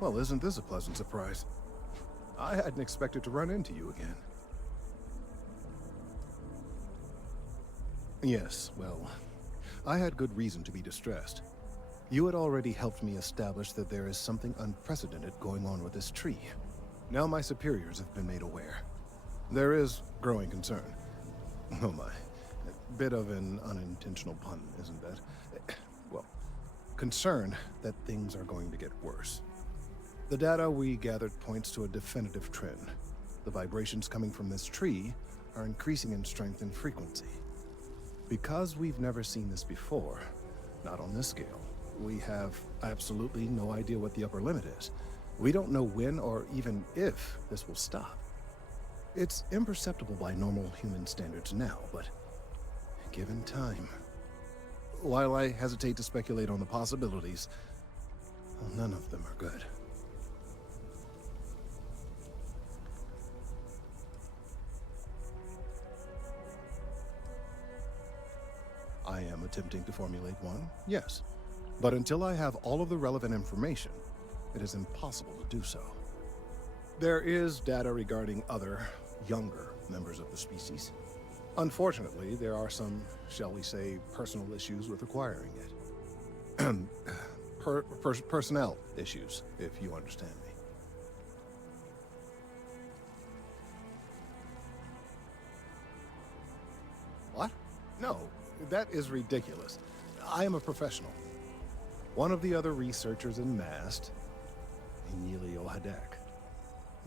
Well, isn't this a pleasant surprise? I hadn't expected to run into you again. Yes, well, I had good reason to be distressed. You had already helped me establish that there is something unprecedented going on with this tree. Now my superiors have been made aware. There is growing concern. Oh my. A bit of an unintentional pun, isn't that? Well, concern that things are going to get worse. The data we gathered points to a definitive trend. The vibrations coming from this tree are increasing in strength and frequency. Because we've never seen this before, not on this scale, we have absolutely no idea what the upper limit is. We don't know when or even if this will stop. It's imperceptible by normal human standards now, but given time. While I hesitate to speculate on the possibilities, well, none of them are good. I am attempting to formulate one, yes. But until I have all of the relevant information, it is impossible to do so. There is data regarding other, younger members of the species. Unfortunately, there are some, shall we say, personal issues with acquiring it. Personnel issues, if you understand me. What? No, that is ridiculous. I am a professional. One of the other researchers in MAST, Emilio Hadek,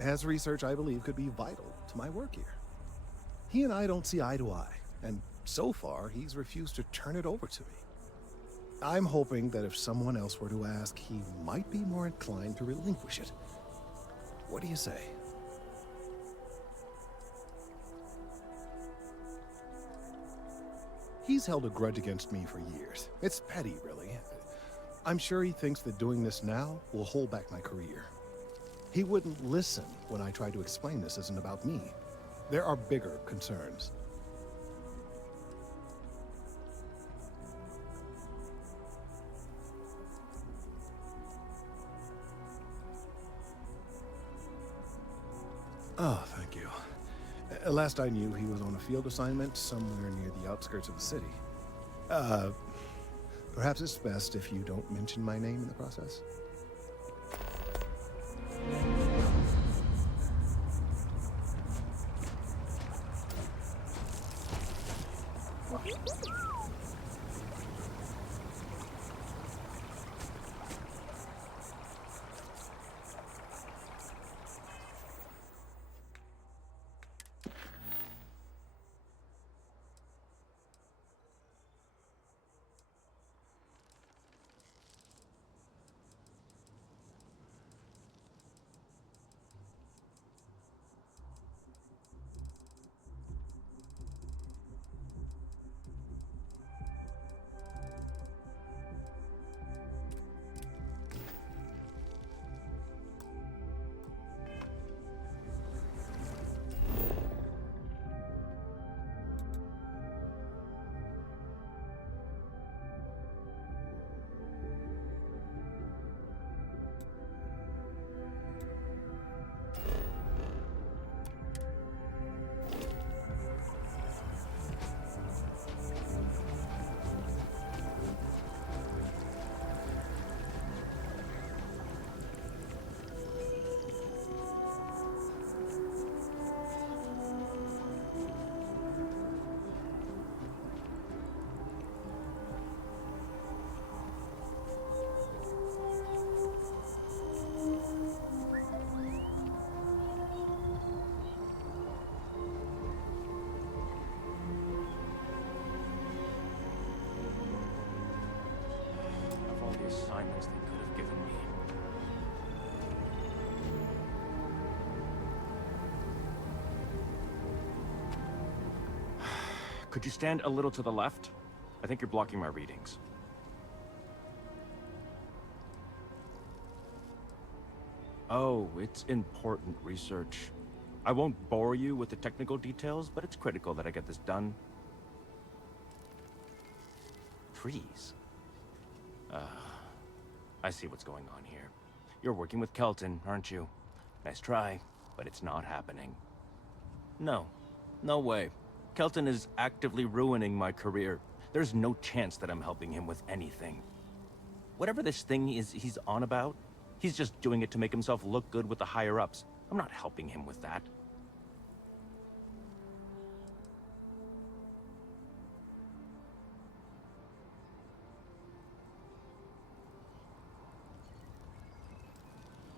has research I believe could be vital to my work here. He and I don't see eye to eye, and so far he's refused to turn it over to me. I'm hoping that if someone else were to ask, he might be more inclined to relinquish it. What do you say? He's held a grudge against me for years. It's petty, really. I'm sure he thinks that doing this now will hold back my career. He wouldn't listen when I tried to explain this isn't about me. There are bigger concerns. Oh, thank you. Last I knew, he was on a field assignment somewhere near the outskirts of the city. Perhaps it's best if you don't mention my name in the process. Assignments they could have given me. Could you stand a little to the left? I think you're blocking my readings. Oh, it's important research. I won't bore you with the technical details, but it's critical that I get this done. Trees. I see what's going on here. You're working with Kelton, aren't you? Nice try, but it's not happening. No. No way. Kelton is actively ruining my career. There's no chance that I'm helping him with anything. Whatever this thing is he's on about, he's just doing it to make himself look good with the higher-ups. I'm not helping him with that.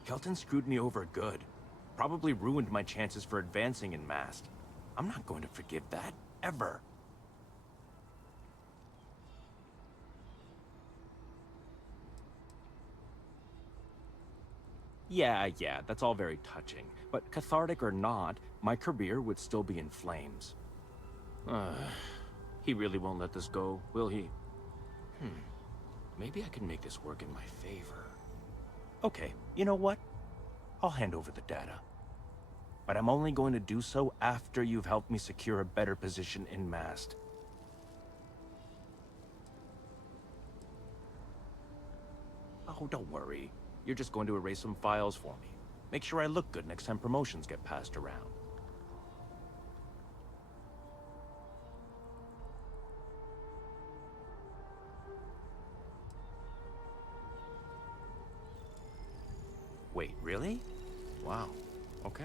Kelton screwed me over good. Probably ruined my chances for advancing in MAST. I'm not going to forgive that, ever. Yeah, that's all very touching. But cathartic or not, my career would still be in flames. He really won't let this go, will he? Maybe I can make this work in my favor. Okay, you know what? I'll hand over the data. But I'm only going to do so after you've helped me secure a better position in MAST. Oh, don't worry. You're just going to erase some files for me. Make sure I look good next time promotions get passed around. Wait, really? Wow. Okay.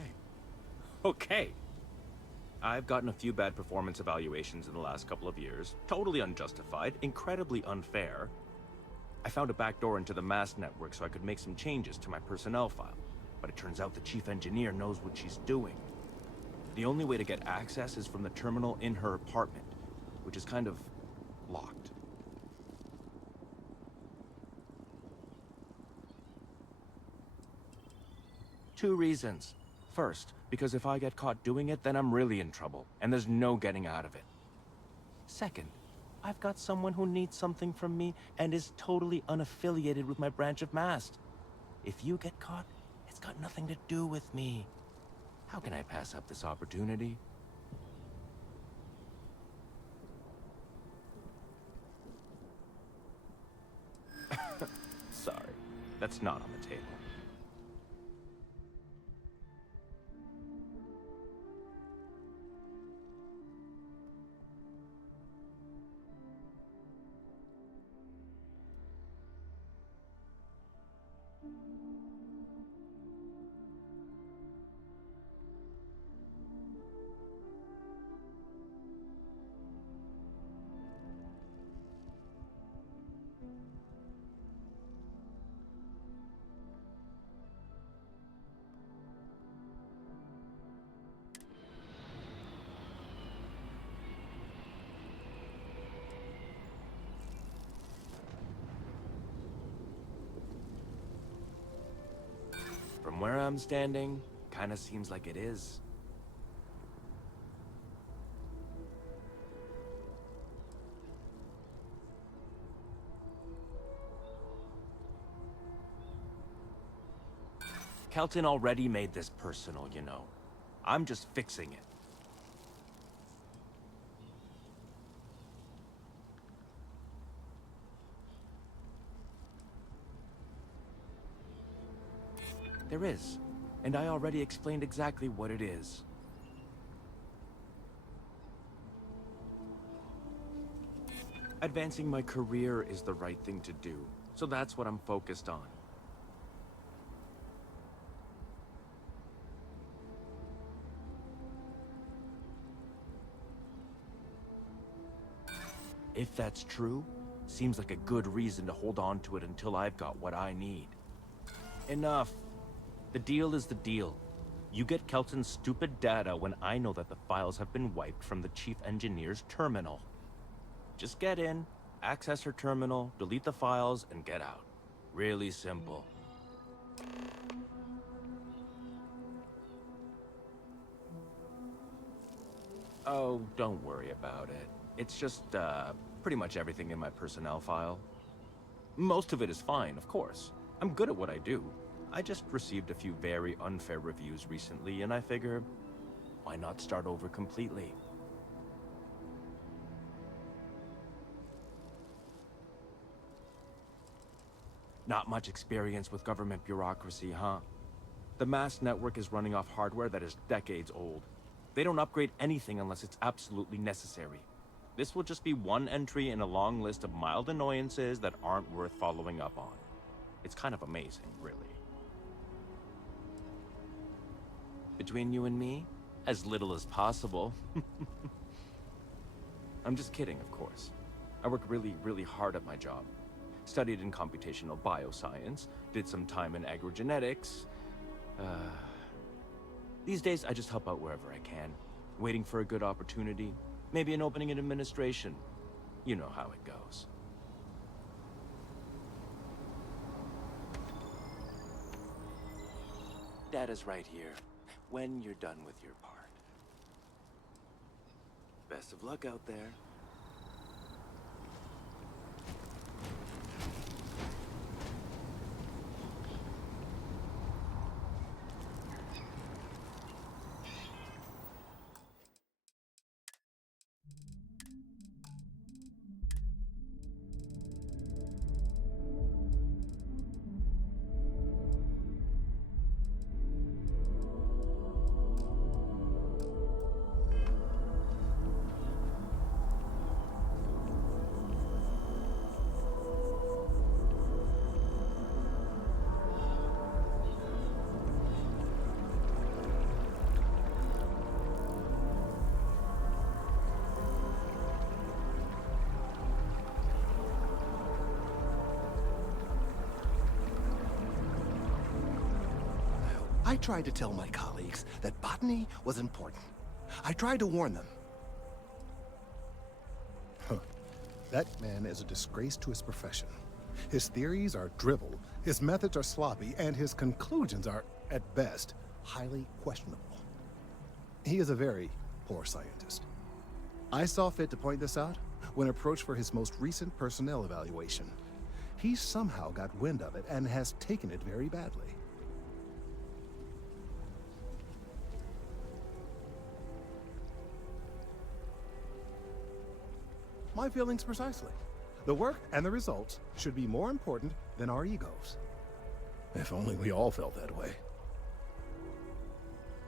Okay. I've gotten a few bad performance evaluations in the last couple of years. Totally unjustified, incredibly unfair. I found a backdoor into the MAST network so I could make some changes to my personnel file. But it turns out the chief engineer knows what she's doing. The only way to get access is from the terminal in her apartment, which is kind of locked. Two reasons. First, because if I get caught doing it, then I'm really in trouble, and there's no getting out of it. Second, I've got someone who needs something from me and is totally unaffiliated with my branch of MAST. If you get caught, it's got nothing to do with me. How can I pass up this opportunity? Sorry, that's not on the table. From where I'm standing, kinda seems like it is. Kelton already made this personal, you know. I'm just fixing it. There is, and I already explained exactly what it is. Advancing my career is the right thing to do, so that's what I'm focused on. If that's true, seems like a good reason to hold on to it until I've got what I need. Enough. The deal is the deal. You get Kelton's stupid data when I know that the files have been wiped from the chief engineer's terminal. Just get in, access her terminal, delete the files, and get out. Really simple. Oh, don't worry about it. It's just, pretty much everything in my personnel file. Most of it is fine, of course. I'm good at what I do. I just received a few very unfair reviews recently, and I figure, why not start over completely? Not much experience with government bureaucracy, huh? The mass network is running off hardware that is decades old. They don't upgrade anything unless it's absolutely necessary. This will just be one entry in a long list of mild annoyances that aren't worth following up on. It's kind of amazing, really. Between you and me, as little as possible. I'm just kidding, of course. I work really, really hard at my job. Studied in computational bioscience, did some time in agrogenetics. These days, I just help out wherever I can. Waiting for a good opportunity. Maybe an opening in administration. You know how it goes. Data's right here, when you're done with your part. Best of luck out there. I tried to tell my colleagues that botany was important. I tried to warn them. That man is a disgrace to his profession. His theories are drivel, his methods are sloppy, and his conclusions are, at best, highly questionable. He is a very poor scientist. I saw fit to point this out when approached for his most recent personnel evaluation. He somehow got wind of it and has taken it very badly. My feelings precisely. The work and the results should be more important than our egos. If only we all felt that way.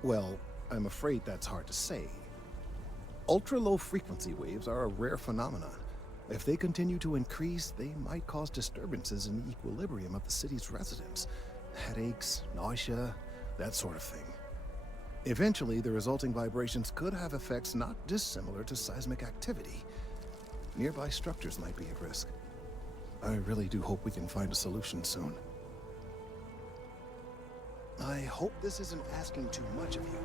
Well, I'm afraid that's hard to say. Ultra-low frequency waves are a rare phenomenon. If they continue to increase, they might cause disturbances in the equilibrium of the city's residents. Headaches, nausea, that sort of thing. Eventually, the resulting vibrations could have effects not dissimilar to seismic activity. Nearby structures might be at risk. I really do hope we can find a solution soon. I hope this isn't asking too much of you.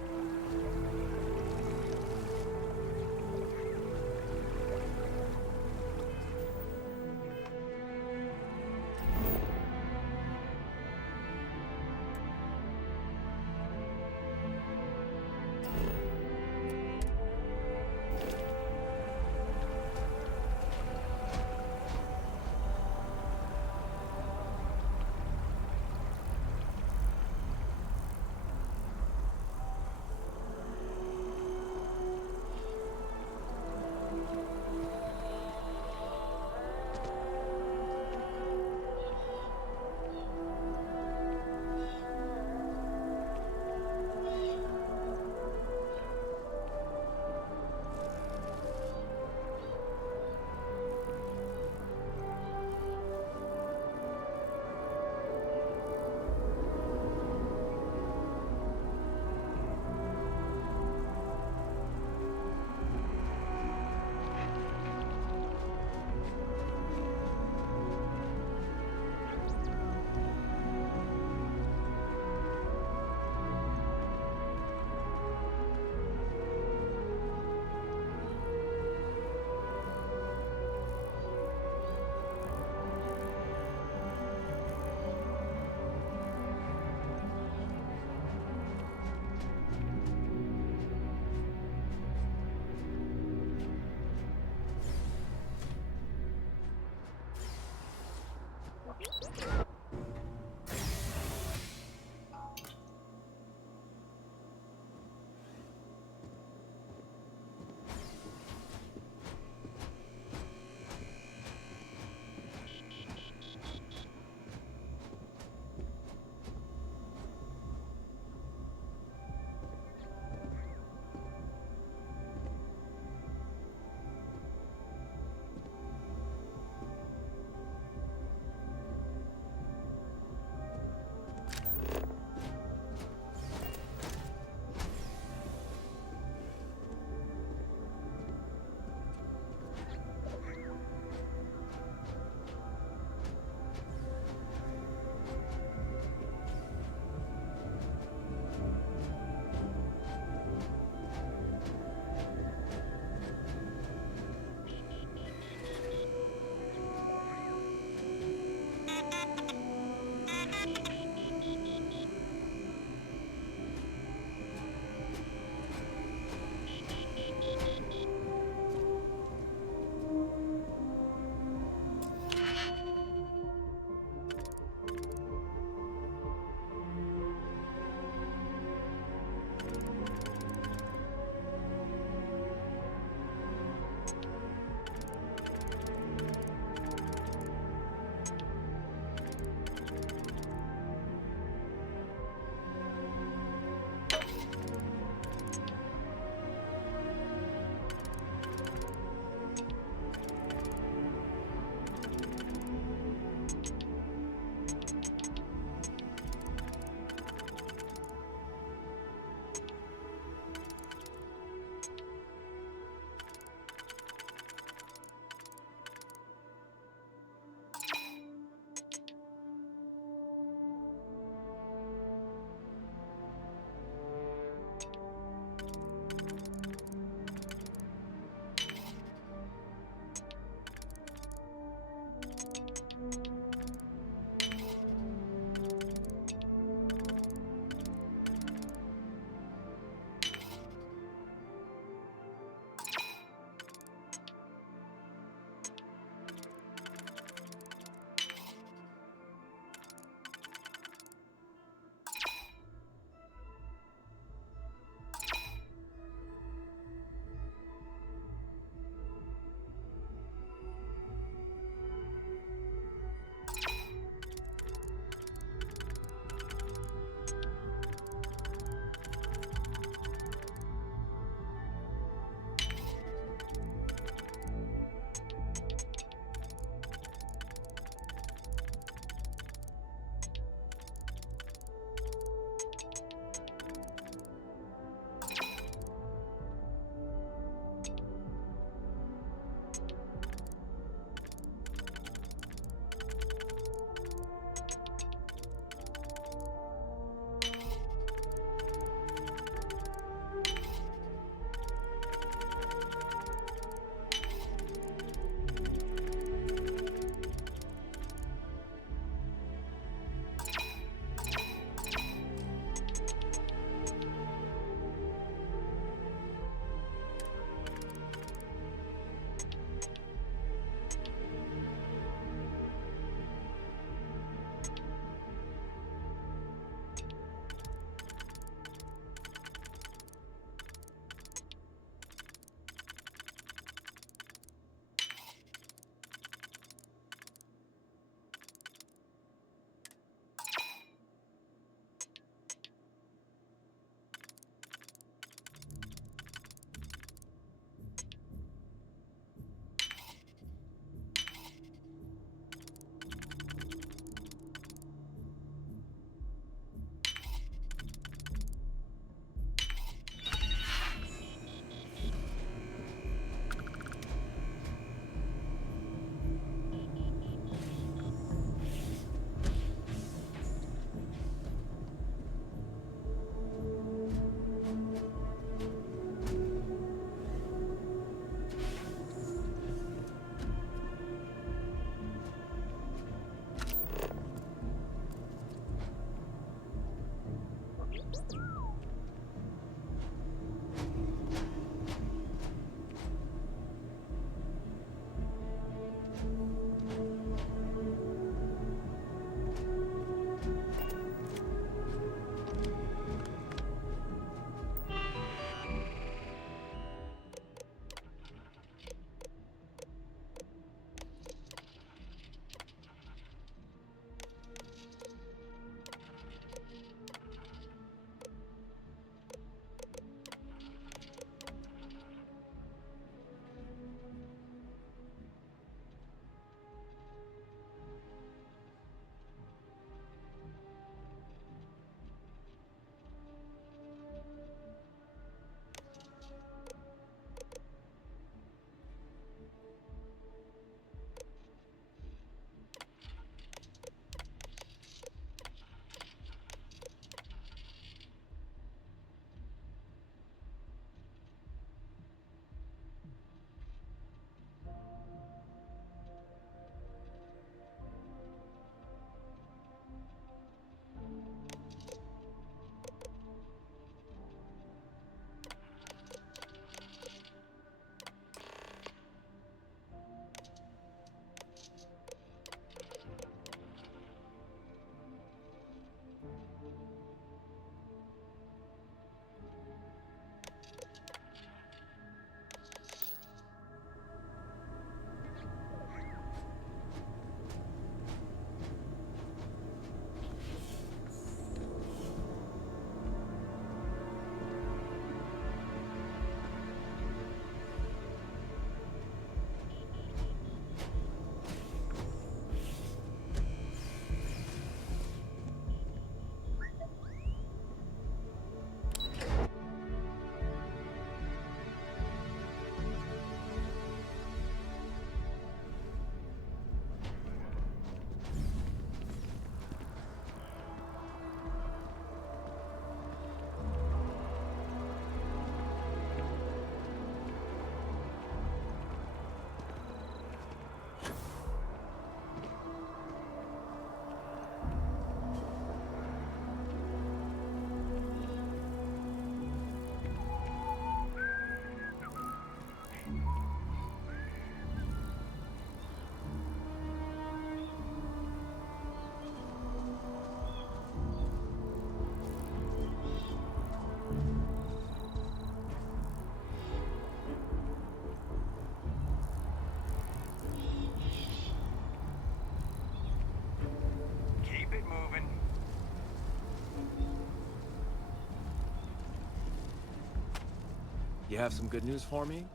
You have some good news for me?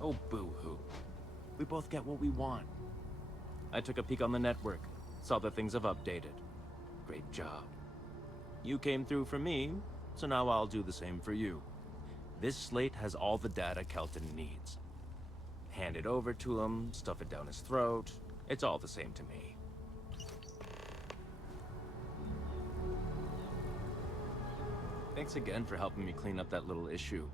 Oh, boo-hoo. We both get what we want. I took a peek on the network, saw that things have updated. Great job. You came through for me, so now I'll do the same for you. This slate has all the data Kelton needs. Hand it over to him, stuff it down his throat. It's all the same to me. Thanks again for helping me clean up that little issue.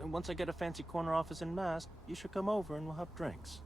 And once I get a fancy corner office in Mask, you should come over and we'll have drinks.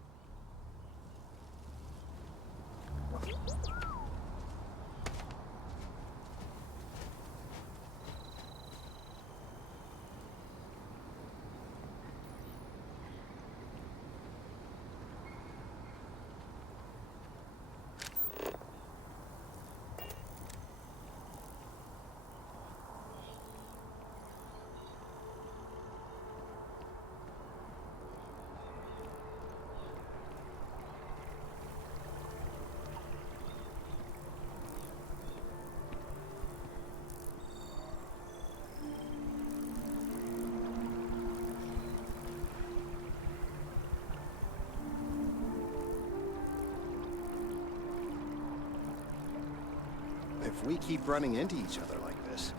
If we keep running into each other like this,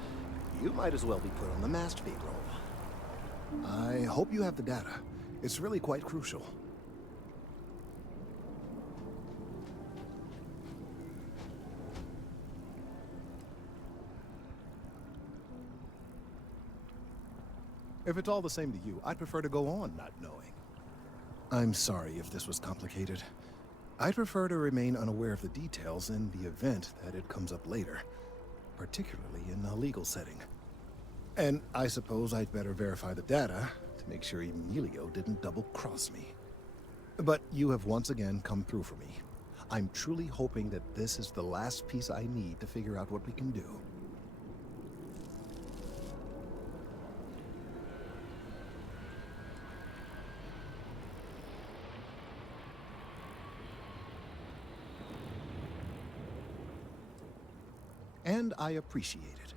you might as well be put on the masked feed roll. I hope you have the data. It's really quite crucial. If it's all the same to you, I'd prefer to go on not knowing. I'm sorry if this was complicated. I'd prefer to remain unaware of the details in the event that it comes up later, particularly in a legal setting. And I suppose I'd better verify the data to make sure Emilio didn't double-cross me. But you have once again come through for me. I'm truly hoping that this is the last piece I need to figure out what we can do. And I appreciate it.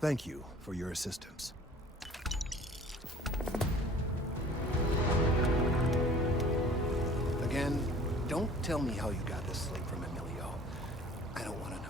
Thank you for your assistance. Again, don't tell me how you got this slate from Emilio. I don't want to know.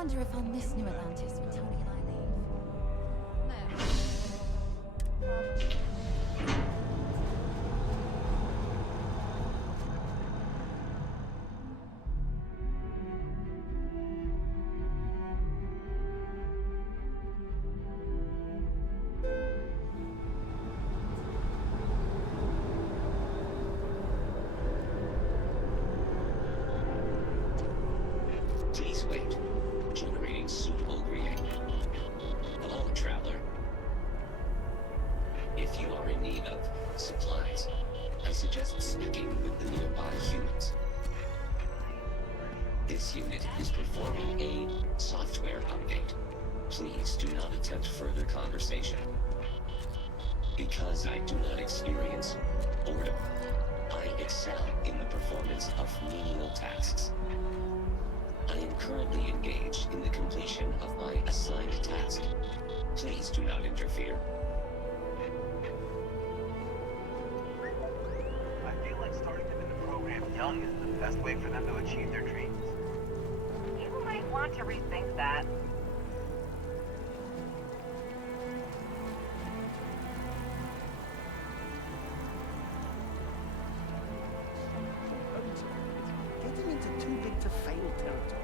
wonder if I'll miss New Atlantis when Tony and I leave. Please wait. Generating suitable greeting. Hello, traveler. If you are in need of supplies, I suggest speaking with the nearby humans. This unit is performing a software update. Please do not attempt further conversation. Because I do not experience boredom, I excel in the performance of menial tasks. I am currently engaged in the completion of my assigned task. Please do not interfere. I feel like starting them in the program young is the best way for them to achieve their dreams. You might want to rethink that. It's getting into too big to fail territory.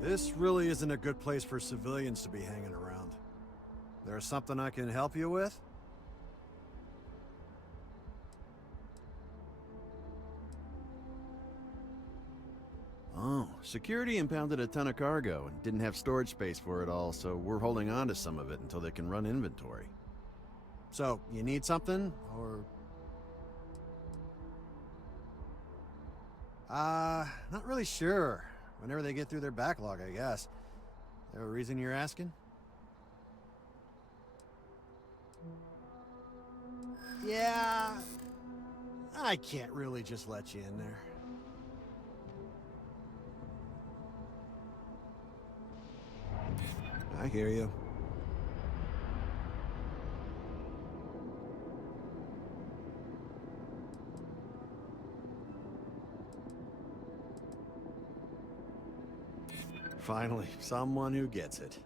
this really isn't a good place for civilians to be hanging around. There's something I can help you with? Oh, security impounded a ton of cargo and didn't have storage space for it all, so we're holding on to some of it until they can run inventory. So, you need something, or...? Not really sure. Whenever they get through their backlog, I guess. There a reason you're asking? Yeah... I can't really just let you in there. I hear you. Finally, someone who gets it.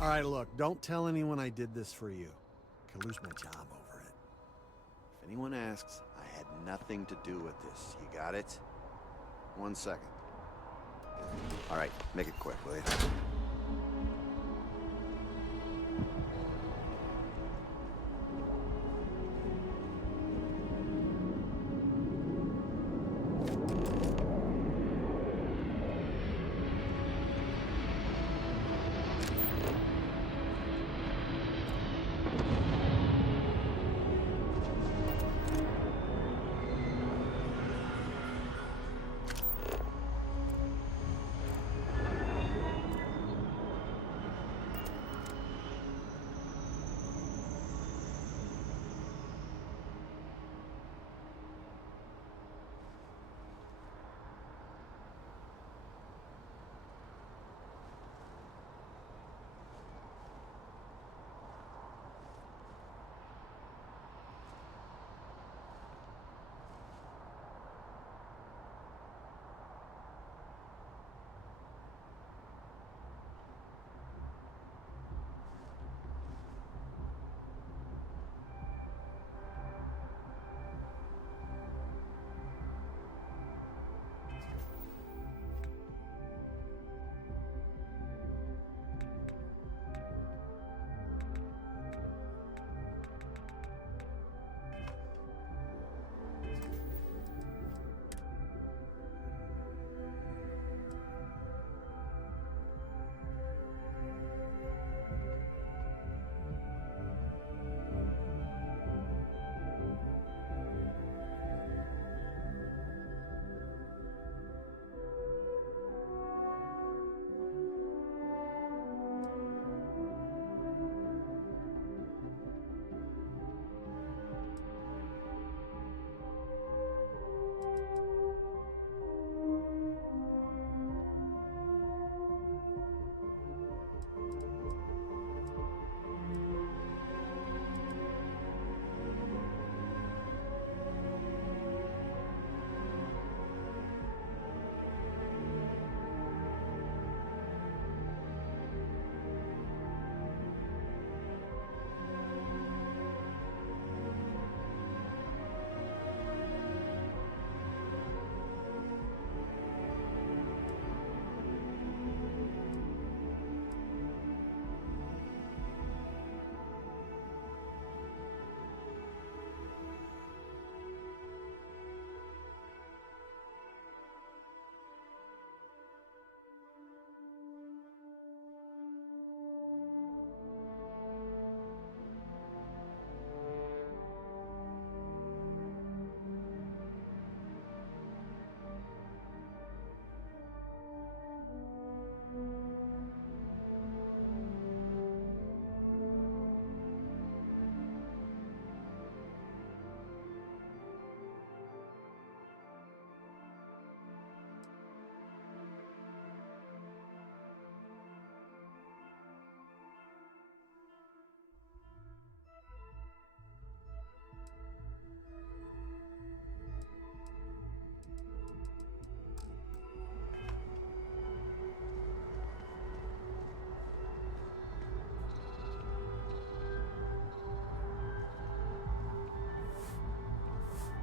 All right, look, don't tell anyone I did this for you. Could lose my job over it. If anyone asks, I had nothing to do with this. You got it? 1 second. All right, make it quick, will you?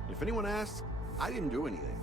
If anyone asks, I didn't do anything.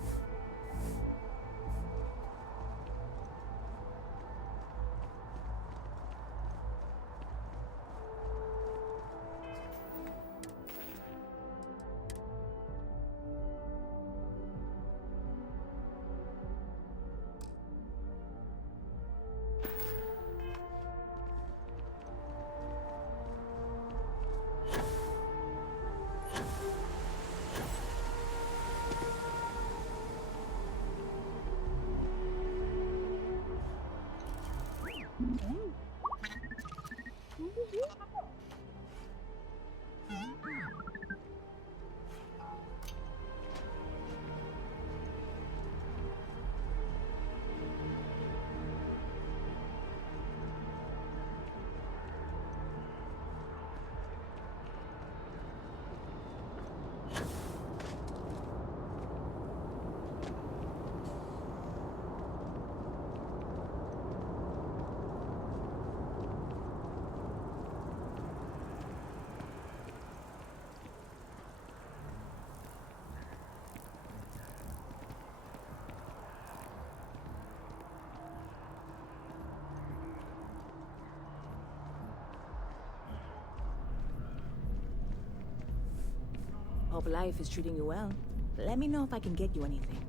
Hope life is treating you well. Let me know if I can get you anything.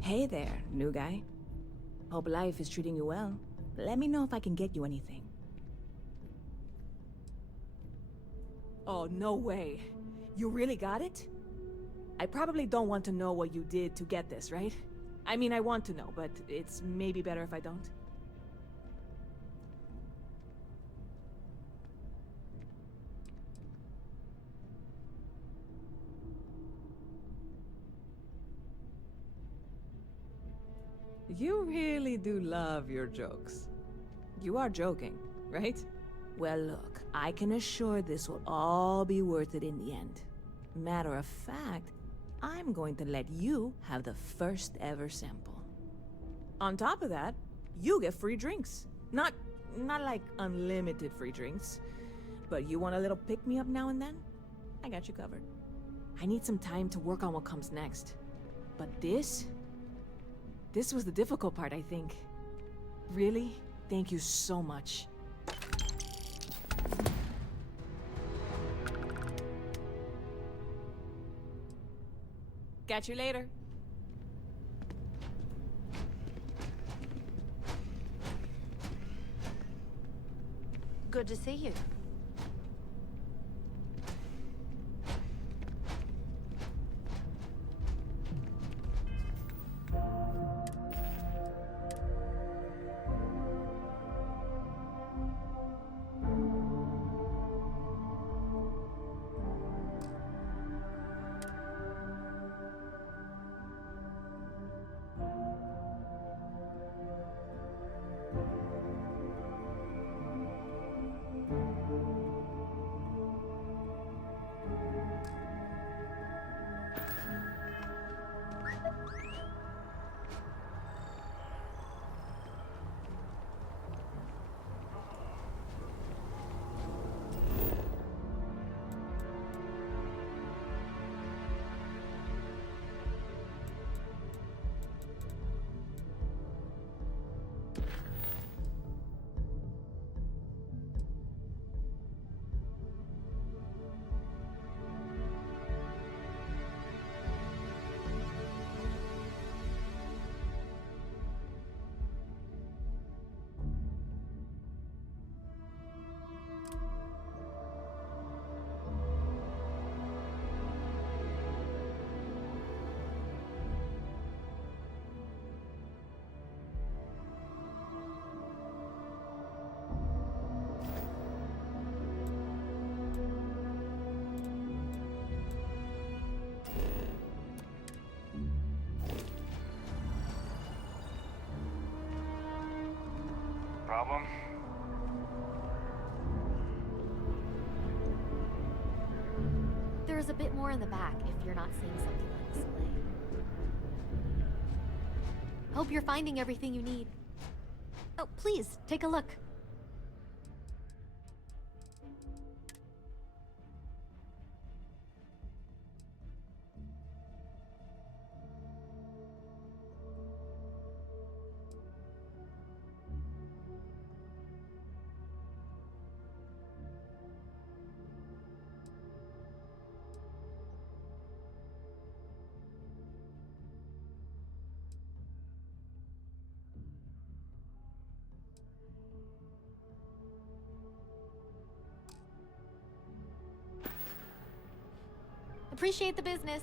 Hey there, new guy. Hope life is treating you well. Let me know if I can get you anything. Oh, no way. You really got it? I probably don't want to know what you did to get this, right? I mean, I want to know, but it's maybe better if I don't. You really do love your jokes. You are joking, right? Well, look, I can assure this will all be worth it in the end. Matter of fact, I'm going to let you have the first ever sample. On top of that, you get free drinks. Not like unlimited free drinks, but you want a little pick-me-up now and then? I got you covered. I need some time to work on what comes next. But this was the difficult part, I think. Really, thank you so much. Catch you later. Good to see you. Problem? There's a bit more in the back if you're not seeing something on display. Hope you're finding everything you need. Oh, please, take a look. Appreciate the business.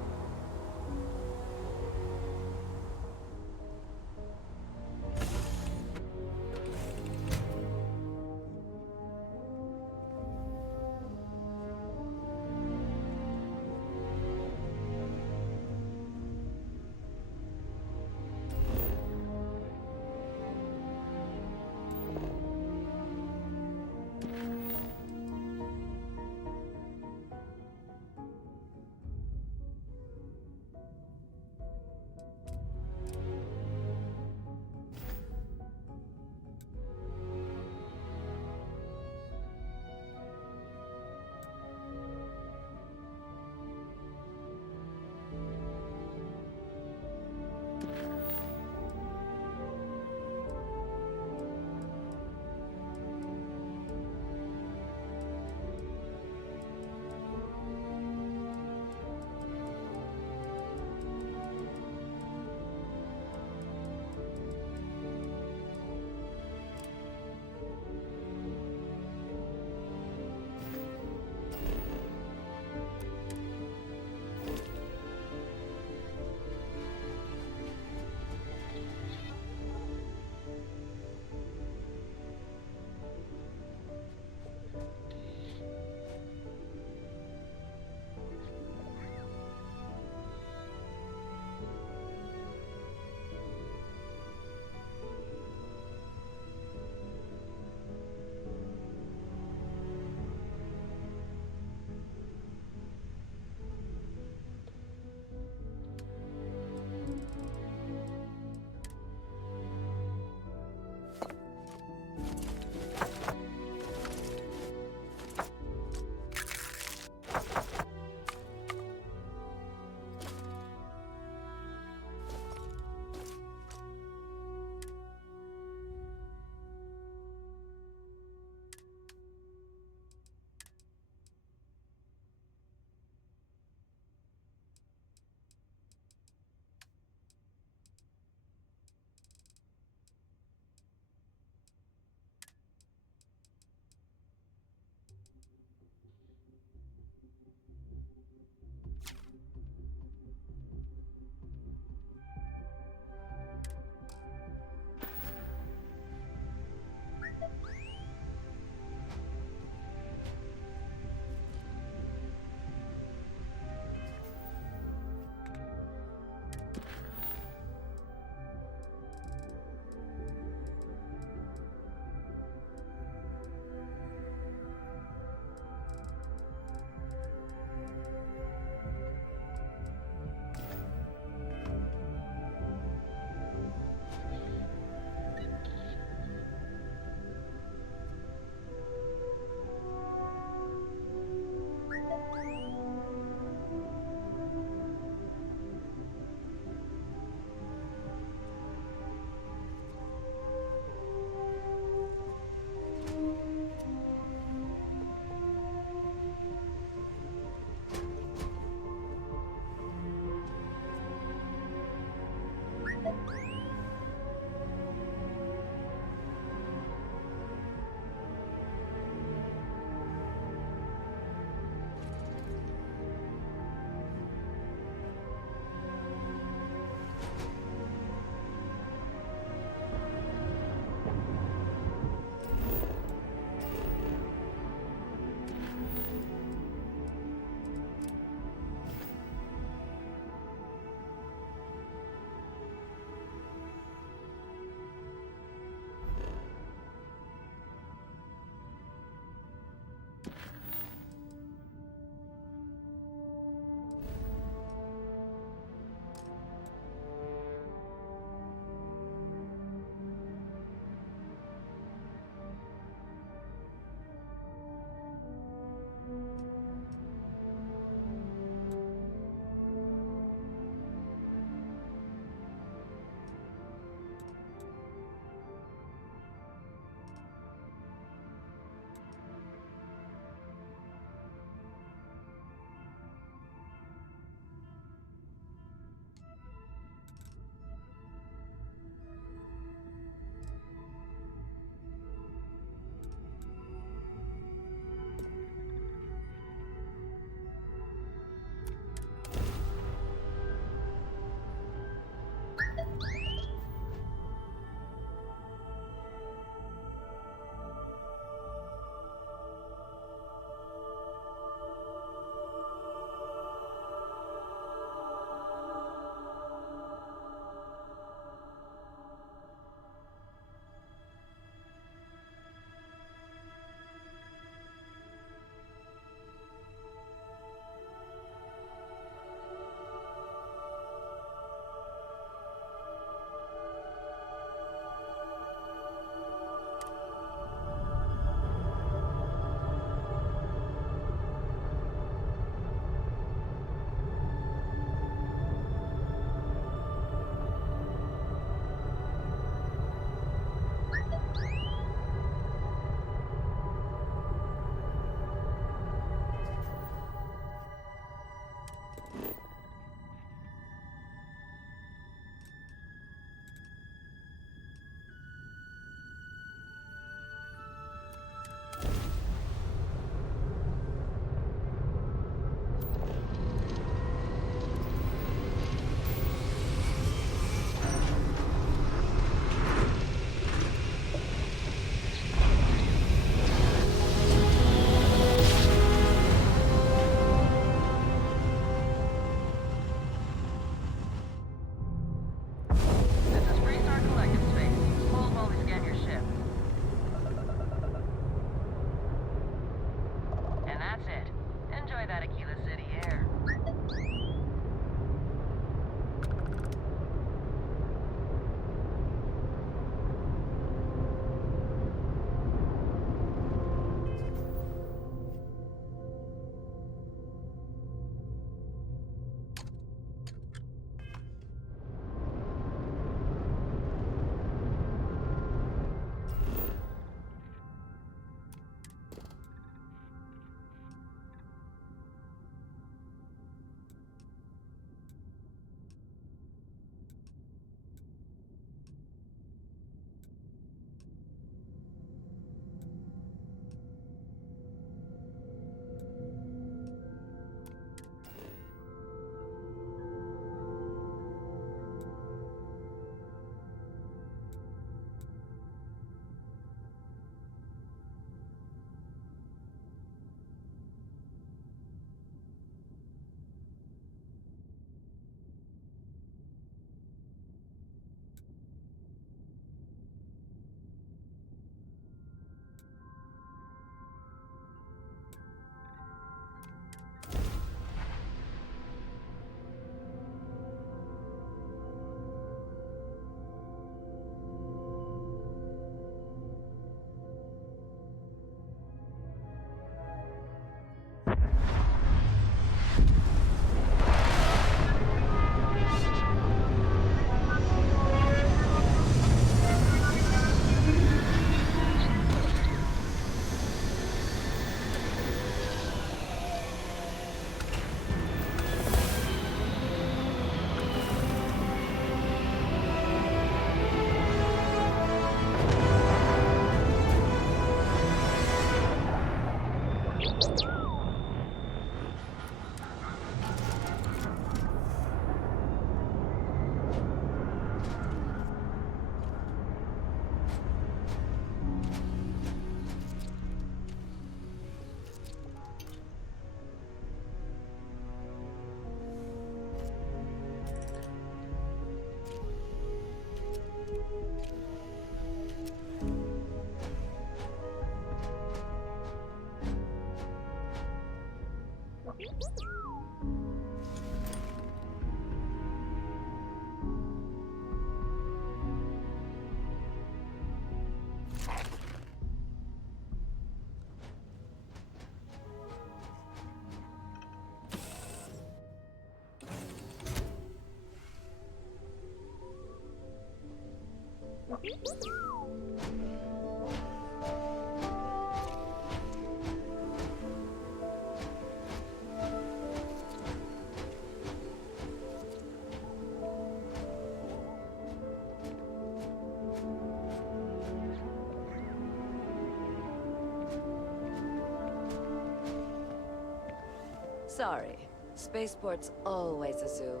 Sorry, Spaceport's always a zoo.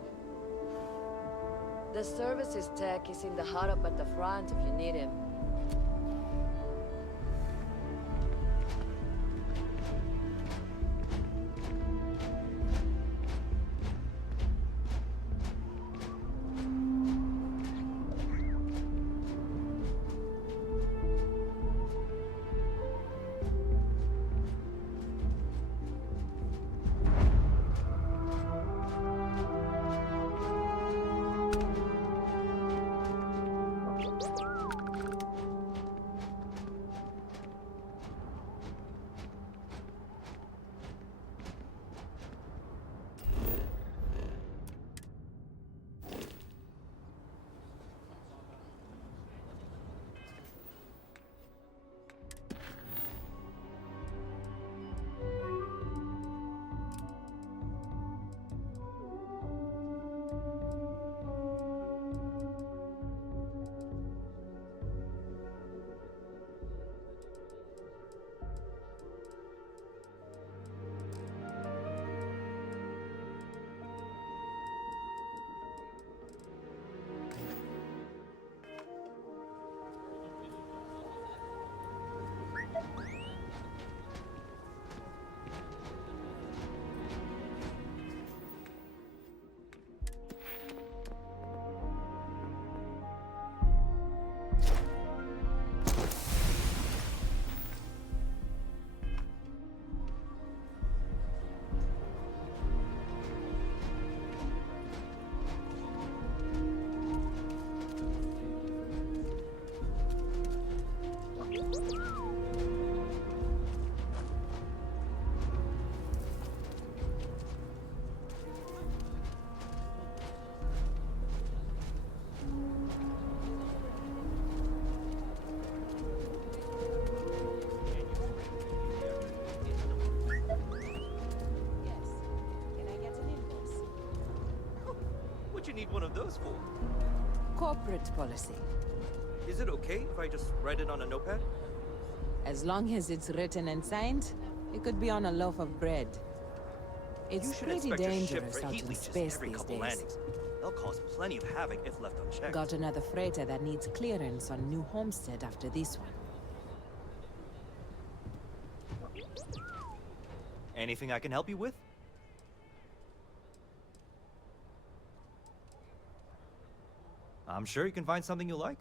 The services tech is in the hut up at the front if you need him. You need one of those for? Corporate policy. Is it okay if I just write it on a notepad? As long as it's written and signed, it could be on a loaf of bread. It's pretty dangerous out in space these days. Landings. They'll cause plenty of havoc if left unchecked. Got another freighter that needs clearance on New Homestead after this one. Anything I can help you with? I'm sure you can find something you like.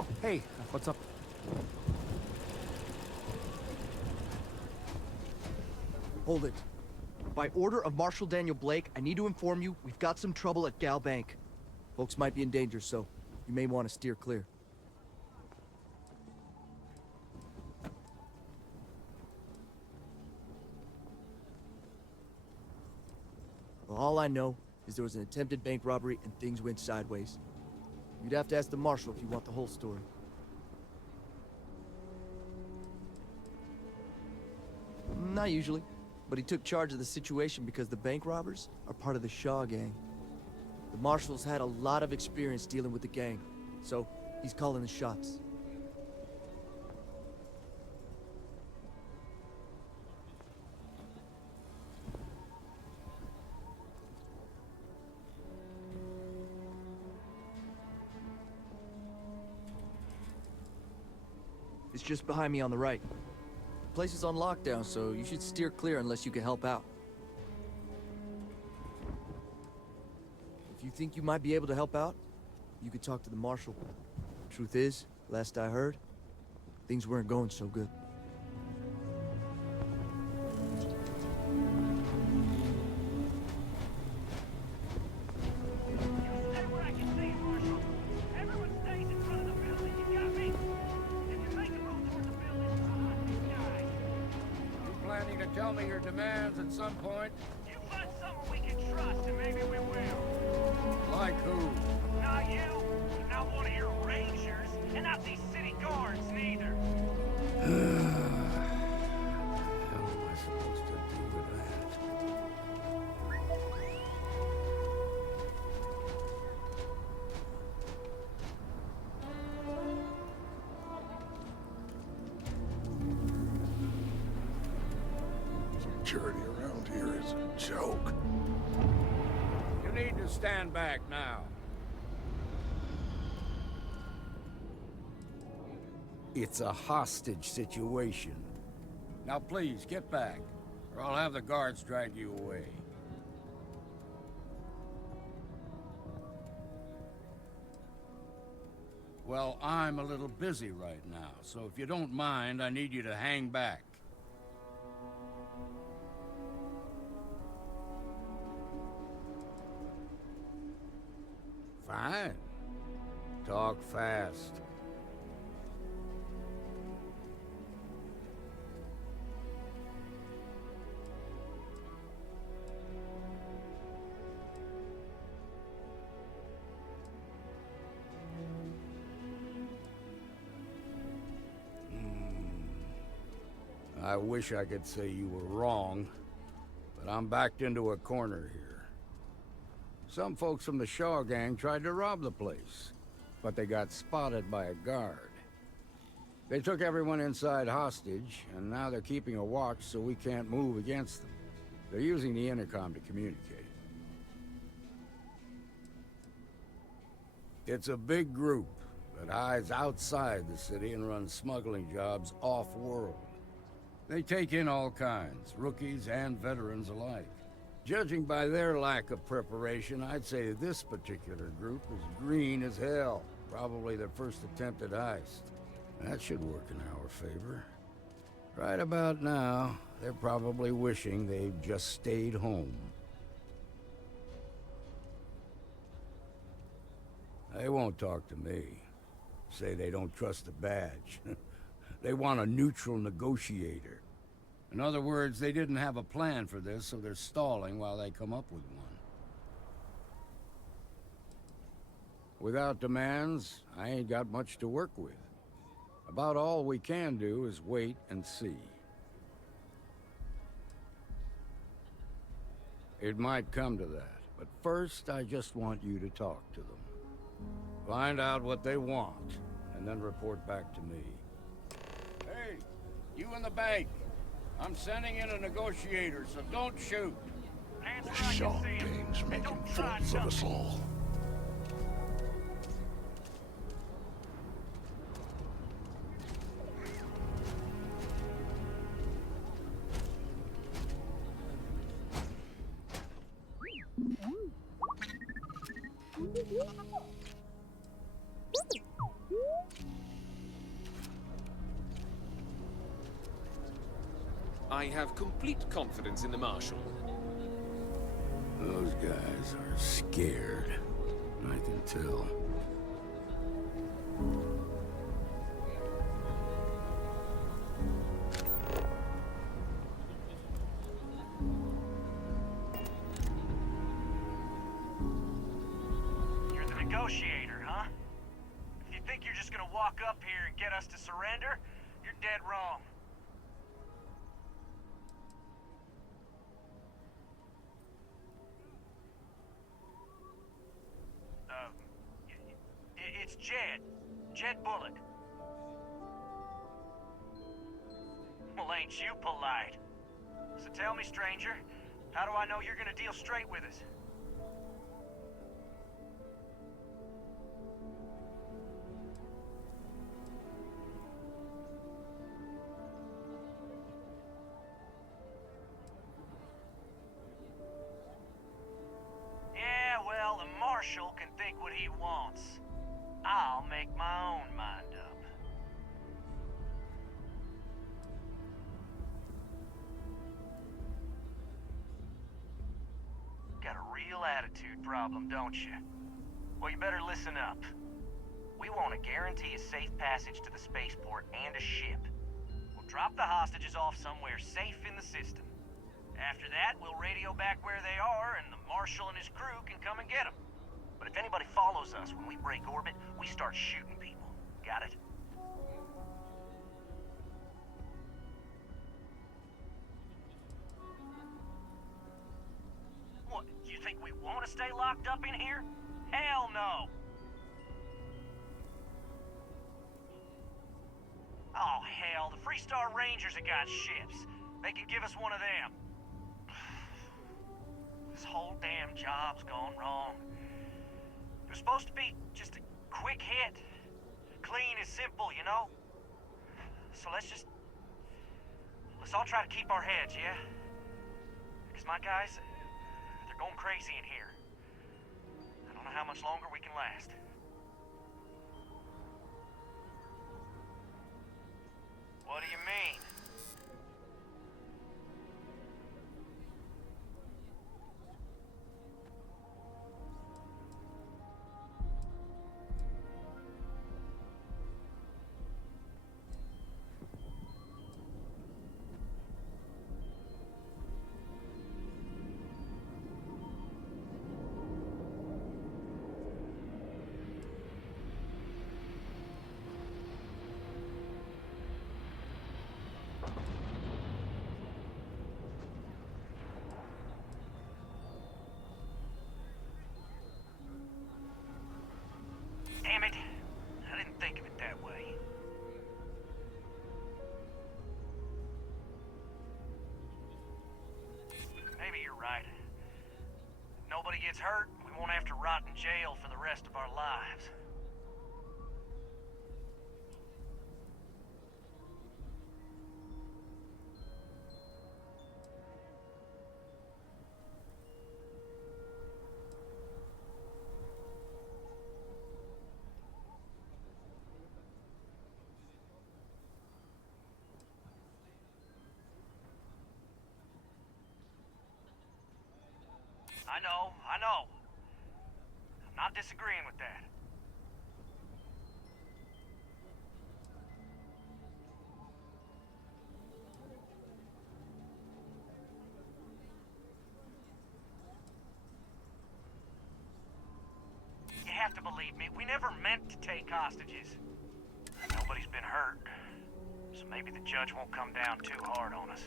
Oh, hey, what's up? Hold it. By order of Marshal Daniel Blake, I need to inform you we've got some trouble at Gal Bank. Folks might be in danger, so you may want to steer clear. Well, all I know is there was an attempted bank robbery and things went sideways. You'd have to ask the Marshal if you want the whole story. Not usually, but he took charge of the situation because the bank robbers are part of the Shaw gang. The Marshal's had a lot of experience dealing with the gang, so he's calling the shots. It's just behind me on the right. The place is on lockdown, so you should steer clear unless you can help out. If you think you might be able to help out, you could talk to the Marshal. Truth is, last I heard, things weren't going so good. Tell me your demands at some point. You find someone we can trust, and maybe we will. Like who? Not you, not one of your rangers, and not these city guards, neither. How am I supposed to do with that? Security around here is a joke. You need to stand back now. It's a hostage situation. Now please, get back, or I'll have the guards drag you away. Well, I'm a little busy right now, so if you don't mind, I need you to hang back. Fine. Talk fast. I wish I could say you were wrong, but I'm backed into a corner here. Some folks from the Shaw gang tried to rob the place, but they got spotted by a guard. They took everyone inside hostage, and now they're keeping a watch so we can't move against them. They're using the intercom to communicate. It's a big group that hides outside the city and runs smuggling jobs off-world. They take in all kinds, rookies and veterans alike. Judging by their lack of preparation, I'd say this particular group is green as hell. Probably their first attempt at heist. That should work in our favor. Right about now, they're probably wishing they've just stayed home. They won't talk to me. Say they don't trust the badge. They want a neutral negotiator. In other words, they didn't have a plan for this, so they're stalling while they come up with one. Without demands, I ain't got much to work with. About all we can do is wait and see. It might come to that, but first I just want you to talk to them. Find out what they want, and then report back to me. Hey, you in the bank. I'm sending in a negotiator, so don't shoot. The Shaw gang's making fools of us all. I have complete confidence in the Marshal. Those guys are scared. I can tell. You're the negotiator, huh? If you think you're just gonna walk up here and get us to surrender, you're dead wrong. It's Jed. Jed Bullock. Well, ain't you polite? So tell me, stranger, how do I know you're gonna deal straight with us? Yeah, well, the Marshal can think what he wants. I'll make my own mind up. Got a real attitude problem, don't you? Well, you better listen up. We want to guarantee a safe passage to the spaceport and a ship. We'll drop the hostages off somewhere safe in the system. After that, we'll radio back where they are, and the Marshal and his crew can come and get them. But if anybody follows us when we break orbit, we start shooting people. Got it? What, you think we want to stay locked up in here? Hell no! Oh, hell, the Freestar Rangers have got ships. They can give us one of them. This whole damn job's gone wrong. It was supposed to be just a quick hit. Clean and simple, you know? So let's all try to keep our heads, yeah? Because my guys, they're going crazy in here. I don't know how much longer we can last. What do you mean? Damn it. I didn't think of it that way. Maybe you're right. If nobody gets hurt, we won't have to rot in jail for the rest of our lives. I know. I'm not disagreeing with that. You have to believe me, we never meant to take hostages. Nobody's been hurt, so maybe the judge won't come down too hard on us.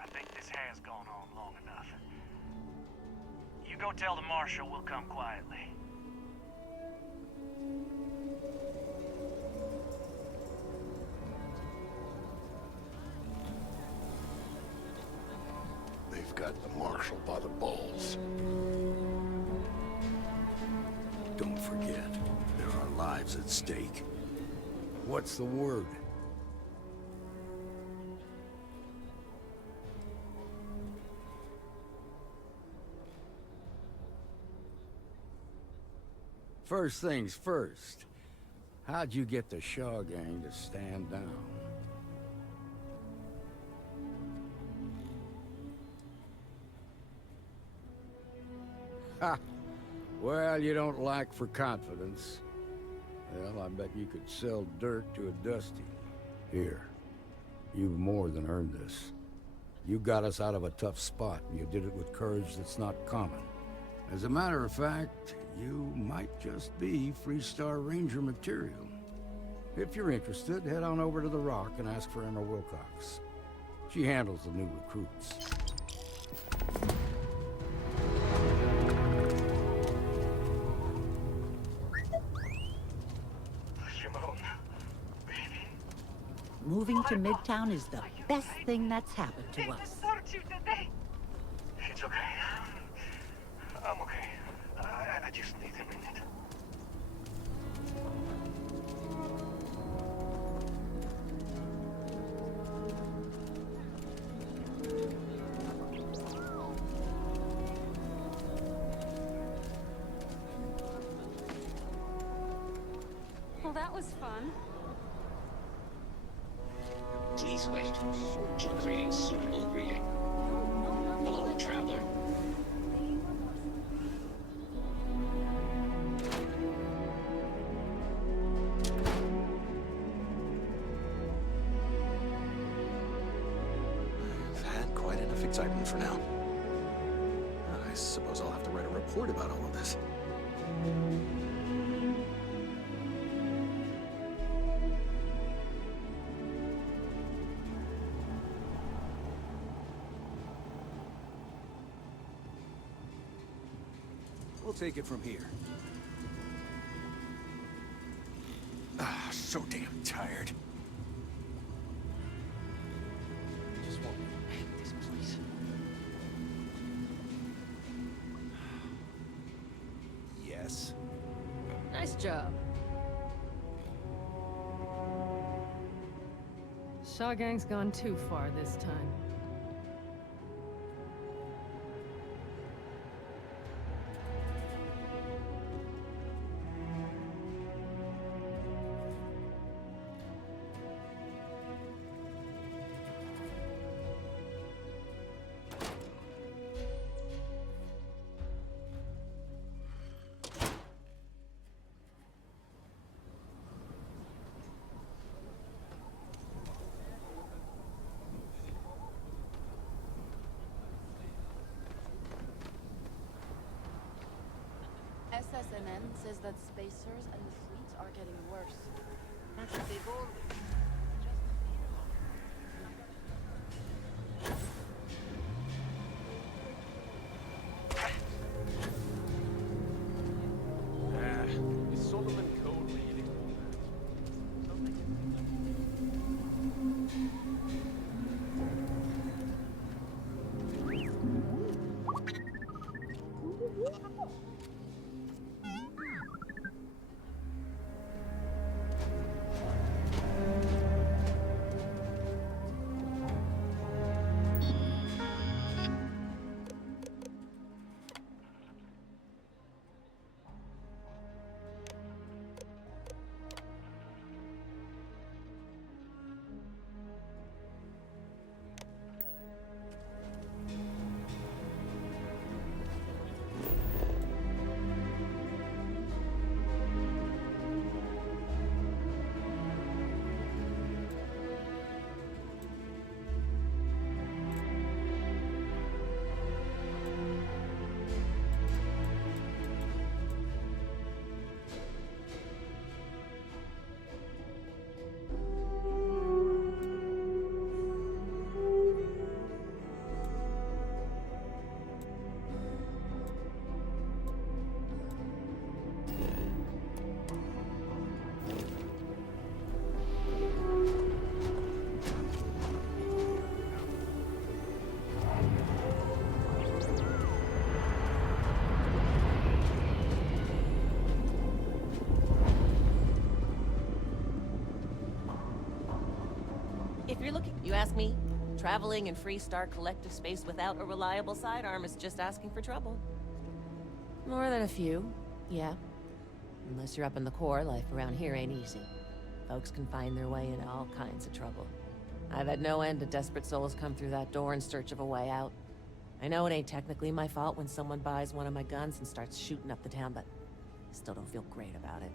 I think this has gone on long enough. You go tell the Marshal we'll come quietly. They've got the Marshal by the balls. Don't forget, there are lives at stake. What's the word? First things first. How'd you get the Shaw gang to stand down? Well, you don't lack for confidence. Well, I bet you could sell dirt to a Dusty. Here, you've more than earned this. You got us out of a tough spot, and you did it with courage that's not common. As a matter of fact, you might just be Freestar Ranger material. If you're interested, head on over to the Rock and ask for Emma Wilcox. She handles the new recruits. Moving to Midtown is the best thing that's happened to us. It's okay. I'm okay. I just need a minute. Well, that was fun. Please wait. Your greeting's suitable greeting. Hello, traveler. I've had quite enough excitement for now. I suppose I'll have to write a report about all of this. We'll take it from here. Ah, so damn tired. Just want to hate this place. Yes. Nice job. Shaw Gang's gone too far this time. SSNN says that spacers and the fleets are getting worse. That's what they've always. Is Solomon code reading? If you're looking, you ask me, traveling in Freestar collective space without a reliable sidearm is just asking for trouble. More than a few, yeah. Unless you're up in the core, life around here ain't easy. Folks can find their way into all kinds of trouble. I've had no end of desperate souls come through that door in search of a way out. I know it ain't technically my fault when someone buys one of my guns and starts shooting up the town, but I still don't feel great about it.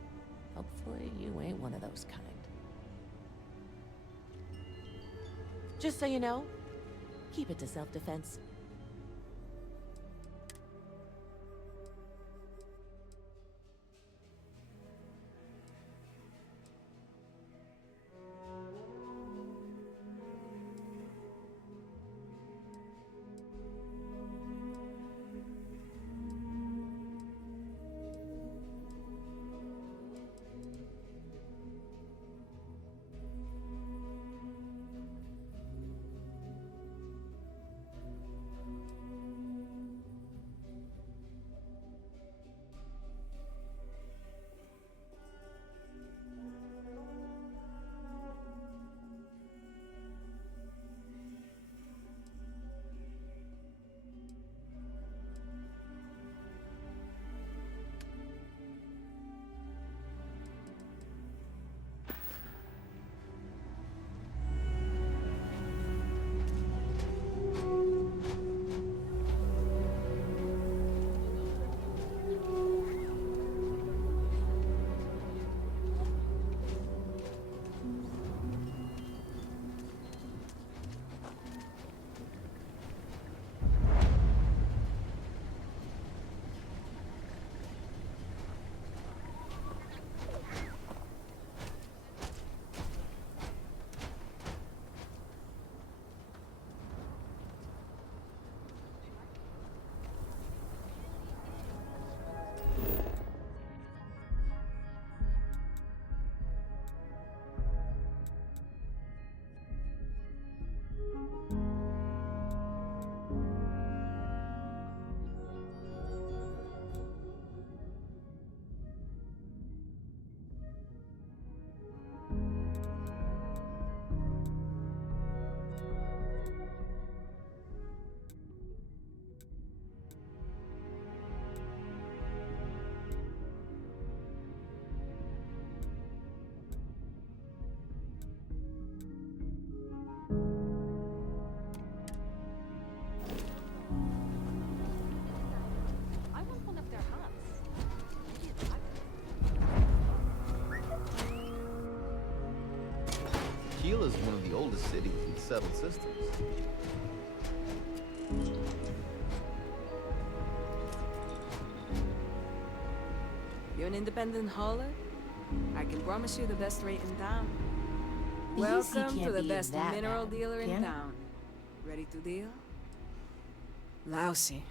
Hopefully you ain't one of those kind. Just so you know, keep it to self-defense. Tequila is one of the oldest cities in settled systems. You an independent hauler? I can promise you the best rate in town. The UC Welcome can't to the be best that mineral bad, dealer in can it? town. Ready to deal? Lousy.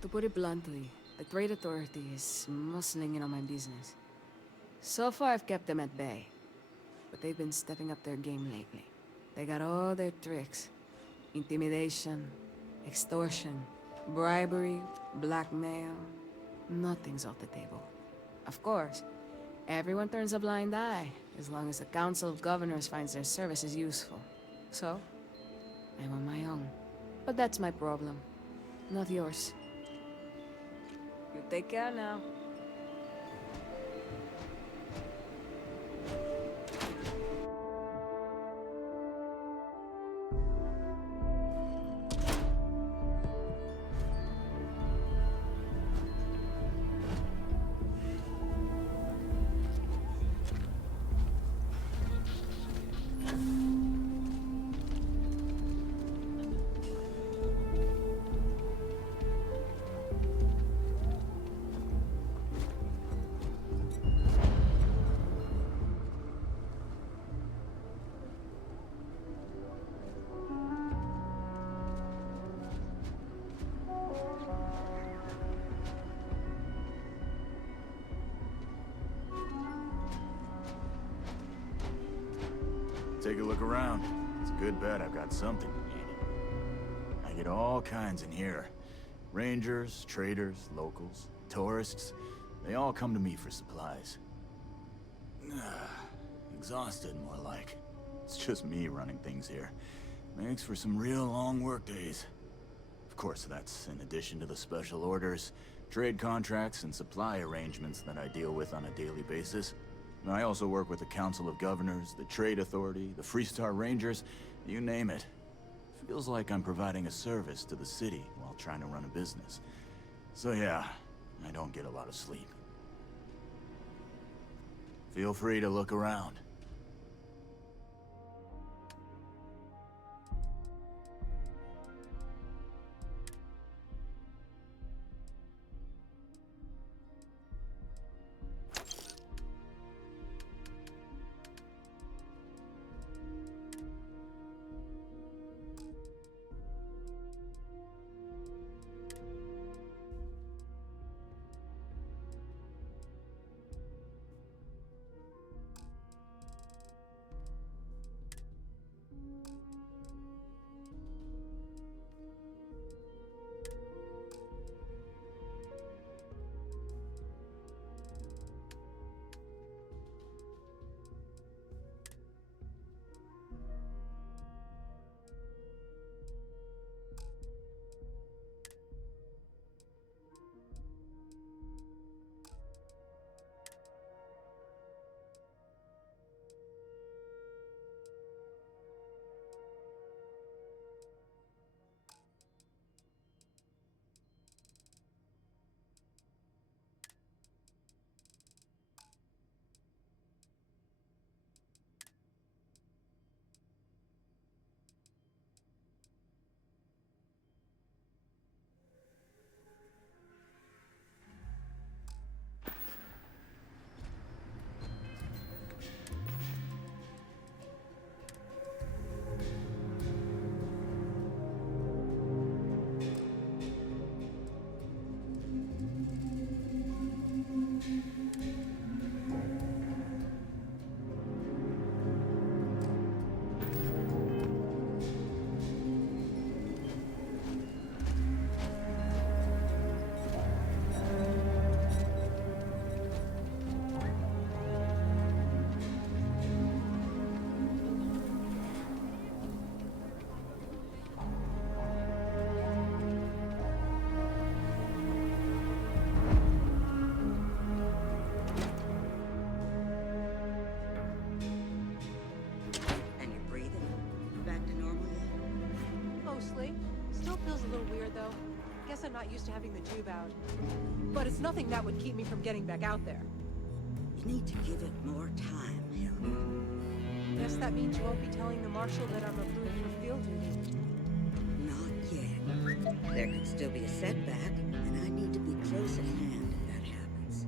To put it bluntly, the trade authority is muscling in on my business. So far, I've kept them at bay. But they've been stepping up their game lately. They got all their tricks. Intimidation, extortion, bribery, blackmail. Nothing's off the table. Of course, everyone turns a blind eye, as long as the Council of Governors finds their services useful. So, I'm on my own. But that's my problem, not yours. You take care now. Take a look around. It's a good bet I've got something you need. I get all kinds in here. Rangers, traders, locals, tourists. They all come to me for supplies. Exhausted, more like. It's just me running things here. Makes for some real long work days. Of course, that's in addition to the special orders, trade contracts, and supply arrangements that I deal with on a daily basis. I also work with the Council of Governors, the Trade Authority, the Freestar Rangers, you name it. Feels like I'm providing a service to the city while trying to run a business. So yeah, I don't get a lot of sleep. Feel free to look around. Still feels a little weird, though. Guess I'm not used to having the tube out. But it's nothing that would keep me from getting back out there. You need to give it more time, Hilda. Guess that means you won't be telling the Marshal that I'm approved for field duty. Not yet. There could still be a setback, and I need to be close at hand if that happens.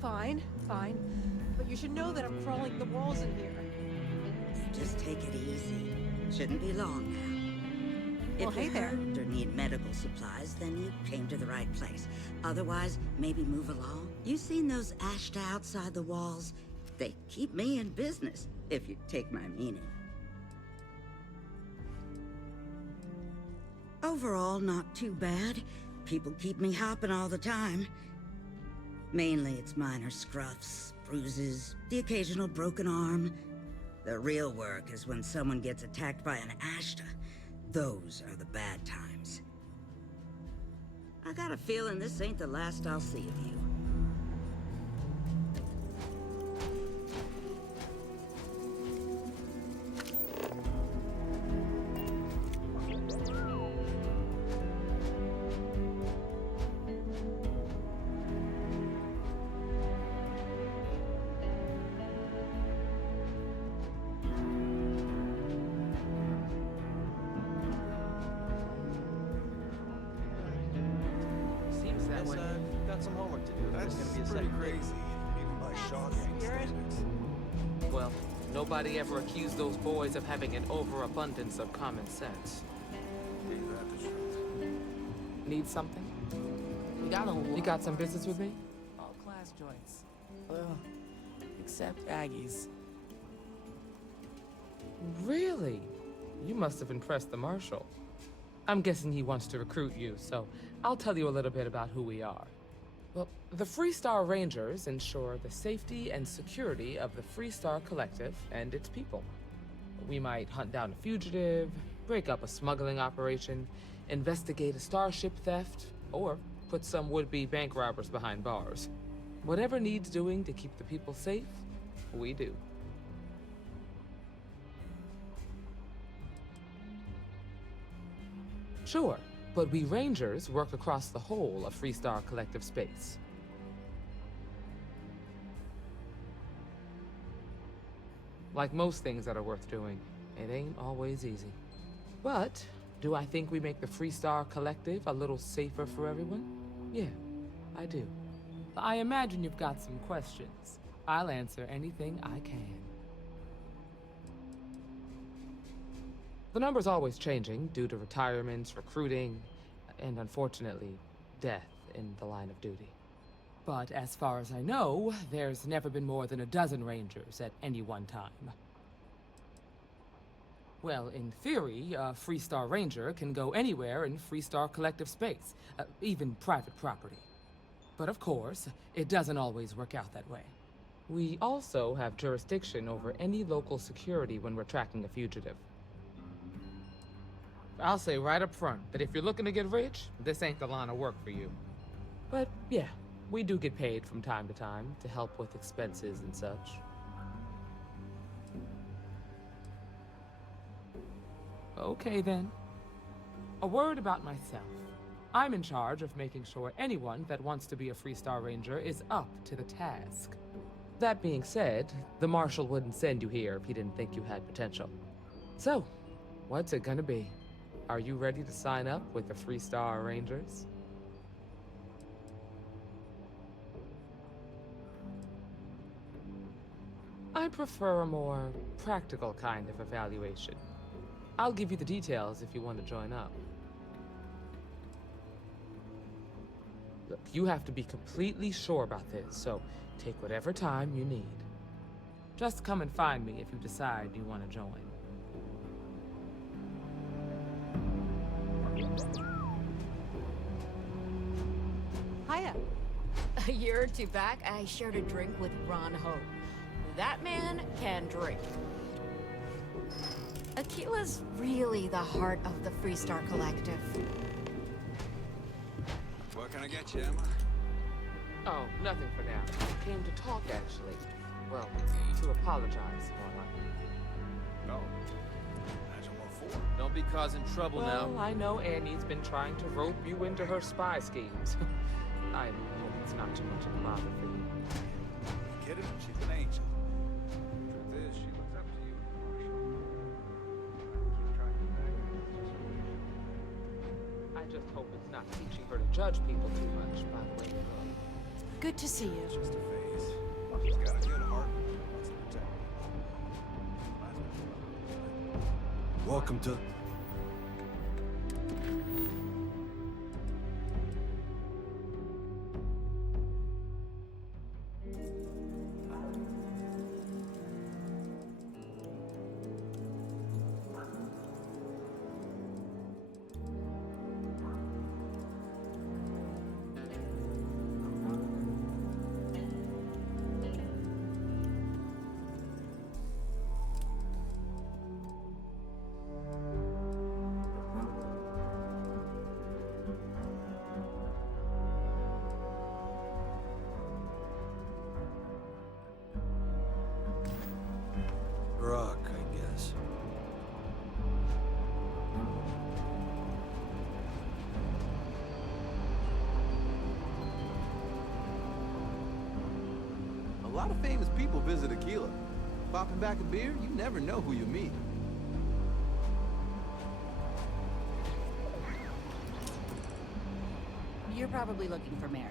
Fine, fine. But you should know that I'm crawling the walls in here. Just take it easy. Shouldn't be long now. Well, If hey you're there. hurt or need medical supplies, then you came to the right place. Otherwise, maybe move along. You seen those ashta outside the walls? They keep me in business, if you take my meaning. Overall, not too bad. People keep me hopping all the time. Mainly it's minor scruffs, bruises, the occasional broken arm. The real work is when someone gets attacked by an ashta. Those are the bad times. I got a feeling this ain't the last I'll see of you. Seems that way. Got some homework to do. There's gonna be a pretty second crazy, even by Shaw gang standards. Well, nobody ever accused those boys of having an overabundance of common sense. Ain't that the truth? Need something? We got a You got some business with me? all class joints. Well, except Aggie's. Really? You must have impressed the Marshal. I'm guessing he wants to recruit you, so I'll tell you a little bit about who we are. Well, the Freestar Rangers ensure the safety and security of the Freestar Collective and its people. We might hunt down a fugitive, break up a smuggling operation, investigate a starship theft, or put some would-be bank robbers behind bars. Whatever needs doing to keep the people safe, we do. Sure, but we Rangers work across the whole of Freestar collective space. Like most things that are worth doing, it ain't always easy. But do I think we make the Freestar collective a little safer for everyone? Yeah, I do. I imagine you've got some questions. I'll answer anything I can. The number's always changing due to retirements, recruiting, and unfortunately, death in the line of duty. But as far as I know, there's never been more than a dozen Rangers at any one time. Well, in theory, a Freestar Ranger can go anywhere in Freestar collective space, even private property. But of course, it doesn't always work out that way. We also have jurisdiction over any local security when we're tracking a fugitive. I'll say right up front that if you're looking to get rich, this ain't the line of work for you. But yeah, we do get paid from time to time to help with expenses and such. Okay then. A word about myself. I'm in charge of making sure anyone that wants to be a Freestar Ranger is up to the task. That being said, the Marshal wouldn't send you here if he didn't think you had potential. So, what's it gonna be? Are you ready to sign up with the Freestar Rangers? I prefer a more practical kind of evaluation. I'll give you the details if you want to join up. Look, you have to be completely sure about this, so take whatever time you need. Just come and find me if you decide you want to join. Hiya. A year or two back, I shared a drink with Ron Ho. That man can drink. Aquila's really the heart of the Freestar Collective. What can I get you, Emma? Oh, nothing for now. Came to talk, actually. Well, to apologize, more like. No. Imagine what for? Don't be causing trouble now. Well, I know Annie's been trying to rope you into her spy schemes. I hope it's not too much of a bother for you. You kidding? She's an angel. Truth is, she looks up to you, Marshal. Keep trying to beg her into the situation. I just hope it's not teaching her to judge people too much by the way they look. Good to see you. It's just a phase. She's got a good heart. Wants to protect people. Welcome to... Rock, I guess. A lot of famous people visit Aquila. Popping back a beer, you never know who you meet. You're probably looking for Mary.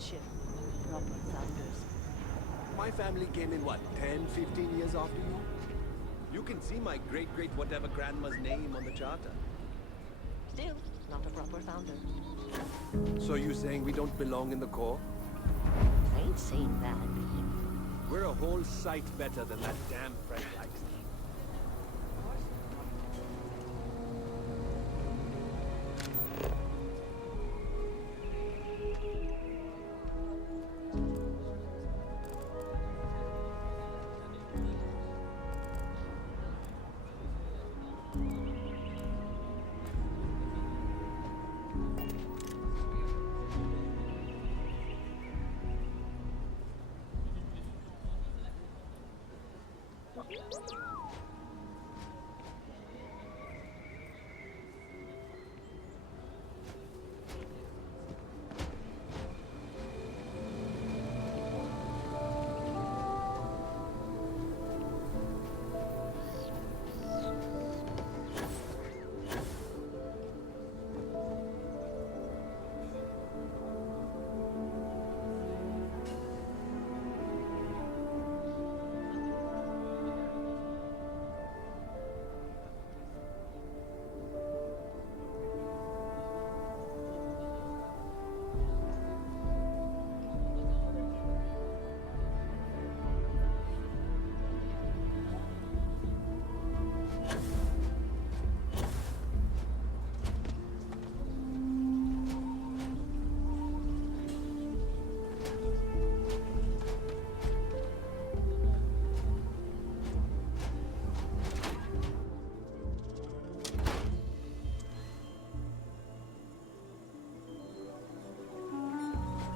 Ship. Proper founders. My family came in, what, 10, 15 years after you? You can see my great-great-whatever grandma's name on the charter. Still, not a proper founder. So you saying we don't belong in the Corps? I ain't saying that. We're a whole sight better than that damn Frank likes.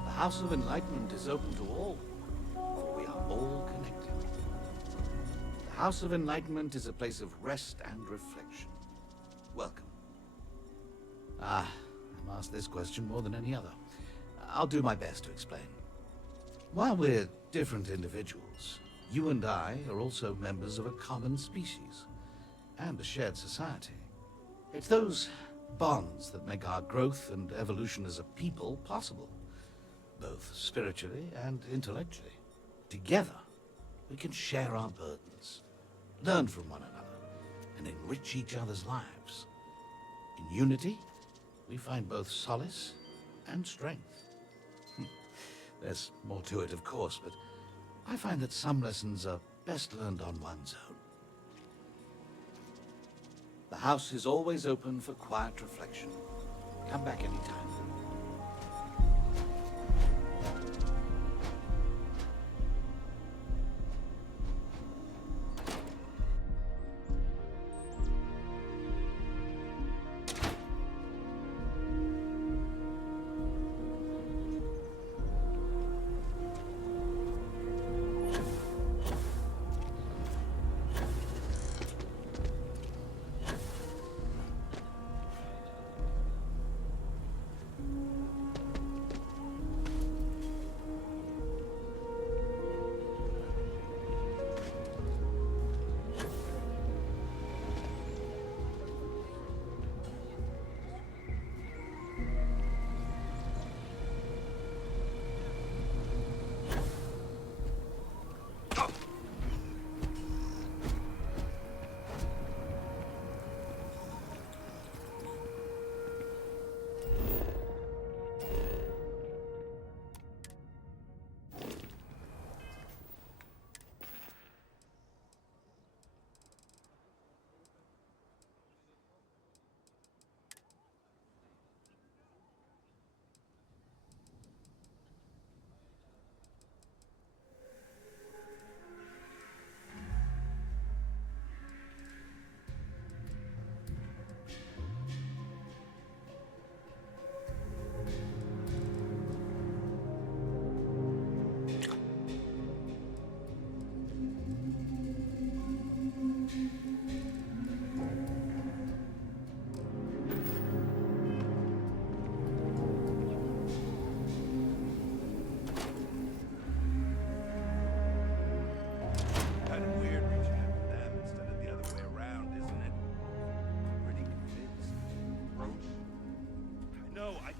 The House of Enlightenment is open to all, for we are all connected. The House of Enlightenment is a place of rest and reflection. Welcome. I'm asked this question more than any other. I'll do my best to explain. While we're different individuals, you and I are also members of a common species and a shared society. It's those bonds that make our growth and evolution as a people possible, both spiritually and intellectually. Together, we can share our burdens, learn from one another, and enrich each other's lives. In unity, we find both solace and strength. There's more to it, of course, but I find that some lessons are best learned on one's own. The house is always open for quiet reflection. Come back anytime.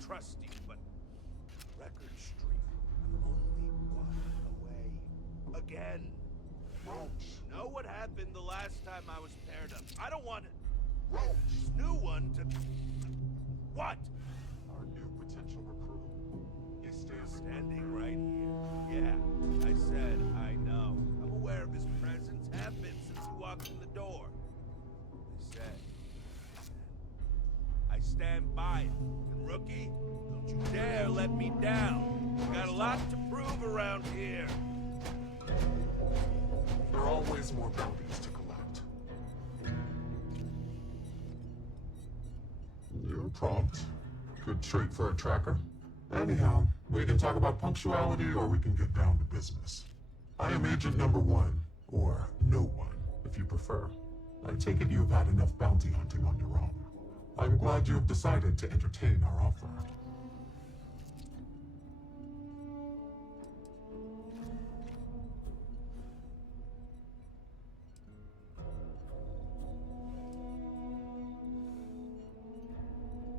Trust you, but record streak. I'm only one away. Again. Know what happened the last time I was paired up. I don't want it. This new one to... What? Our new potential recruit. He stands Standing right here. Yeah, I said I know. I'm aware of his presence. Have been since he walked in the door. I said. I stand by it. And rookie, don't you dare let me down. Got a lot to prove around here. There are always more bounties to collect. You're prompt. Good trait for a tracker. Anyhow, we can talk about punctuality or we can get down to business. I am agent number 1, or no one, if you prefer. I take it you've had enough bounty hunting on your own. I'm glad you have decided to entertain our offer.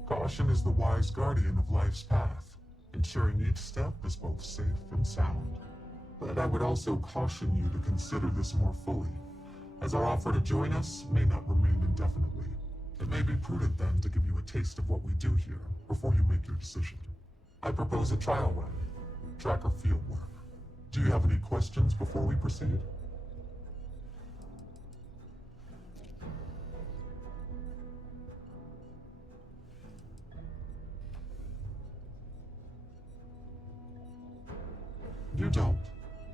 Caution is the wise guardian of life's path, ensuring each step is both safe and sound. But I would also caution you to consider this more fully, as our offer to join us may not remain indefinitely. It may be prudent then to give you a taste of what we do here before you make your decision. I propose a trial run, tracker field work. Do you have any questions before we proceed? You don't,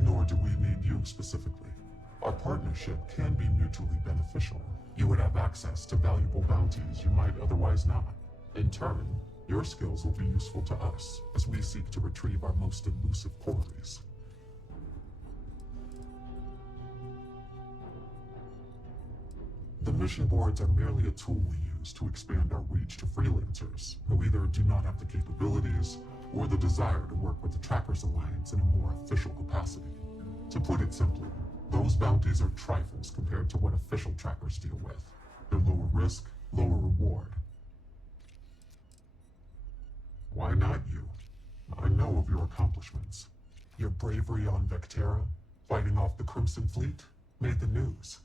nor do we need you specifically. Our partnership can be mutually beneficial. You would have access to valuable bounties you might otherwise not. In turn, your skills will be useful to us as we seek to retrieve our most elusive quarries. The mission boards are merely a tool we use to expand our reach to freelancers who either do not have the capabilities or the desire to work with the Trackers Alliance in a more official capacity. To put it simply, those bounties are trifles compared to what official trackers deal with. They're lower risk, lower reward. Why not you? I know of your accomplishments. Your bravery on Vectera, fighting off the Crimson Fleet, made the news.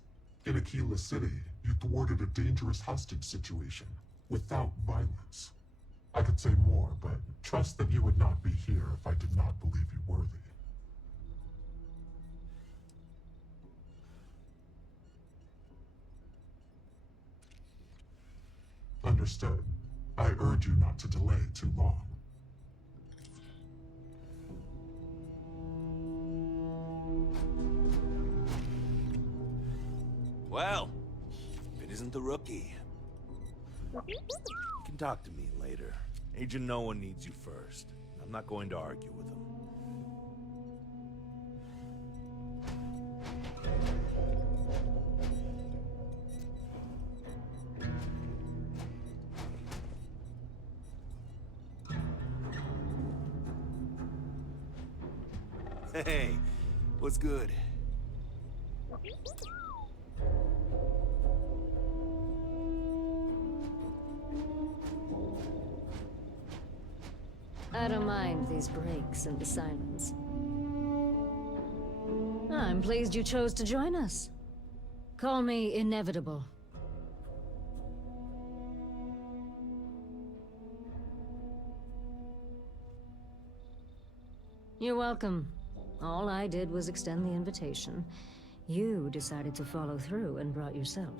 In Aquila City, you thwarted a dangerous hostage situation without violence. I could say more, but trust that you would not be here if I did not believe you worthy. Understood. I urge you not to delay too long. Well, if it isn't the rookie. You can talk to me later. Agent No One needs you first. I'm not going to argue with him. Hey, what's good? I don't mind these breaks and the silence. I'm pleased you chose to join us. Call me inevitable. You're welcome. All I did was extend the invitation. You decided to follow through and brought yourself.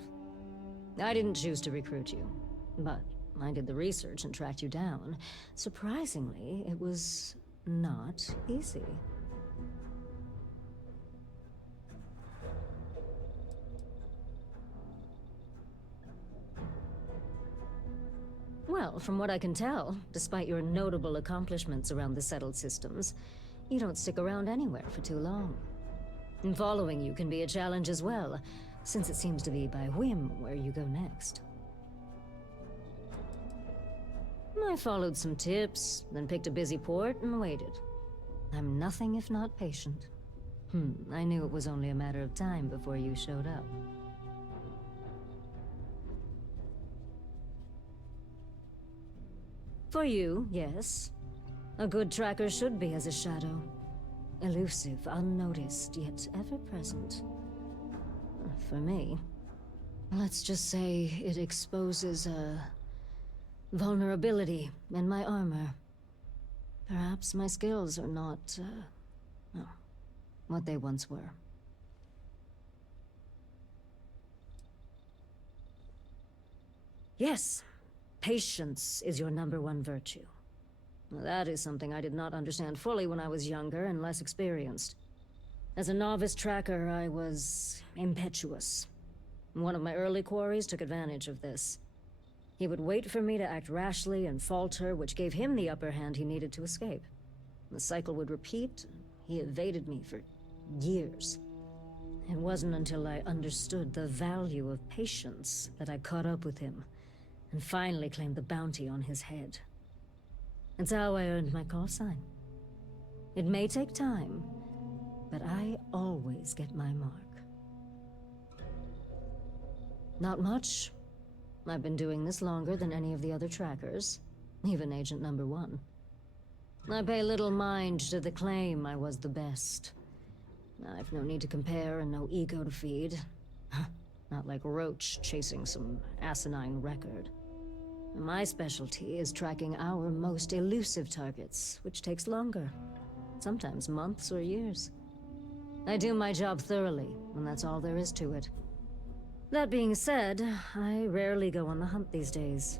I didn't choose to recruit you, but I did the research and tracked you down. Surprisingly, it was not easy. Well, from what I can tell, despite your notable accomplishments around the settled systems, you don't stick around anywhere for too long. And following you can be a challenge as well, since it seems to be by whim where you go next. I followed some tips, then picked a busy port and waited. I'm nothing if not patient. I knew it was only a matter of time before you showed up. For you, yes. A good tracker should be as a shadow. Elusive, unnoticed, yet ever-present. For me, let's just say it exposes a vulnerability in my armor. Perhaps my skills are not, well, what they once were. Yes, patience is your #1 virtue. That is something I did not understand fully when I was younger and less experienced. As a novice tracker, I was impetuous. One of my early quarries took advantage of this. He would wait for me to act rashly and falter, which gave him the upper hand he needed to escape. The cycle would repeat. He evaded me for years. It wasn't until I understood the value of patience that I caught up with him and finally claimed the bounty on his head. It's how I earned my call sign. It may take time, but I always get my mark. Not much. I've been doing this longer than any of the other trackers, even Agent #1. I pay little mind to the claim I was the best. I've no need to compare and no ego to feed. Not like Roach chasing some asinine record. My specialty is tracking our most elusive targets, which takes longer. Sometimes months or years. I do my job thoroughly, and that's all there is to it. That being said, I rarely go on the hunt these days.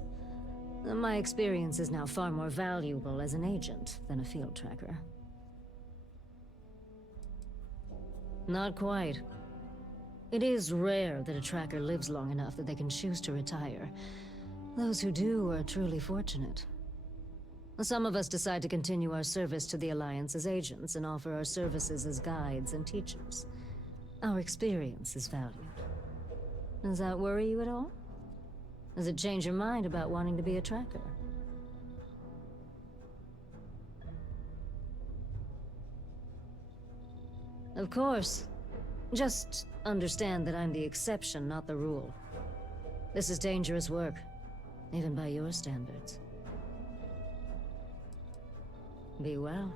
My experience is now far more valuable as an agent than a field tracker. Not quite. It is rare that a tracker lives long enough that they can choose to retire. Those who do are truly fortunate. Some of us decide to continue our service to the Alliance as agents and offer our services as guides and teachers. Our experience is valued. Does that worry you at all? Does it change your mind about wanting to be a tracker? Of course. Just understand that I'm the exception, not the rule. This is dangerous work, even by your standards. Be well.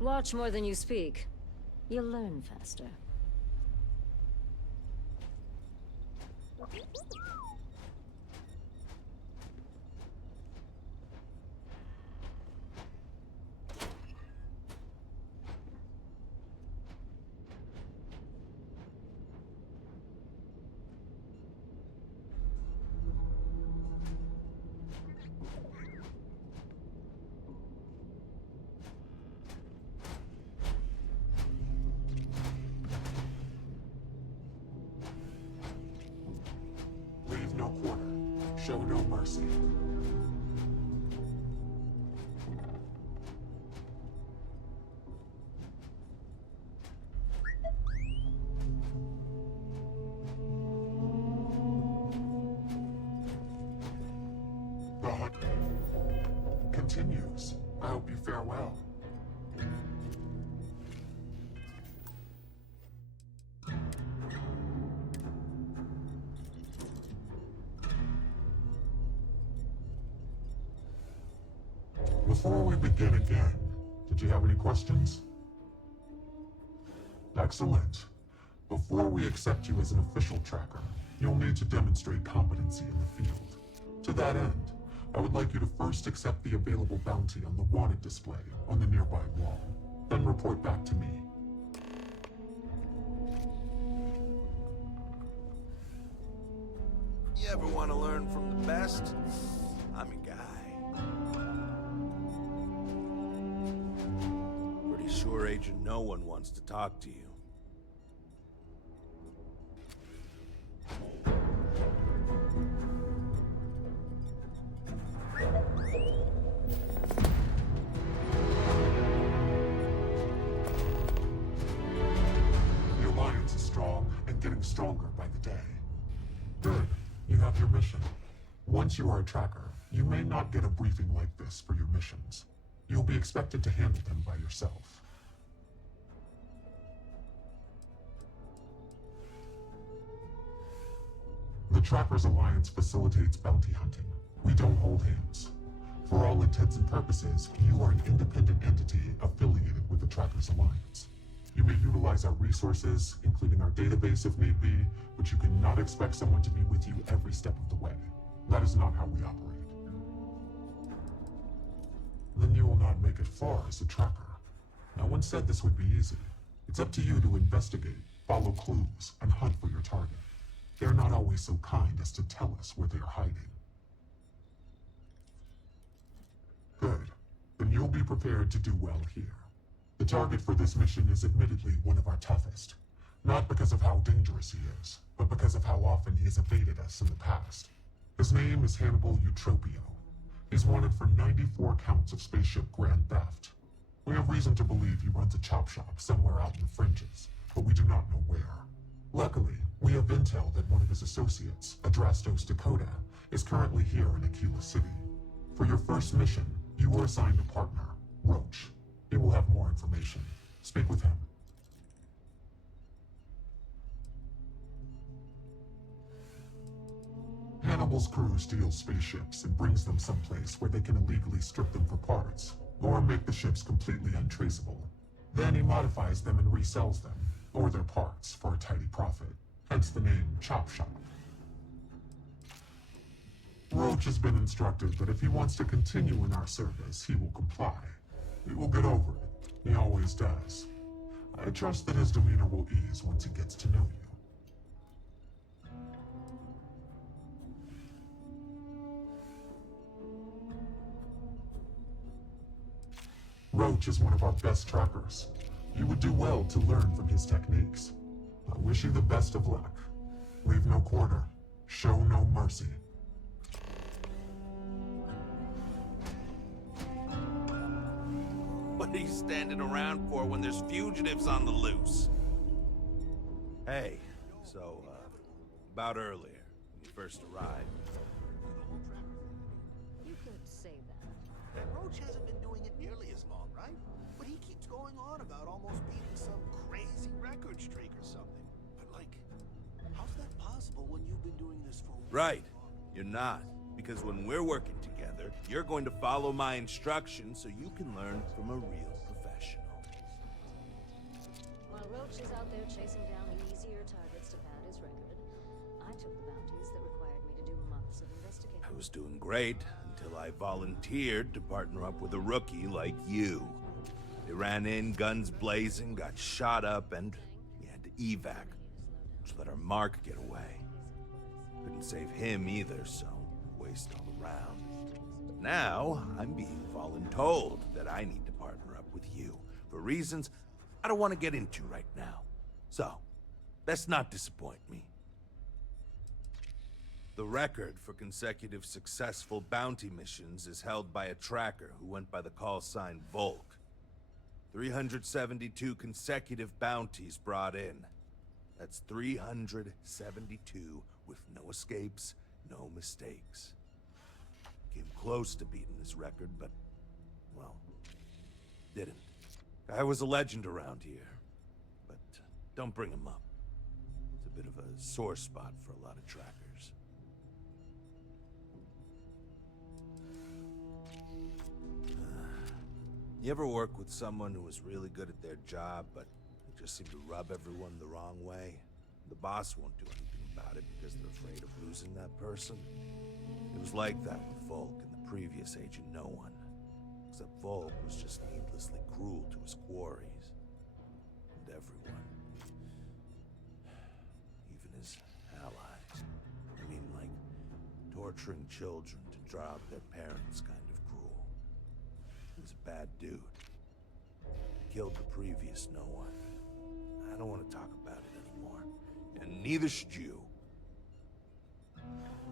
Watch more than you speak. You'll learn faster. Show no mercy. The hunt continues. I hope you fare well. Before we begin again, did you have any questions? Excellent. Before we accept you as an official tracker, you'll need to demonstrate competency in the field. To that end, I would like you to first accept the available bounty on the wanted display on the nearby wall, then report back to me. You ever want to learn from the best? I'm your guy. Pretty sure Agent No One wants to talk to you. The Alliance is strong and getting stronger by the day. Good. You have your mission. Once you are a tracker, you may not get a briefing like this for your missions. You'll be expected to handle them by yourself. The Trackers Alliance facilitates bounty hunting. We don't hold hands. For all intents and purposes, you are an independent entity affiliated with the Trackers Alliance. You may utilize our resources, including our database if need be, but you cannot expect someone to be with you every step of the way. That is not how we operate. Then you will not make it far as a tracker. No one said this would be easy. It's up to you to investigate, follow clues, and hunt for your target. They're not always so kind as to tell us where they are hiding. Good. Then you'll be prepared to do well here. The target for this mission is admittedly one of our toughest. Not because of how dangerous he is, but because of how often he has evaded us in the past. His name is Hannibal Eutropio. He's wanted for 94 counts of spaceship grand theft. We have reason to believe he runs a chop shop somewhere out in the fringes, but we do not know where. Luckily, we have intel that one of his associates, Adrastos Dakota, is currently here in Aquila City. For your first mission, you were assigned a partner, Roach. He will have more information. Speak with him. Hannibal's crew steals spaceships and brings them someplace where they can illegally strip them for parts, or make the ships completely untraceable. Then he modifies them and resells them, or their parts, for a tidy profit. Hence the name Chop Shop. Roach has been instructed that if he wants to continue in our service, he will comply. He will get over it. He always does. I trust that his demeanor will ease once he gets to know you. Roach is one of our best trackers. You would do well to learn from his techniques. I wish you the best of luck. Leave no quarter. Show no mercy. What are you standing around for when there's fugitives on the loose? Hey, so, about earlier, when you first arrived. You could say that. Roach hasn't been doing it nearly as long, right? But he keeps going on about almost beating some crazy record streak or something. But like, how's that possible when you've been doing this for Right. You're not. Because when we're working together, you're going to follow my instructions so you can learn from a real professional. While Roach is out there chasing down easier targets to pad his record, I took the bounties that required me to do months of investigating. I was doing great until I volunteered to partner up with a rookie like you. They ran in, guns blazing, got shot up, and we had to evac, which let our mark get away. Couldn't save him either, so waste all around. But now, I'm being voluntold that I need to partner up with you, for reasons I don't want to get into right now. So, let's not disappoint me. The record for consecutive successful bounty missions is held by a tracker who went by the call sign Volk. 372 consecutive bounties brought in. That's 372 with no escapes, no mistakes. Came close to beating his record, but, well, didn't. Guy was a legend around here, but don't bring him up. It's a bit of a sore spot for a lot of trackers. You ever work with someone who was really good at their job, but they just seem to rub everyone the wrong way? The boss won't do anything about it because they're afraid of losing that person. It was like that with Volk and the previous Agent No One. Except Volk was just needlessly cruel to his quarries. And everyone. Even his allies. I mean, like, torturing children to draw out their parents kind of cruel. He was a bad dude. Killed the previous No One. I don't want to talk about it anymore. And neither should you.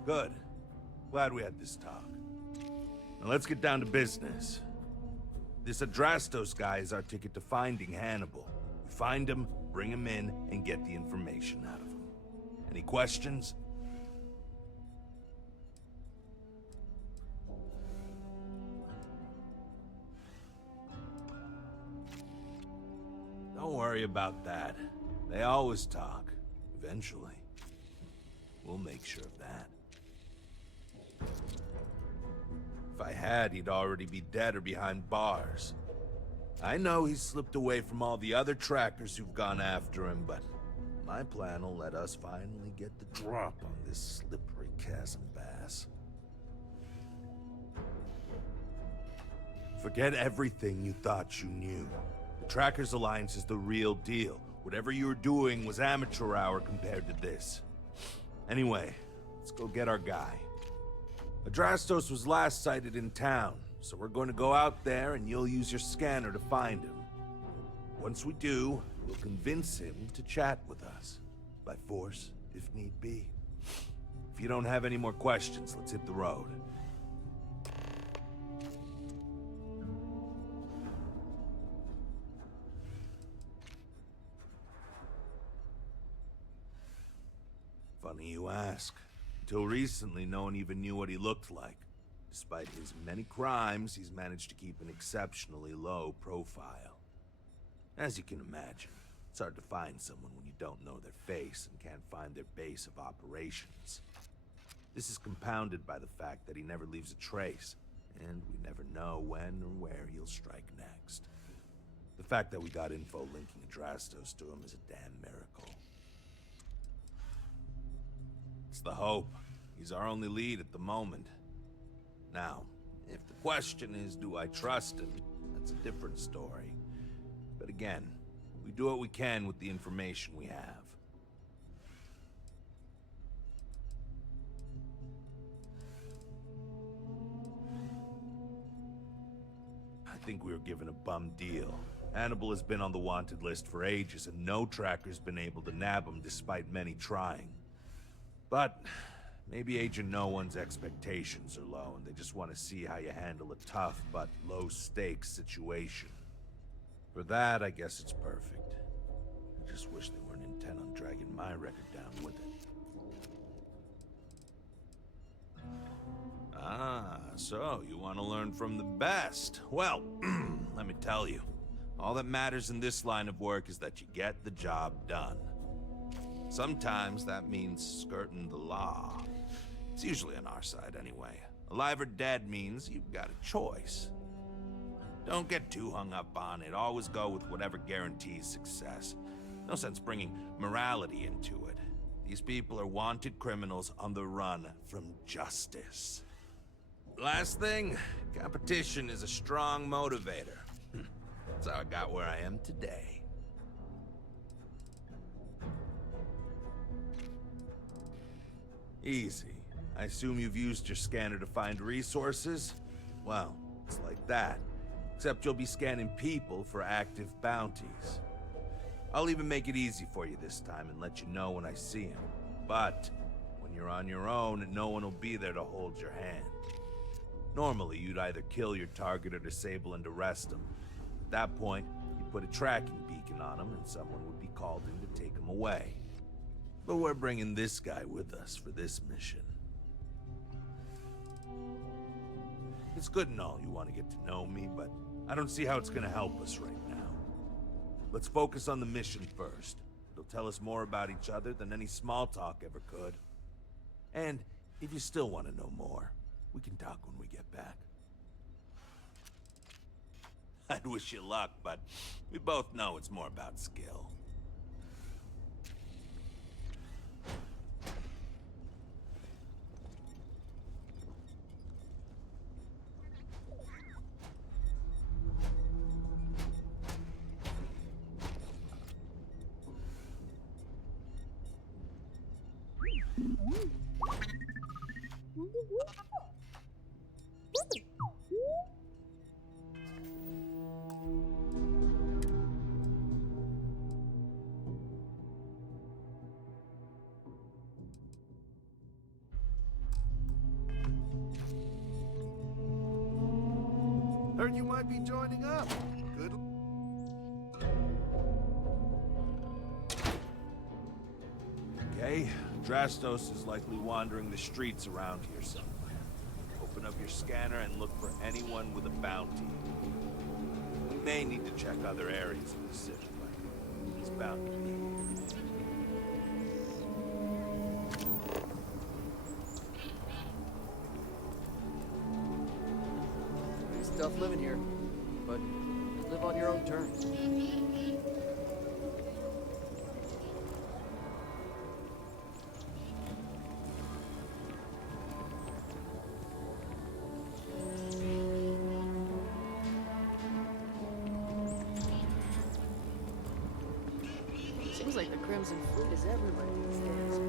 Good. Glad we had this talk. Now let's get down to business. This Adrastos guy is our ticket to finding Hannibal. We find him, bring him in, and get the information out of him. Any questions? Don't worry about that. They always talk. Eventually. We'll make sure of that. If I had, he'd already be dead or behind bars. I know he's slipped away from all the other trackers who've gone after him, but my plan will let us finally get the drop on this slippery chasm bass. Forget everything you thought you knew. The Trackers Alliance is the real deal. Whatever you were doing was amateur hour compared to this. Anyway, let's go get our guy. Adrastos was last sighted in town, so we're going to go out there and you'll use your scanner to find him. Once we do, we'll convince him to chat with us. By force, if need be. If you don't have any more questions, let's hit the road. Funny you ask. Until recently, no one even knew what he looked like. Despite his many crimes, he's managed to keep an exceptionally low profile. As you can imagine, it's hard to find someone when you don't know their face and can't find their base of operations. This is compounded by the fact that he never leaves a trace, and we never know when or where he'll strike next. The fact that we got info linking Adrastos to him is a damn miracle. It's the hope. He's our only lead at the moment. Now, if the question is, do I trust him? That's a different story. But again, we do what we can with the information we have. I think we were given a bum deal. Hannibal has been on the wanted list for ages, and no tracker's been able to nab him despite many trying. But maybe Agent No One's expectations are low, and they just want to see how you handle a tough but low-stakes situation. For that, I guess it's perfect. I just wish they weren't intent on dragging my record down with it. Ah, so you want to learn from the best. Well, let me tell you. All that matters in this line of work is that you get the job done. Sometimes that means skirting the law. It's usually on our side anyway. Alive or dead means you've got a choice. Don't get too hung up on it. Always go with whatever guarantees success. No sense bringing morality into it. These people are wanted criminals on the run from justice. Last thing, competition is a strong motivator. That's how I got where I am today. Easy. I assume you've used your scanner to find resources? Well, it's like that. Except you'll be scanning people for active bounties. I'll even make it easy for you this time and let you know when I see him. But when you're on your own, no one will be there to hold your hand. Normally, you'd either kill your target or disable and arrest him. At that point, you'd put a tracking beacon on him and someone would be called in to take him away. But we're bringing this guy with us for this mission. It's good and all you want to get to know me, but I don't see how it's going to help us right now. Let's focus on the mission first. It'll tell us more about each other than any small talk ever could. And if you still want to know more, we can talk when we get back. I'd wish you luck, but we both know it's more about skill. Heard you might be joining up. Good. Okay, Adrastos is likely wandering the streets around here somewhere. Open up your scanner and look for anyone with a bounty. We may need to check other areas of the city, like about me. It's tough living here, but live on your own terms. Seems like the Crimson Fleet is everywhere these days.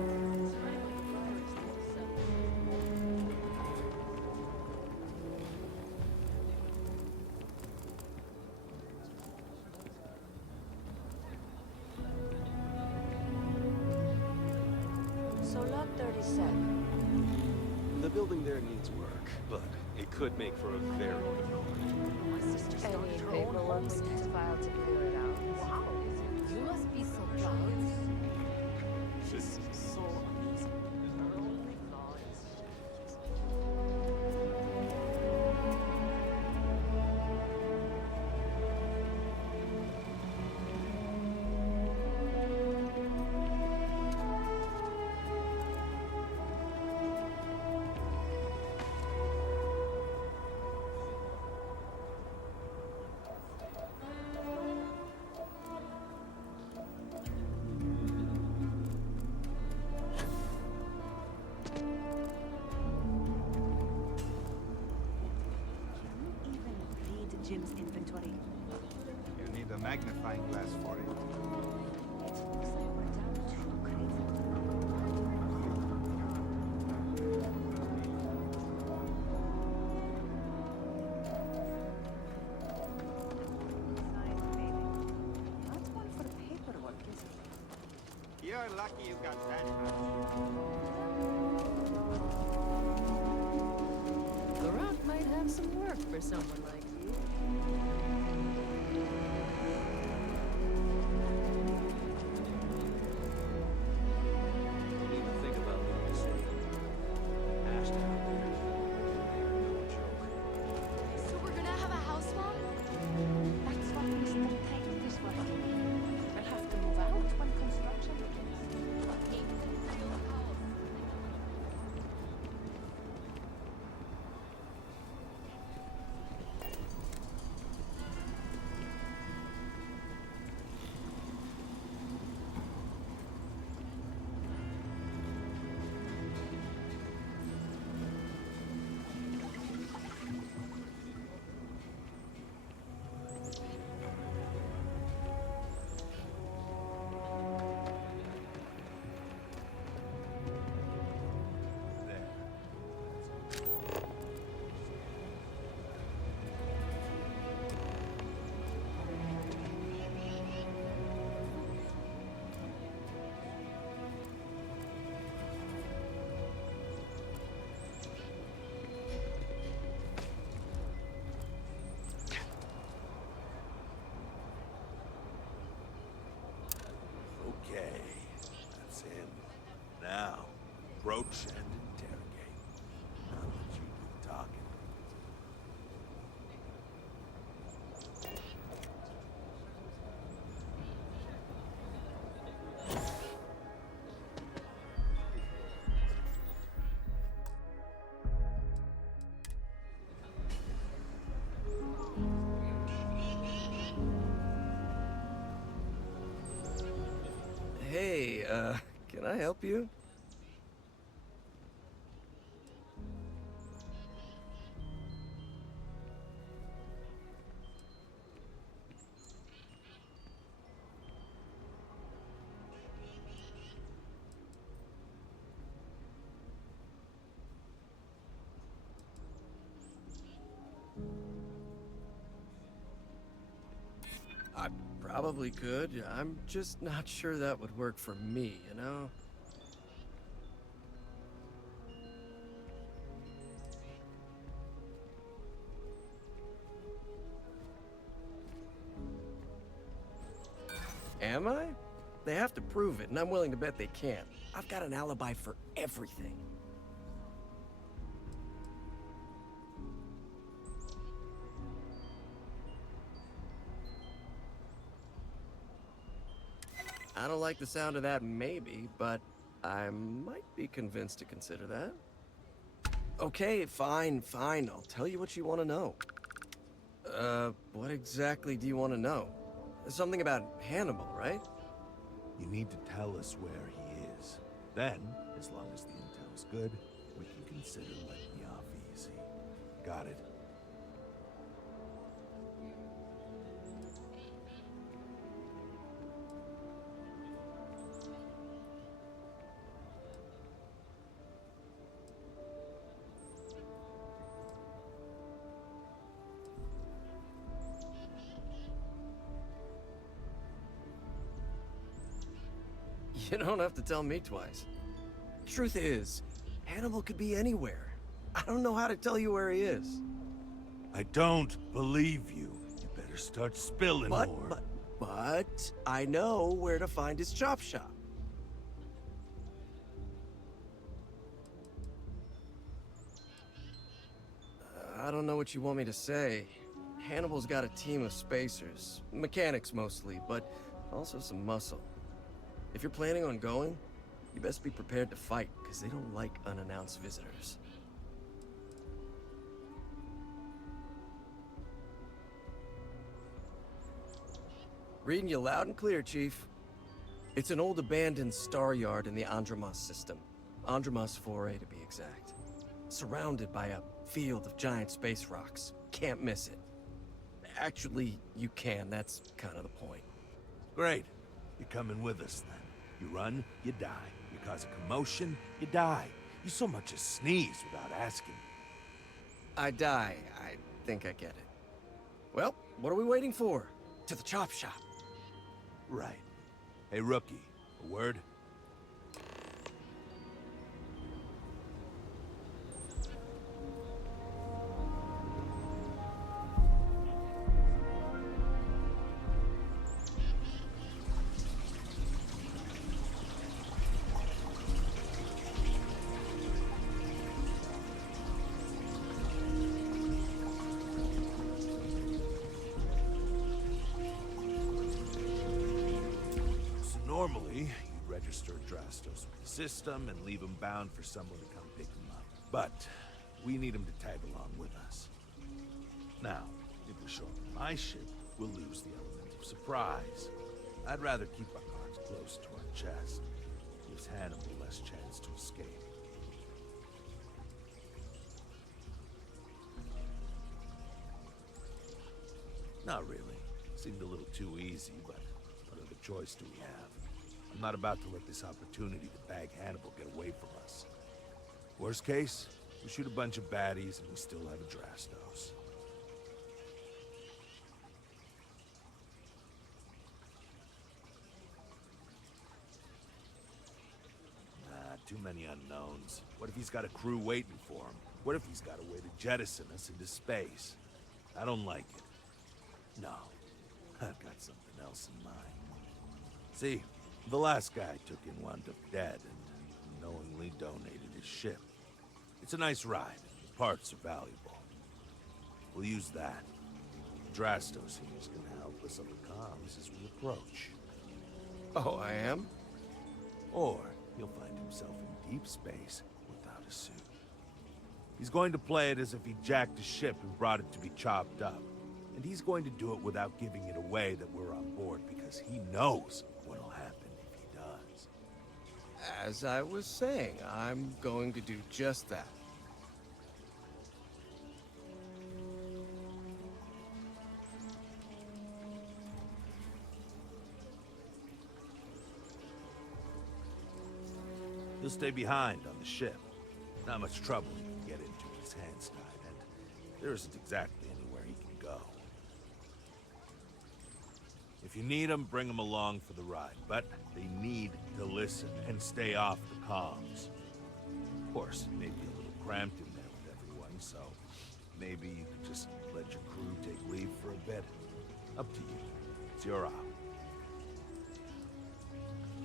So Lot 37. The building there needs work, but it could make for a very good home. My sister started her own homestead. File to clear it out. Wow. You must be so proud. She's so amazing. Her only flaw is Jim's inventory. You need a magnifying glass for it. It looks like we're down to a crazy. Not one for paperwork, is it? You're lucky you got that much. The Rock might have some work for someone like you. Didn't even think about leaving the city. Ash down there. They are no joke. So we're gonna have a house swap? That's what Mr. Titus was doing. We'll have to move out when construction begins. Okay, that's him. Now, approach and interrogate. I'll let you do the talking. Hey, can I help you? I probably could. I'm just not sure that would work for me, you know? Am I? They have to prove it, and I'm willing to bet they can't. I've got an alibi for everything. I don't like the sound of that maybe, but I might be convinced to consider that. Okay, fine. I'll tell you what you want to know. What exactly do you want to know? Something about Hannibal, right? You need to tell us where he is. Then, as long as the intel's good, we can consider letting you off easy. Got it? You don't have to tell me twice. Truth is, Hannibal could be anywhere. I don't know how to tell you where he is. I don't believe you. You better start spilling more. But I know where to find his chop shop. I don't know what you want me to say. Hannibal's got a team of spacers, mechanics mostly, but also some muscle. If you're planning on going, you best be prepared to fight, because they don't like unannounced visitors. Reading you loud and clear, Chief. It's an old abandoned star yard in the Andromos system. Andromos 4A to be exact. Surrounded by a field of giant space rocks. Can't miss it. Actually, you can. That's kind of the point. Great. You're coming with us then. You run, you die. You cause a commotion, you die. You so much as sneeze without asking. I die. I think I get it. Well, what are we waiting for? To the chop shop. Right. Hey, rookie, a word? Normally, you register Drastos with the system and leave him bound for someone to come pick him up. But we need him to tag along with us. Now, if we show up in my ship, we'll lose the element of surprise. I'd rather keep our cards close to our chest. Gives Hannibal less chance to escape. Not really. Seemed a little too easy, but what other choice do we have? I'm not about to let this opportunity to bag Hannibal get away from us. Worst case, we shoot a bunch of baddies and we still have a Drastos. Nah, too many unknowns. What if he's got a crew waiting for him? What if he's got a way to jettison us into space? I don't like it. No, I've got something else in mind. See, the last guy I took in wound up dead and knowingly donated his ship. It's a nice ride. Parts are valuable. We'll use that. Drastos here is going to help us on the comms as we approach. Oh, I am? Or he'll find himself in deep space without a suit. He's going to play it as if he jacked a ship and brought it to be chopped up. And he's going to do it without giving it away that we're on board because he knows what'll happen if he does. As I was saying, I'm going to do just that. He'll stay behind on the ship. Not much trouble he can get into with his hands tied, and there isn't exactly anywhere he can go. If you need them, bring them along for the ride, but they need to listen and stay off the comms. Of course, it may be a little cramped in there with everyone, so maybe you could just let your crew take leave for a bit. Up to you. It's your op.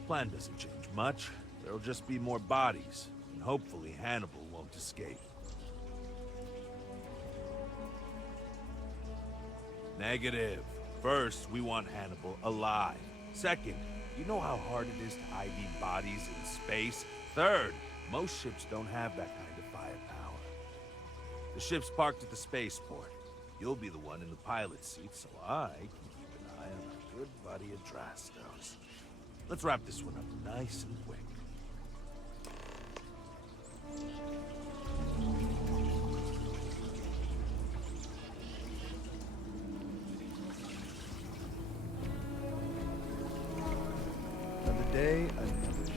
Plan doesn't change much. There'll just be more bodies, and hopefully Hannibal won't escape. Negative. First, we want Hannibal alive. Second, You know how hard it is to ID bodies in space? Third, most ships don't have that kind of firepower. The ship's parked at the spaceport. You'll be the one in the pilot's seat, so I can keep an eye on our good buddy Adrastos. Let's wrap this one up nice and quick. Another day, another show.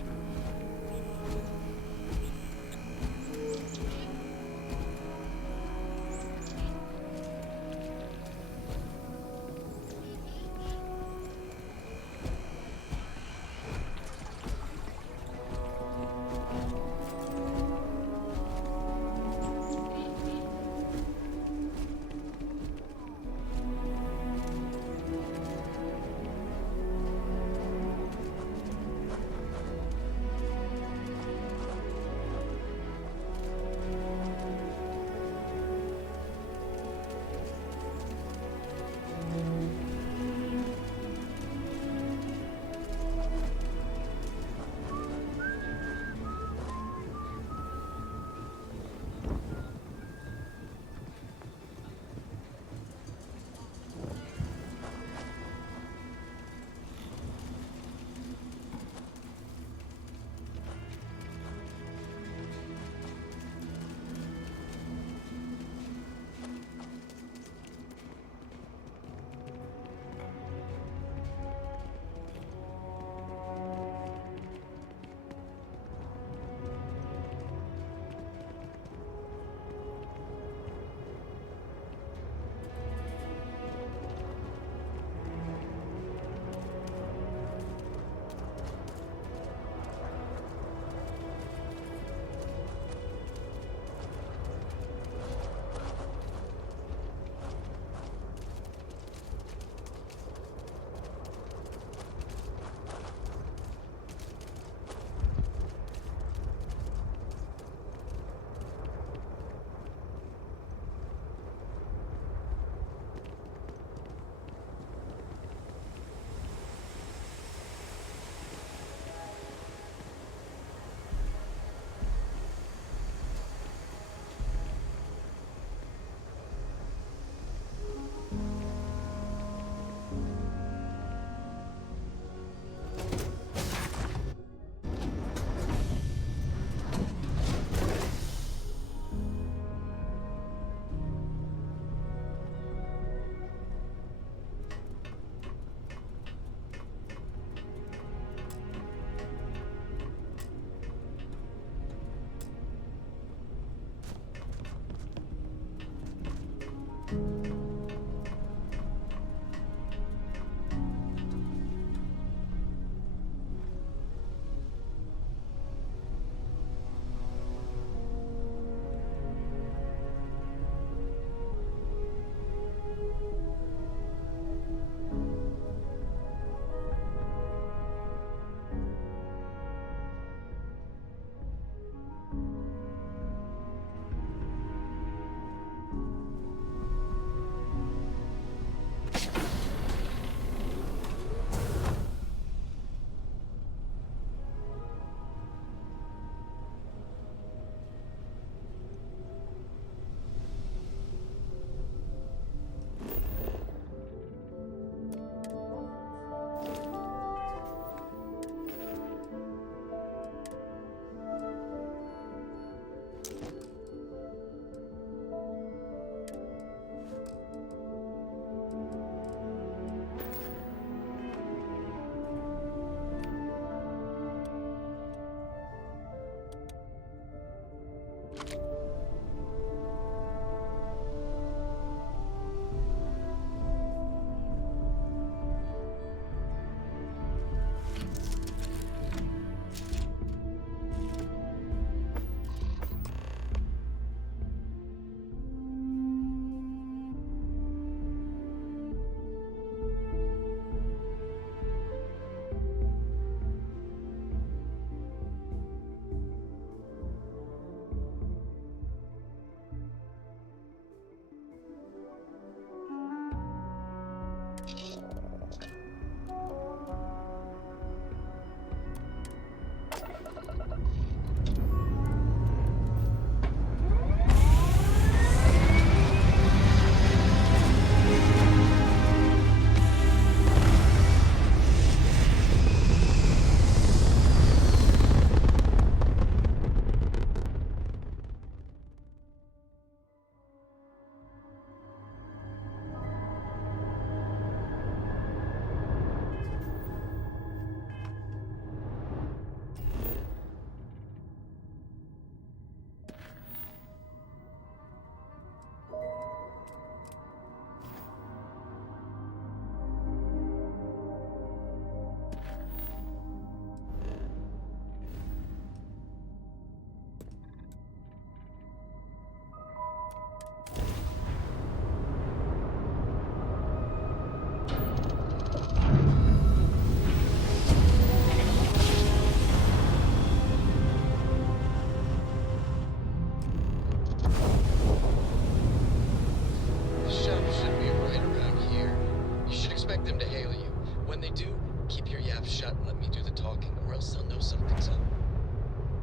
when they do, keep your yap shut and let me do the talking, or else they'll know something's up.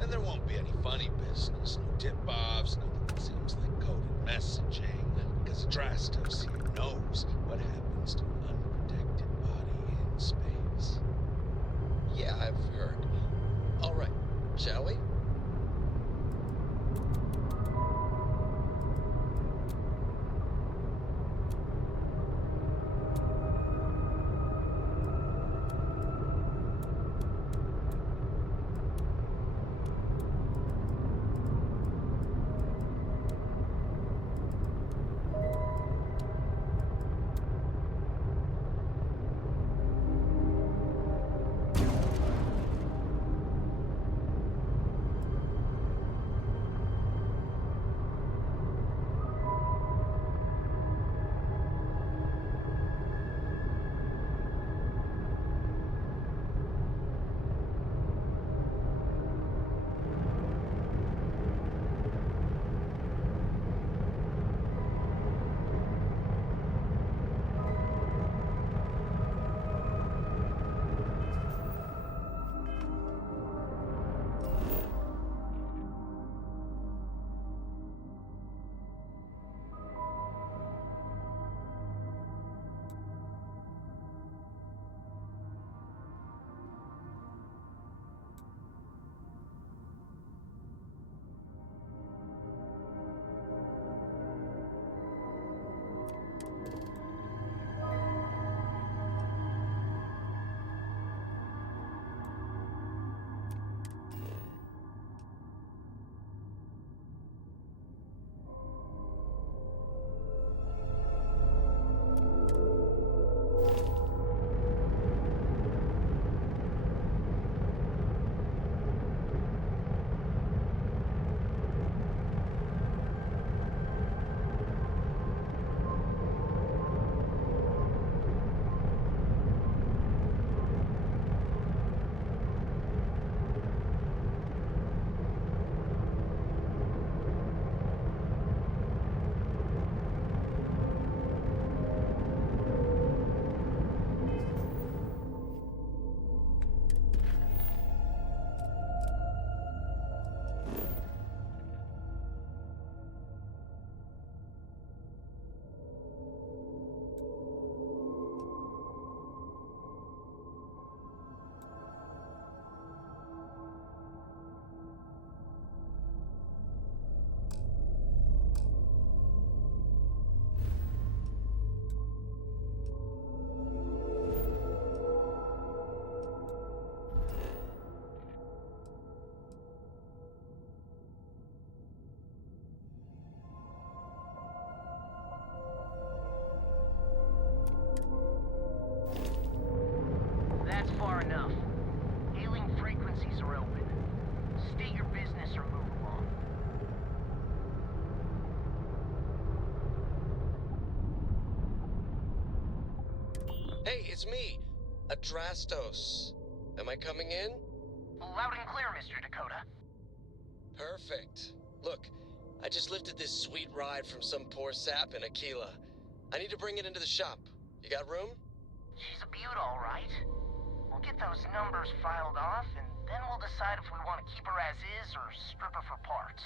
And there won't be any funny business, no tip-offs, nothing that seems like coded messaging, because Drastos here knows what happens to an unprotected body in space. Yeah, I've heard. All right, shall we? That's far enough. Hailing frequencies are open. State your business or move along. Hey, it's me, Adrastos. Am I coming in? Loud and clear, Mr. Dakota. Perfect. Look, I just lifted this sweet ride from some poor sap in Aquila. I need to bring it into the shop. You got room? She's a beaut, all right. We'll get those numbers filed off, and then we'll decide if we want to keep her as is or strip her for parts.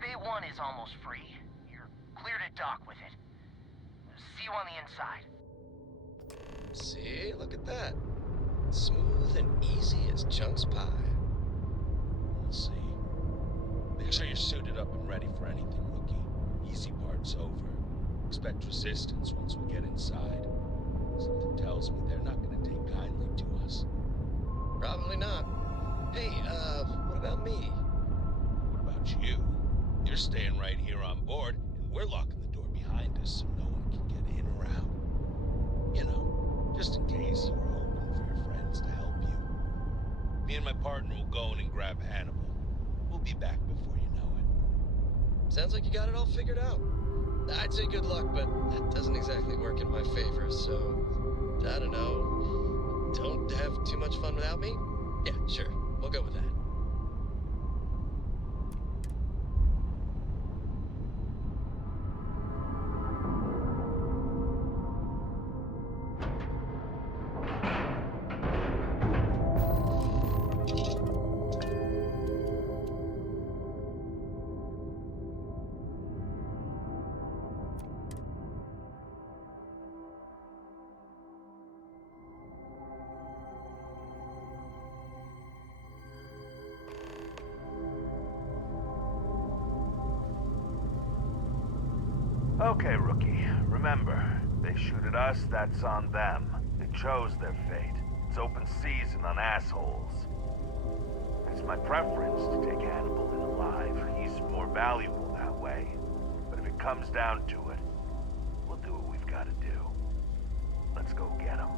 Bay 1 is almost free. You're clear to dock with it. See you on the inside. See, look at that. Smooth and easy as Chunk's pie. We'll see. Make sure you're suited up and ready for anything, rookie. Easy part's over. Expect resistance once we get inside. Something tells me they're not going to take kindly to us. Probably not. Hey, what about me? What about you? You're staying right here on board, and we're locking the door behind us so no one can get in or out. You know, just in case you were hoping for your friends to help you. Me and my partner will go in and grab Hannibal. We'll be back before you know it. Sounds like you got it all figured out. I'd say good luck, but that doesn't exactly work in my favor, so... I don't know. Don't have too much fun without me? Yeah, sure. We'll go with that. Okay, rookie. Remember, they shoot at us, that's on them. They chose their fate. It's open season on assholes. It's my preference to take Hannibal in alive. He's more valuable that way. But if it comes down to it, we'll do what we've got to do. Let's go get him.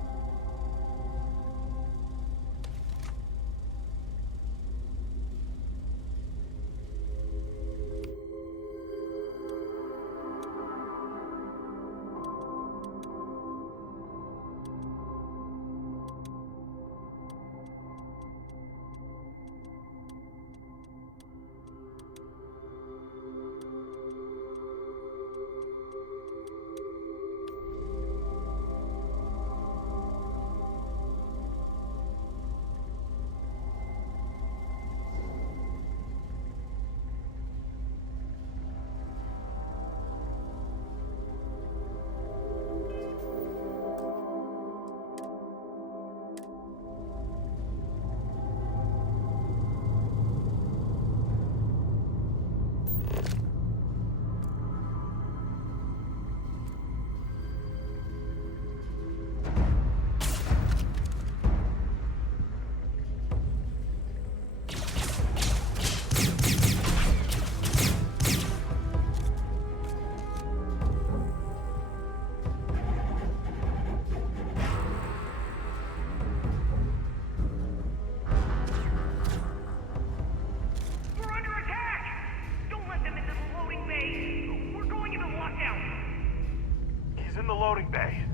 Loading bay.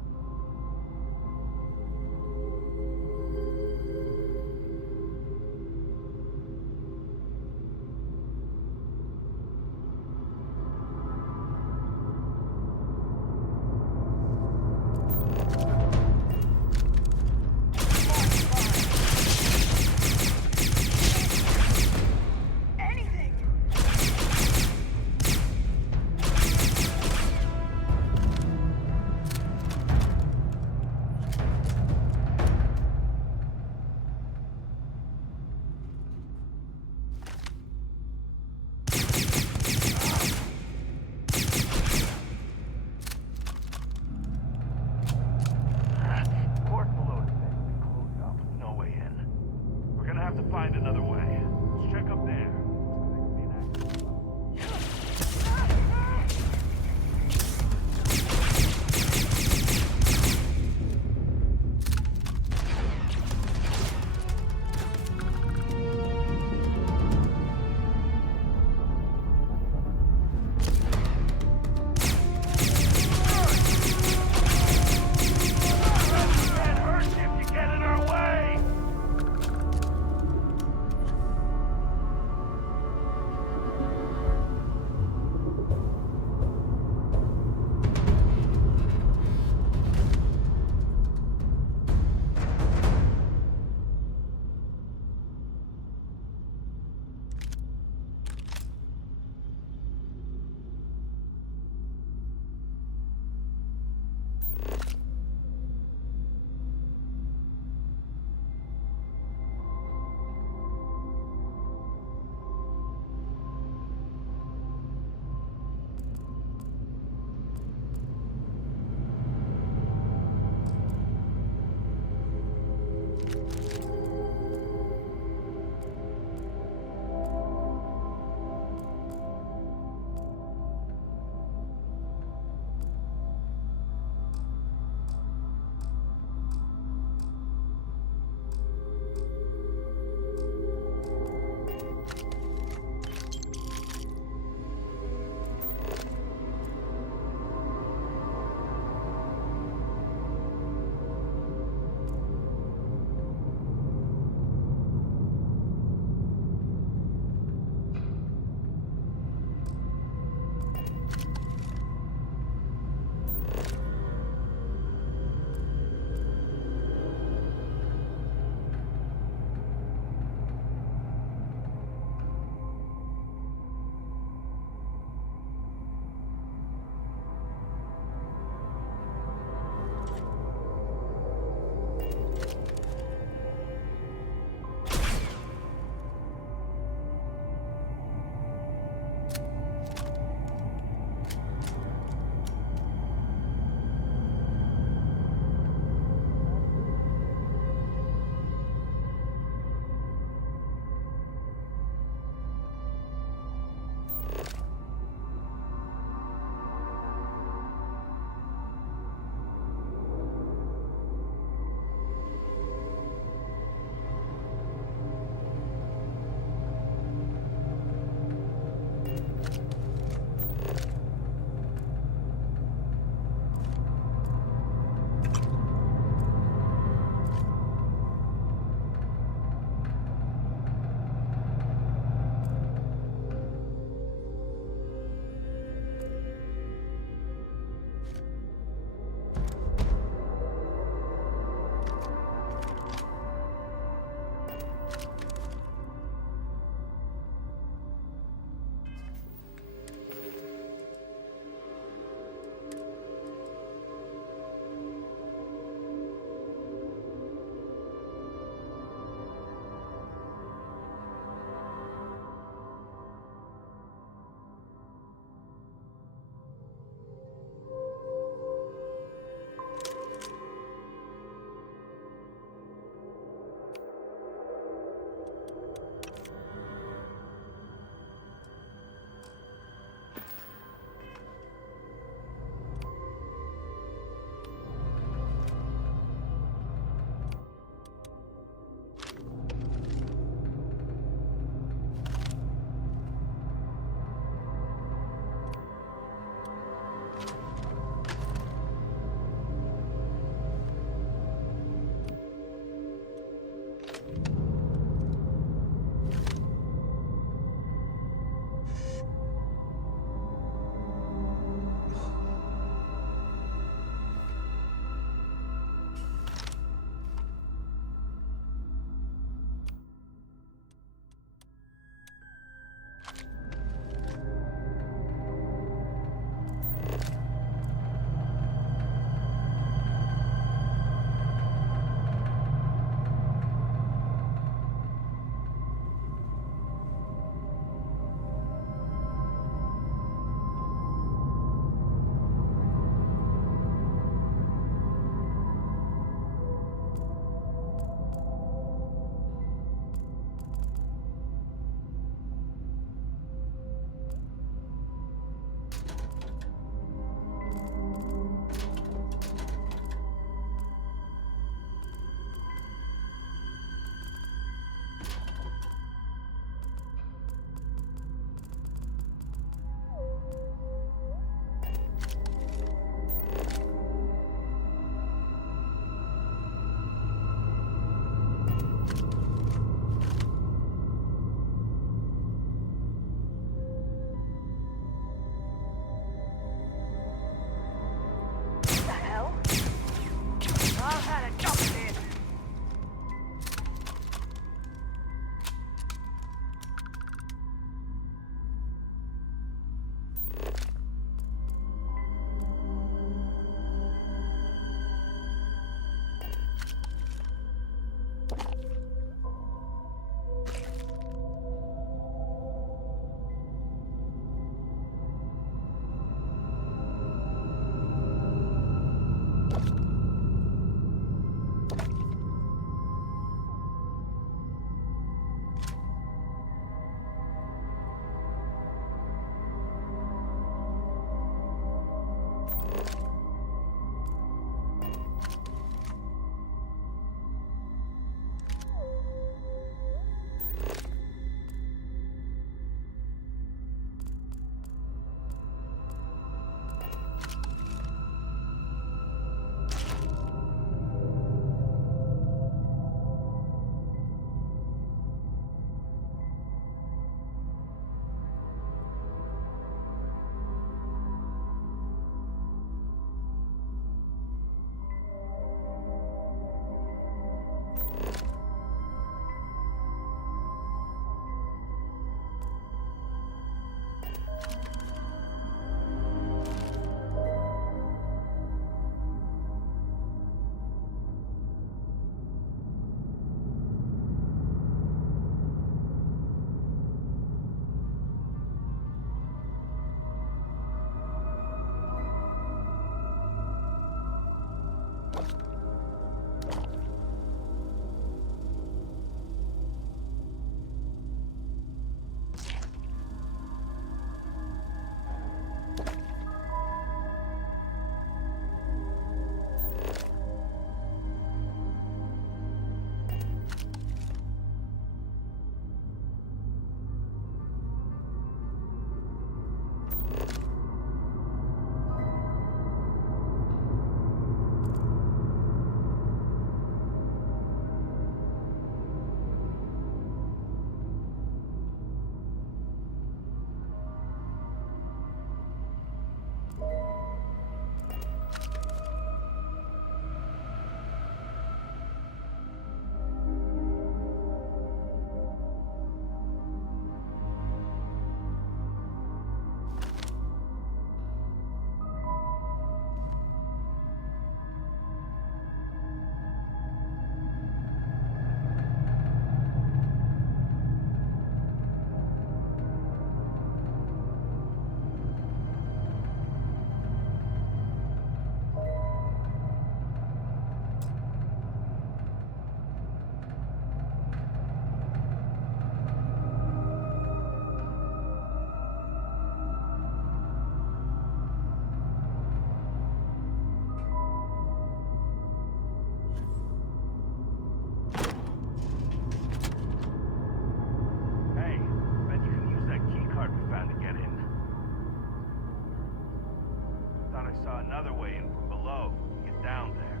Saw another way in from below. Get down there.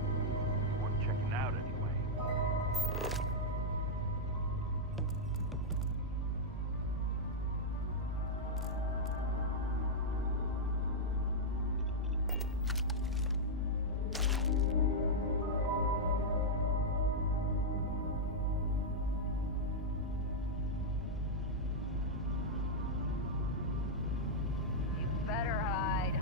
Worth checking out anyway. You better hide.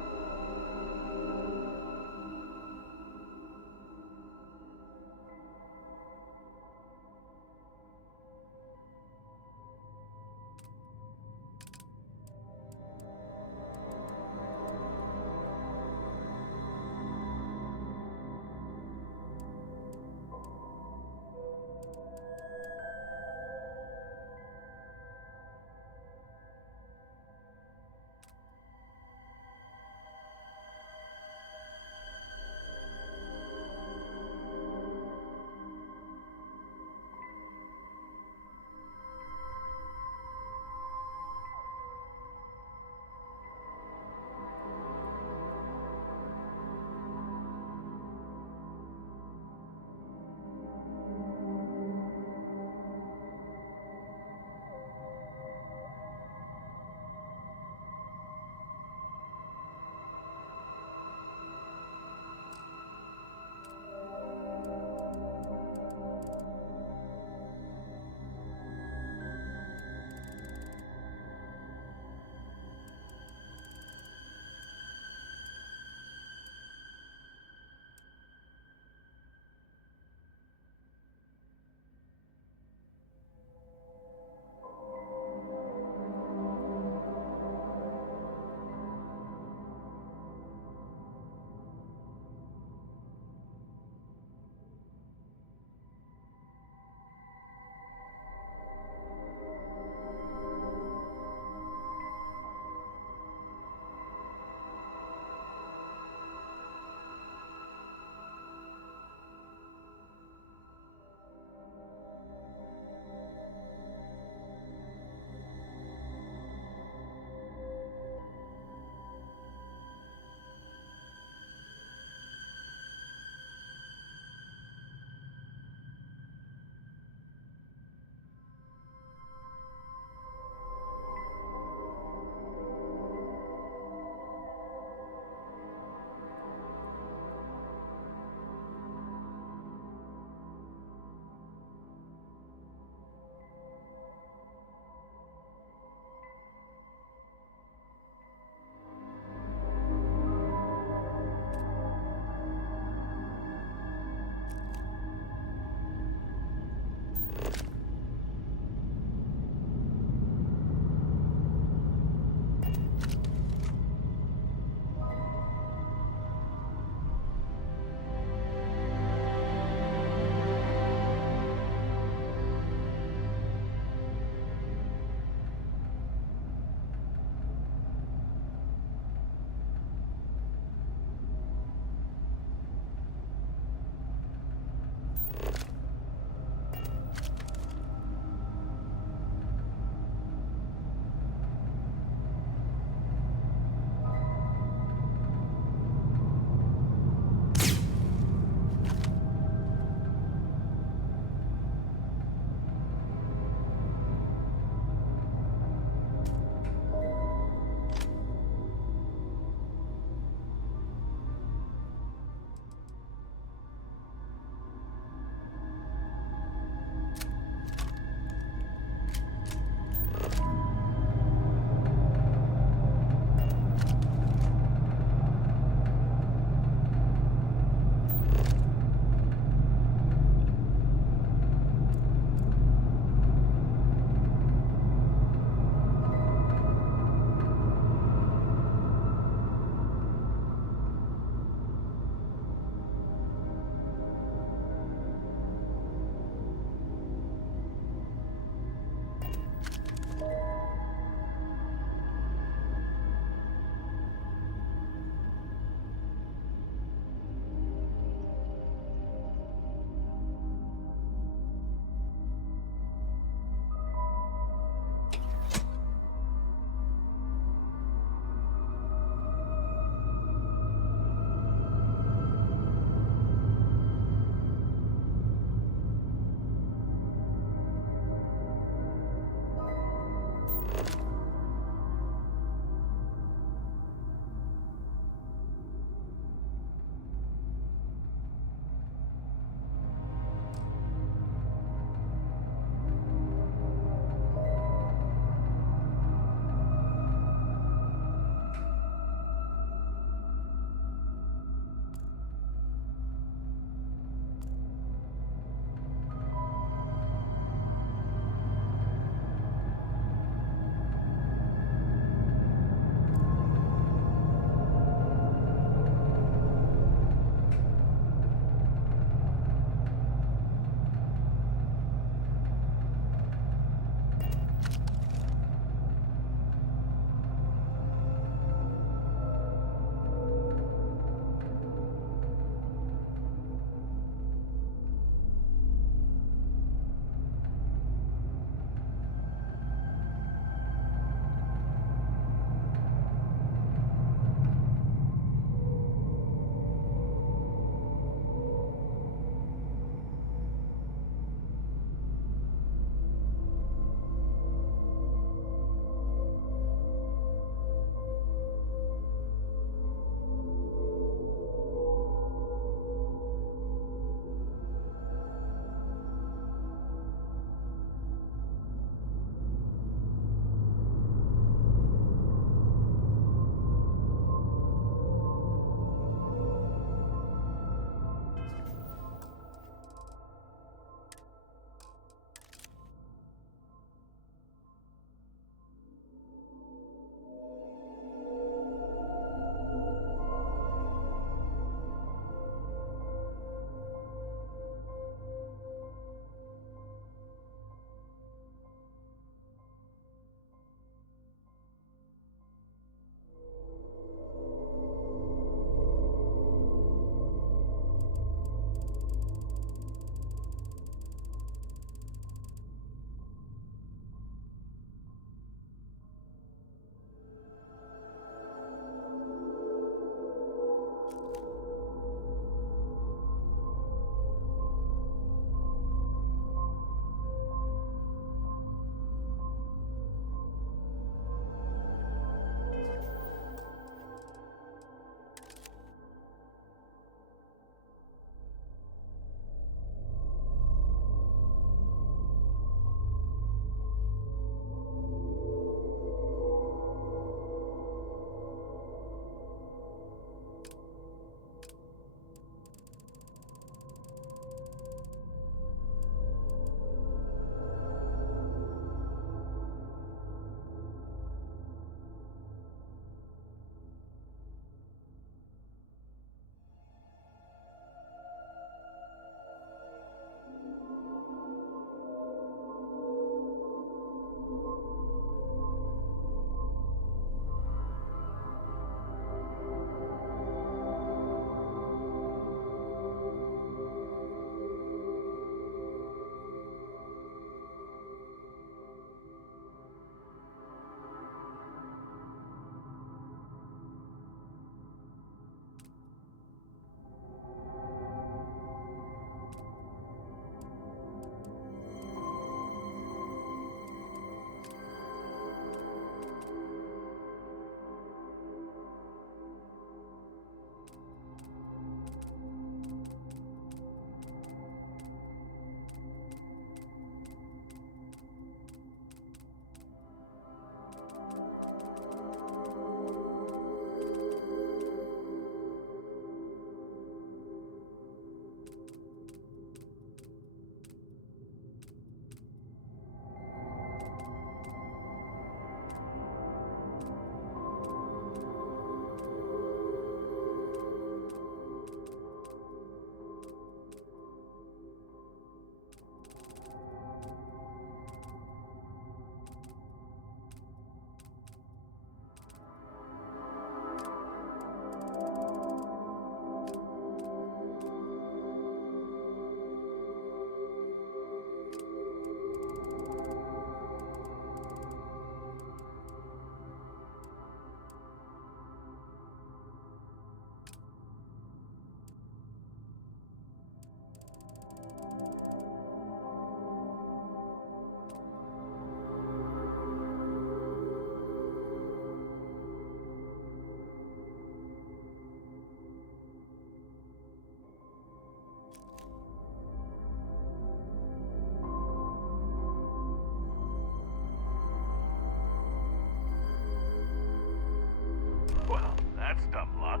that's dumb luck.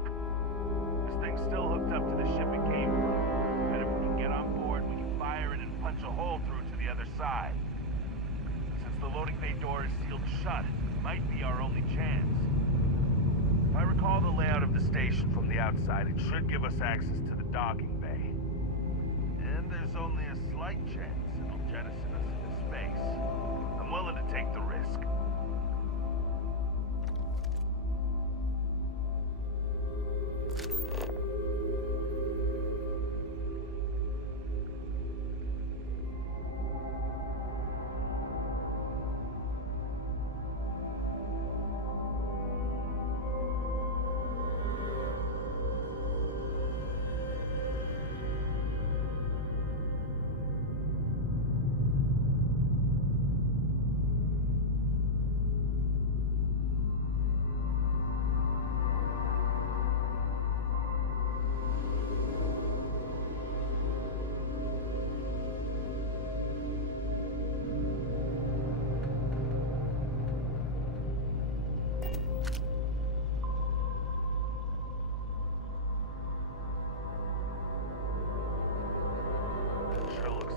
This thing's still hooked up to the ship it came from. And if we can get on board, we can fire it and punch a hole through to the other side. Since the loading bay door is sealed shut, it might be our only chance. If I recall the layout of the station from the outside, it should give us access to the docking bay. And there's only a slight chance it'll jettison us into space. I'm willing to take the risk.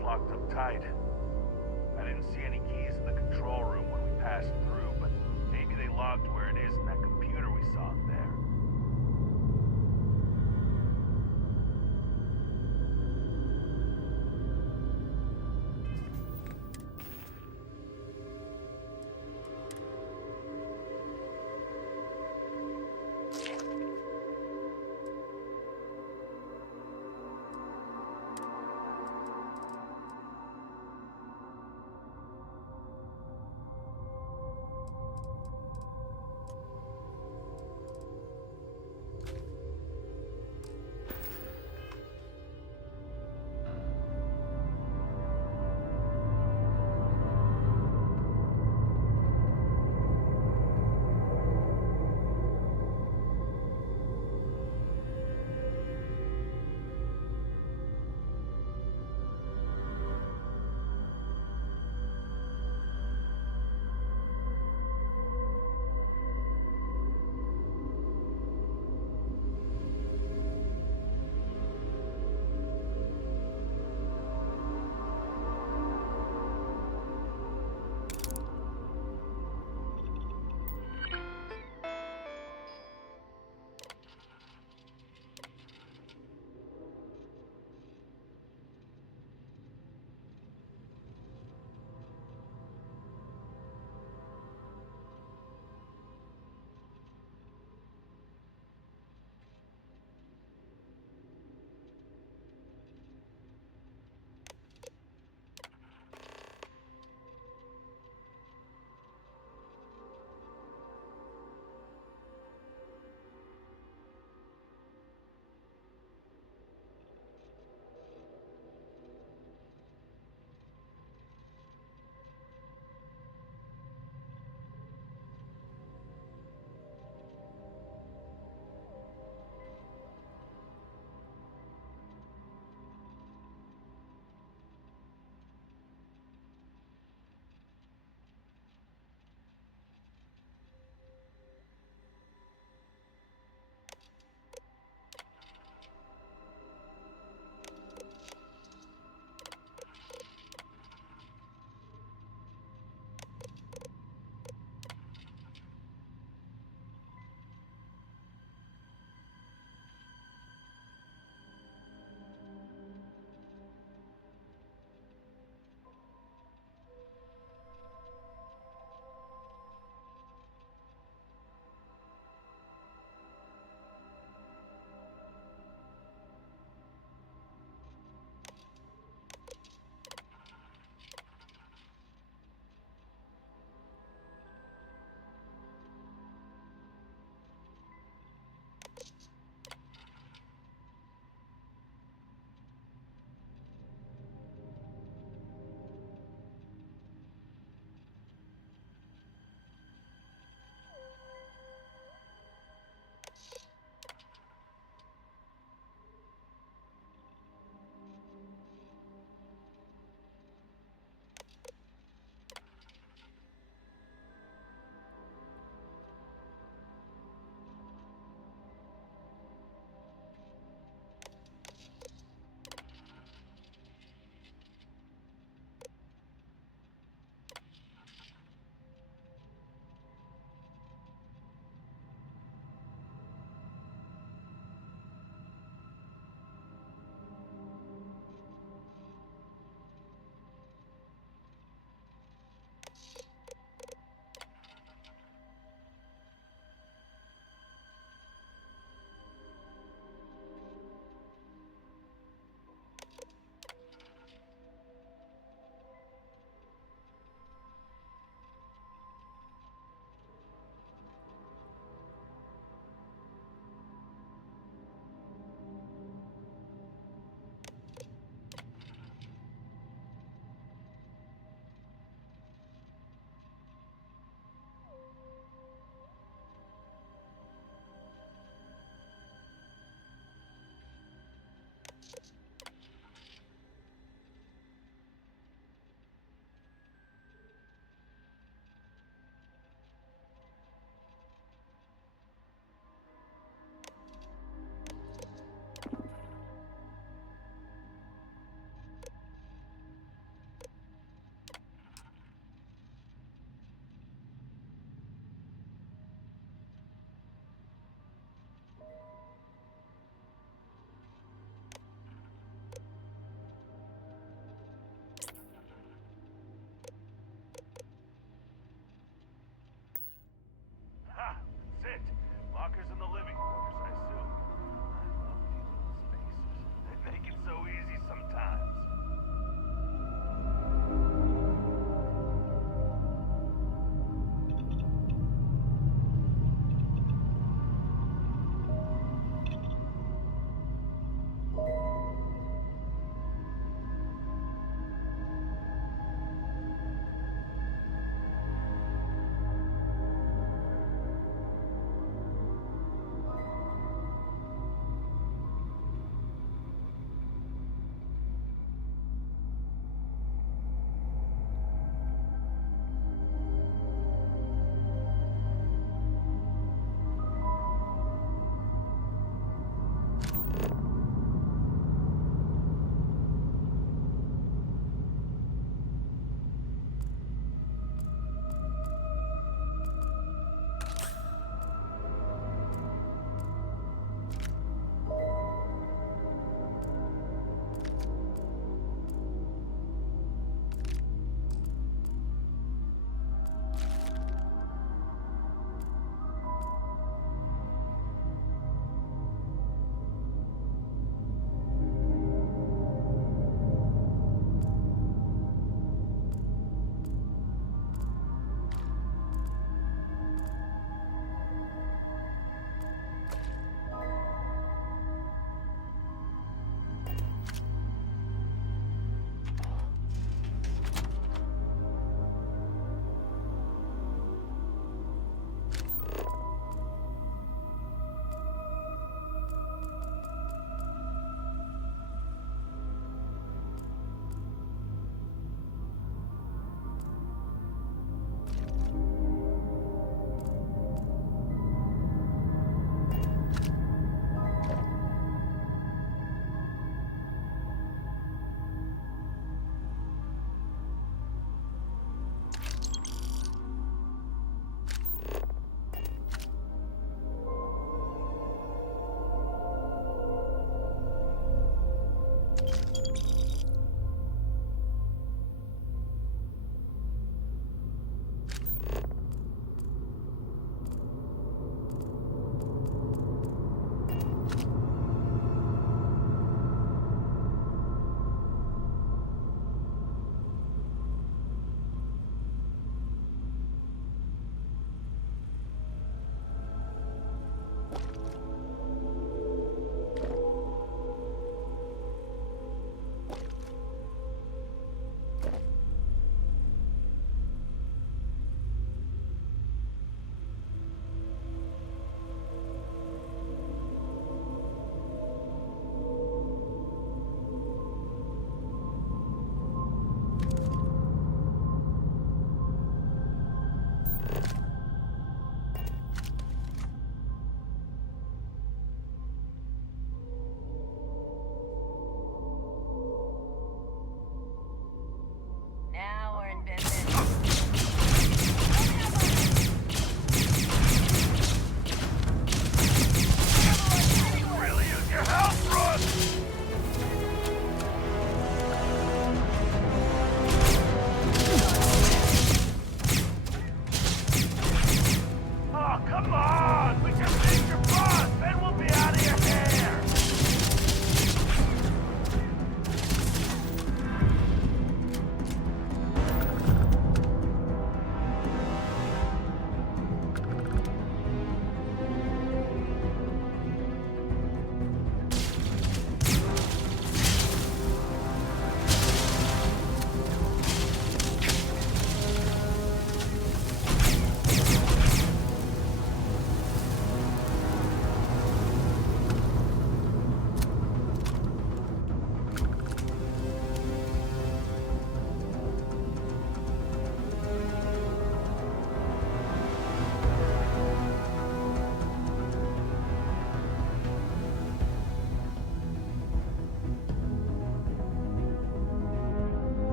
Locked up tight. I didn't see any keys in the control room when we passed through, but maybe they logged where it is in that computer we saw in there. Come on! We just need your boss, then we'll be out of your hair!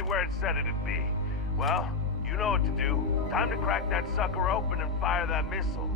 right where it said it'd be. Well, you know what to do. Time to crack that sucker open and fire that missile.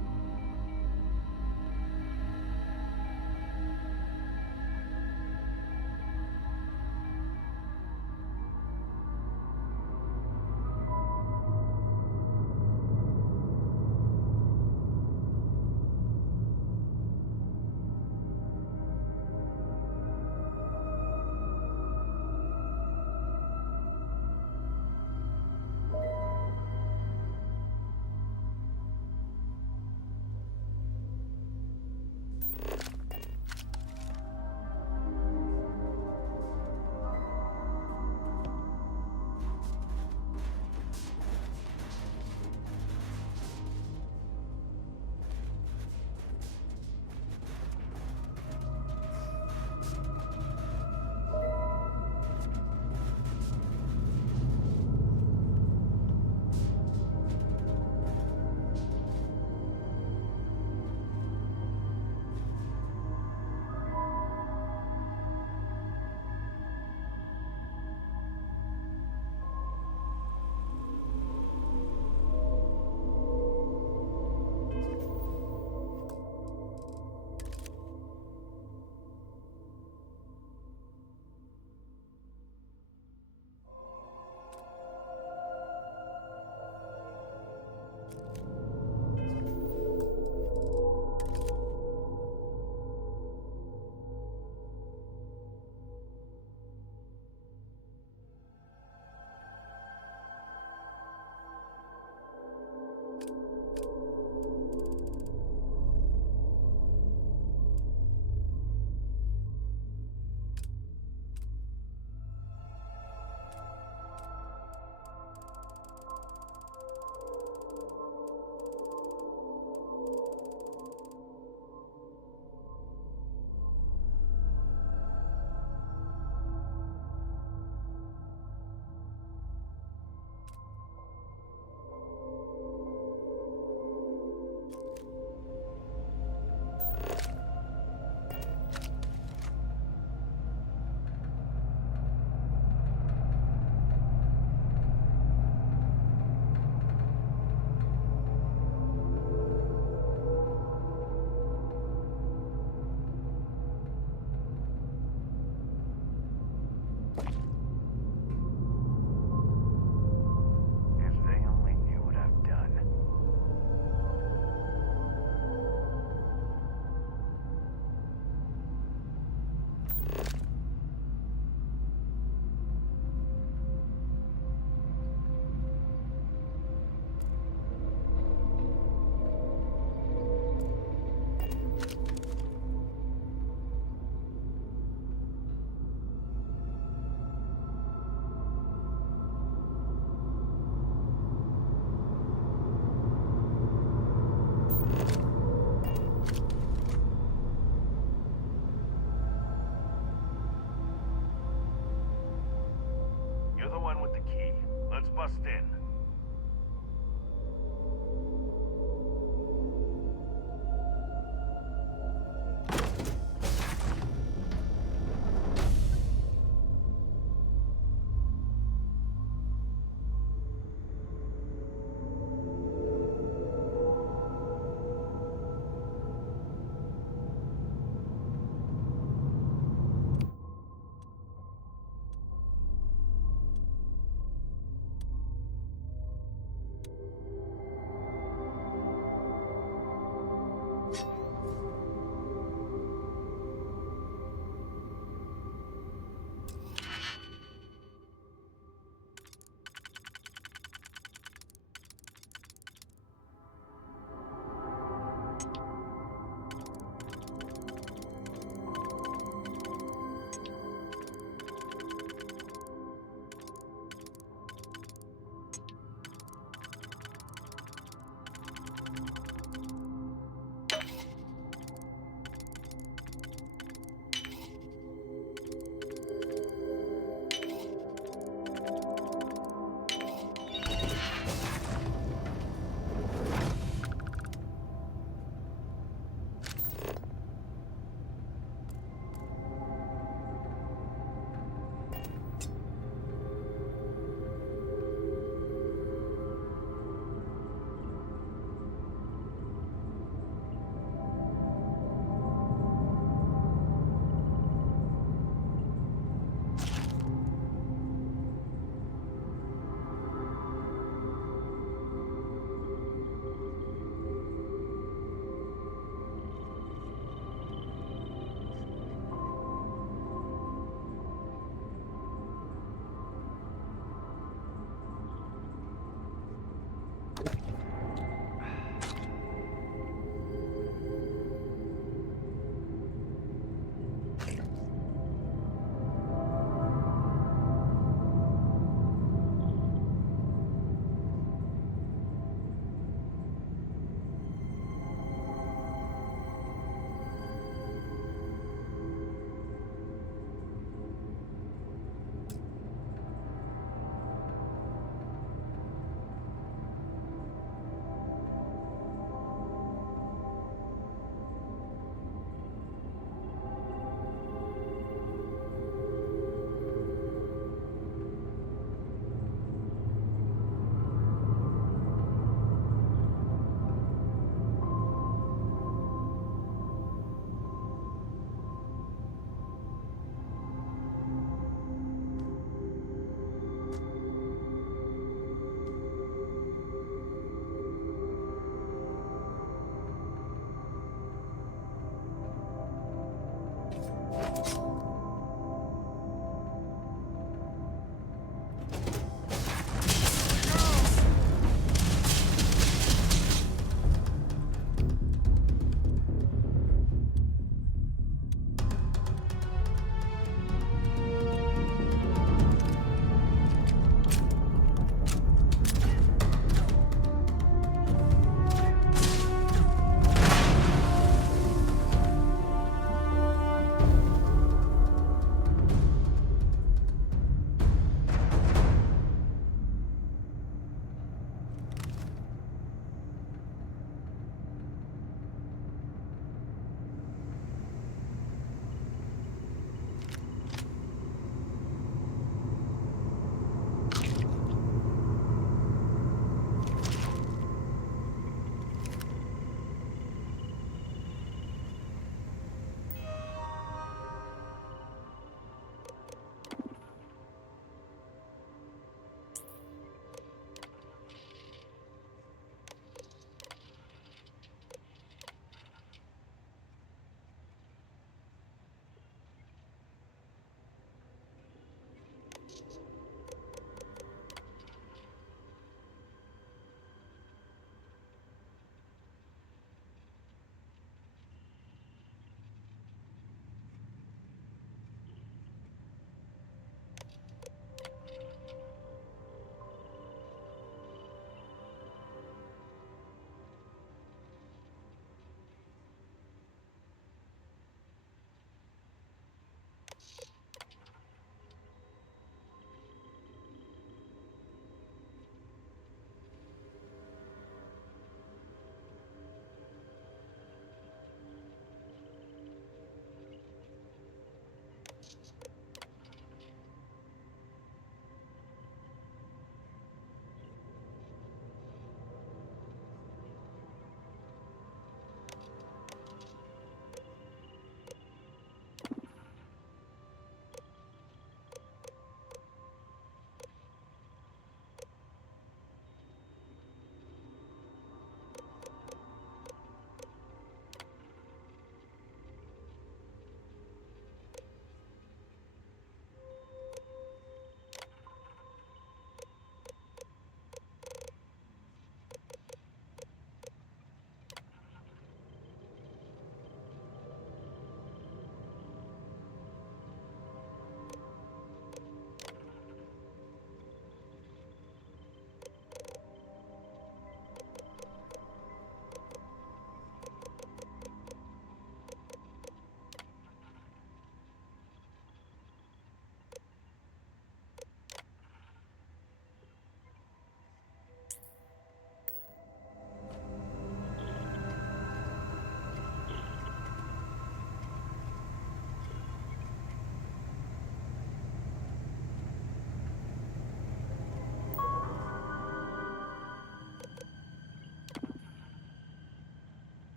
Bust in.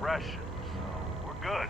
suppression, so we're good.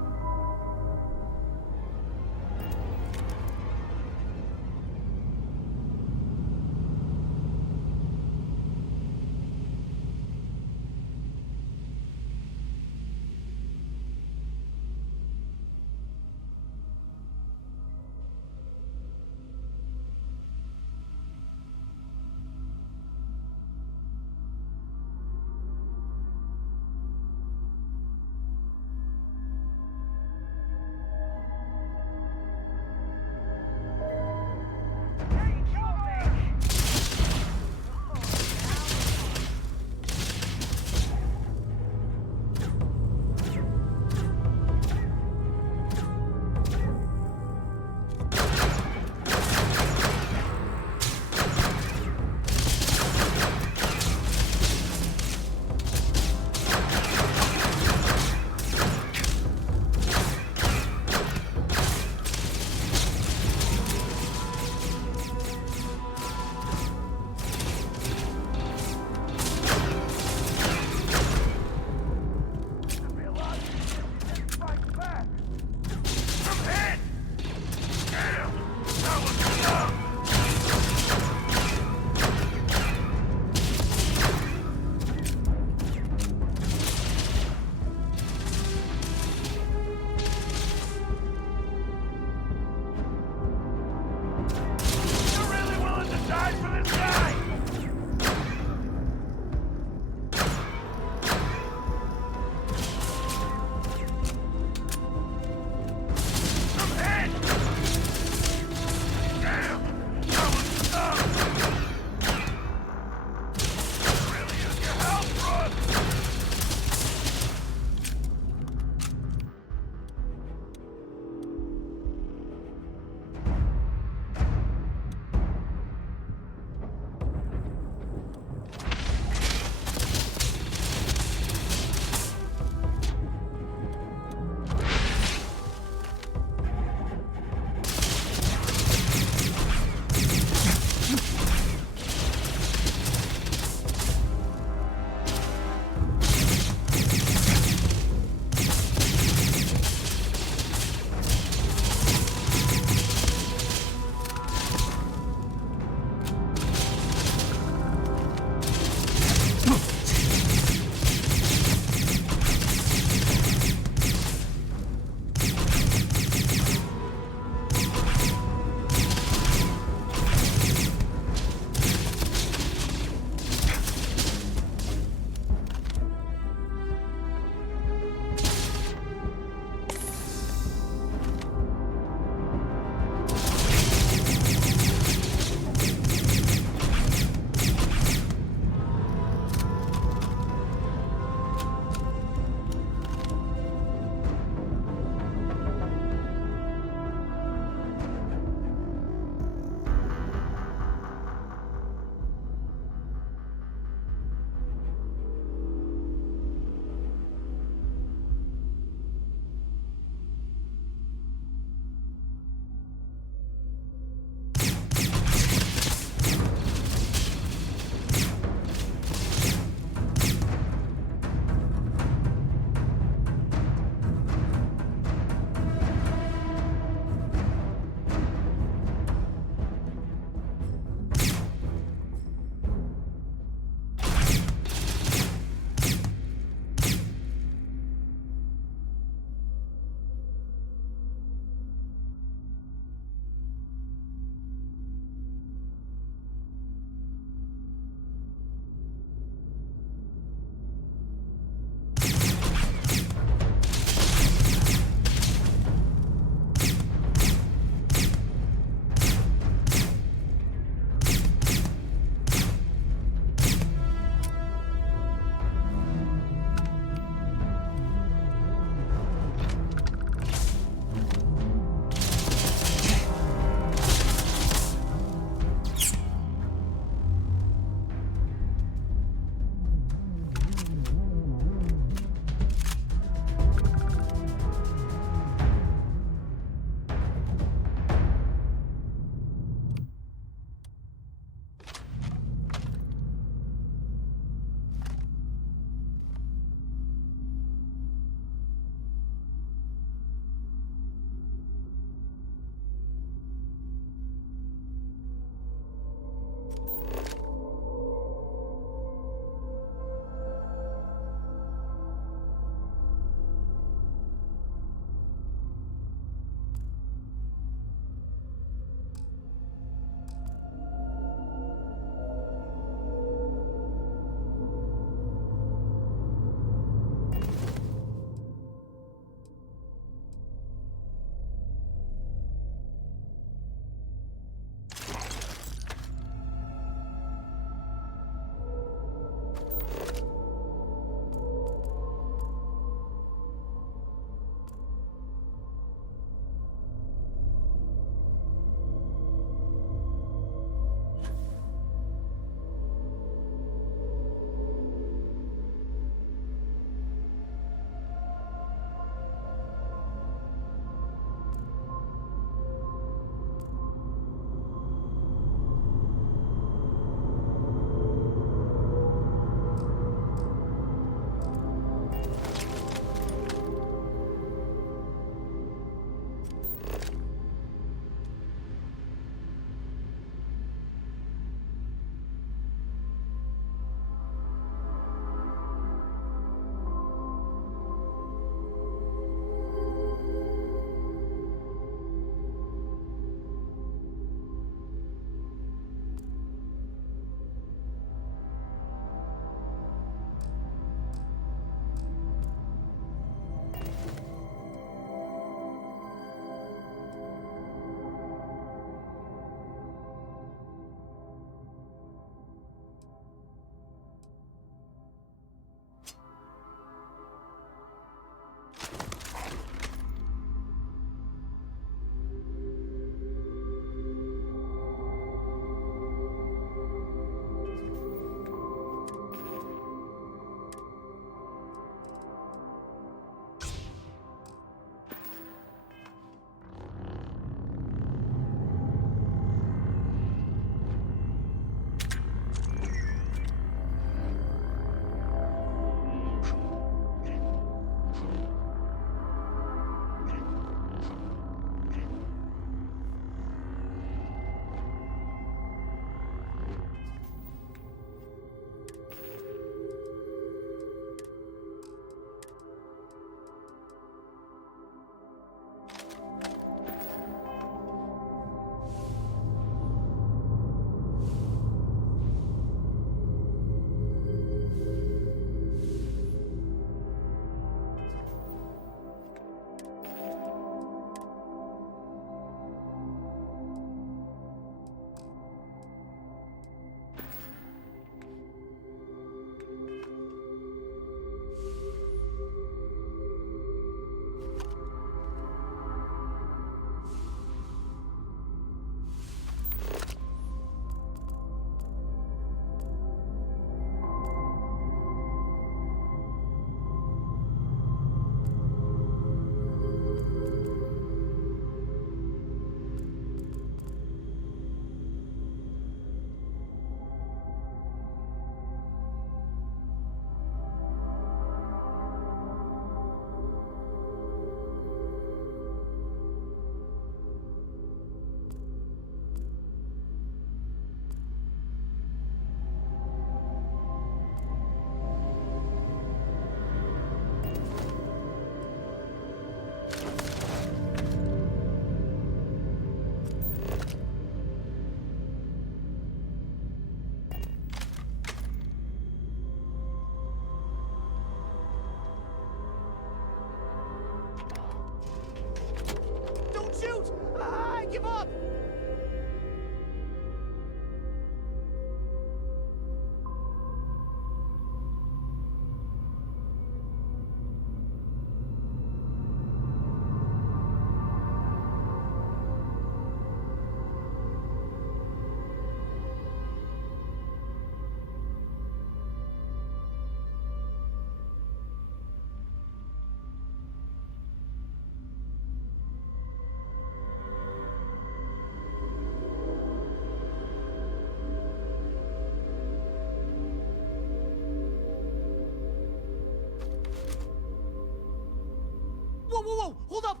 Hold up!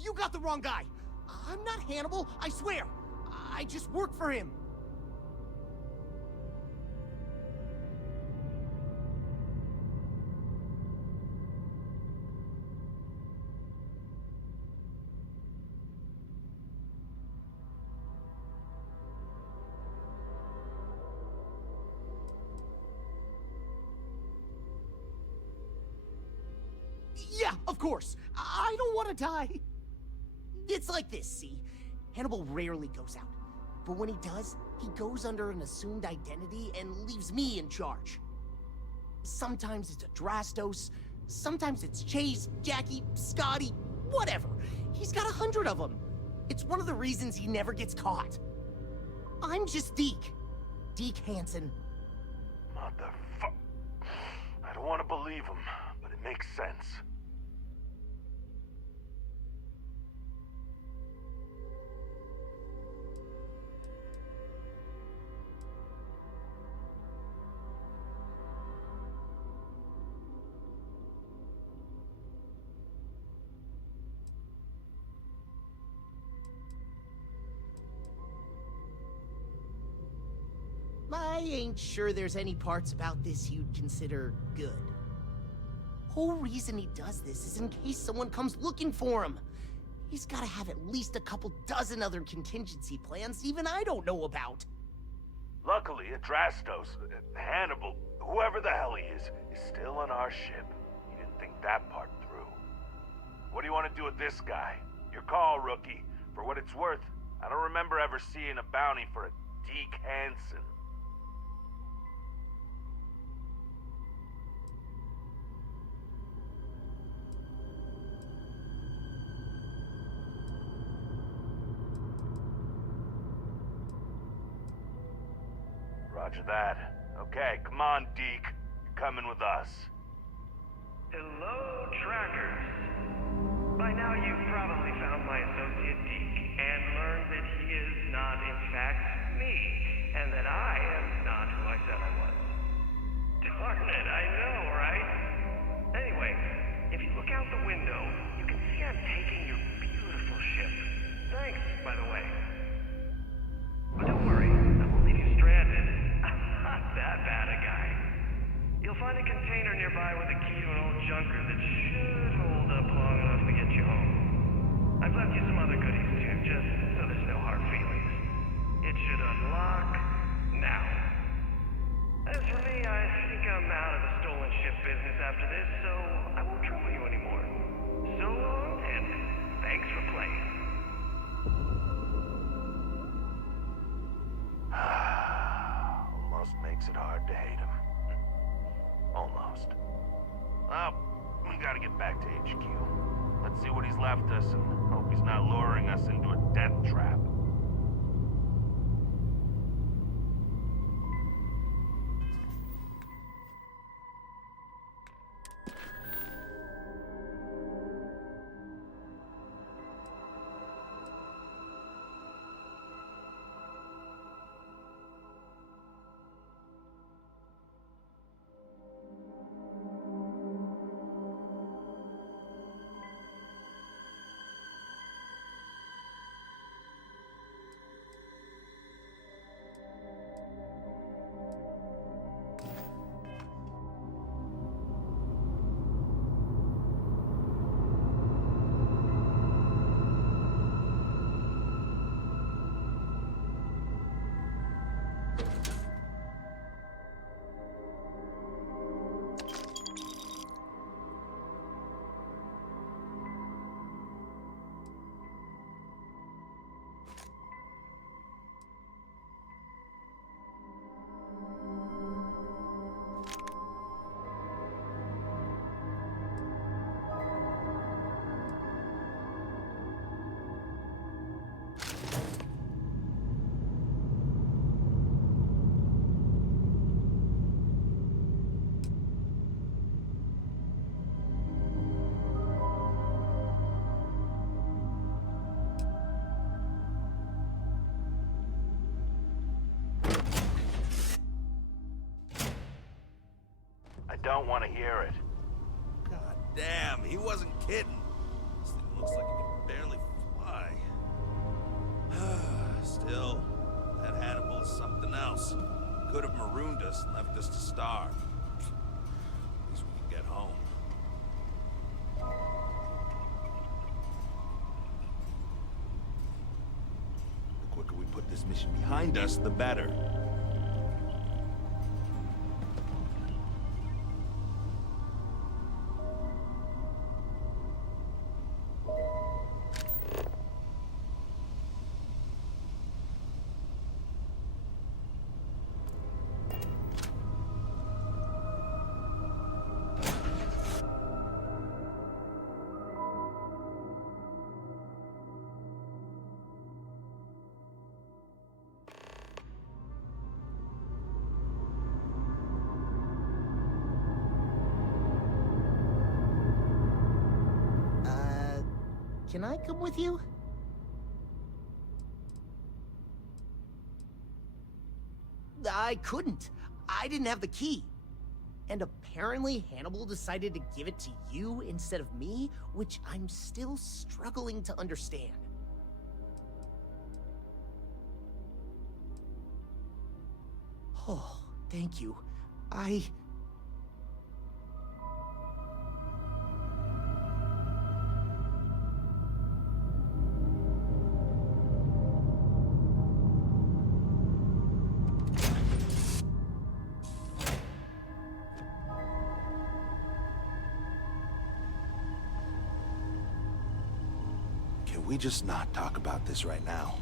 You got the wrong guy! I'm not Hannibal, I swear! I just work for him! Yeah, of course. I don't want to die. It's like this, see? Hannibal rarely goes out. But when he does, he goes under an assumed identity and leaves me in charge. Sometimes it's Adrastos, sometimes it's Chase, Jackie, Scotty, whatever. He's got 100 of them. It's one of the reasons he never gets caught. I'm just Deke. Deke Hansen. Motherfuck. I don't want to believe him, but it makes sense. I ain't sure there's any parts about this you'd consider good. Whole reason he does this is in case someone comes looking for him. He's gotta have at least a couple dozen other contingency plans even I don't know about. Luckily, Adrastos, Hannibal, whoever the hell he is still on our ship. He didn't think that part through. What do you want to do with this guy? Your call, rookie. For what it's worth, I don't remember ever seeing a bounty for a Deke Hansen. Roger that. Okay, come on, Deke. You're coming with us. Hello, trackers. By now you've probably found my associate Deke and learned that he is not in fact me, and that I am not who I said I was. Darn it, I know, right? Anyway, if you look out the window, you can see I'm taking your beautiful ship. Thanks, by the way. But don't worry, I won't leave you stranded. I'm not that bad a guy. You'll find a container nearby with a key to an old junker that should hold up long enough to get you home. I've left you some other goodies too, just so there's no hard feelings. It should unlock now. As for me, I think I'm out of the stolen ship business after this, so I won't trouble you anymore. So long, and thanks for playing. Almost makes it hard to hate him. Almost. Well, we gotta get back to HQ. Let's see what he's left us and hope he's not luring us into a death trap. I don't want to hear it. God damn, he wasn't kidding. looks like it can barely fly. Still, that Hannibal is something else. Could have marooned us and left us to starve. At least we can get home. The quicker we put this mission behind us, the better. Can I come with you? I couldn't. I didn't have the key. And apparently Hannibal decided to give it to you instead of me, which I'm still struggling to understand. Oh, thank you. Can we just not talk about this right now?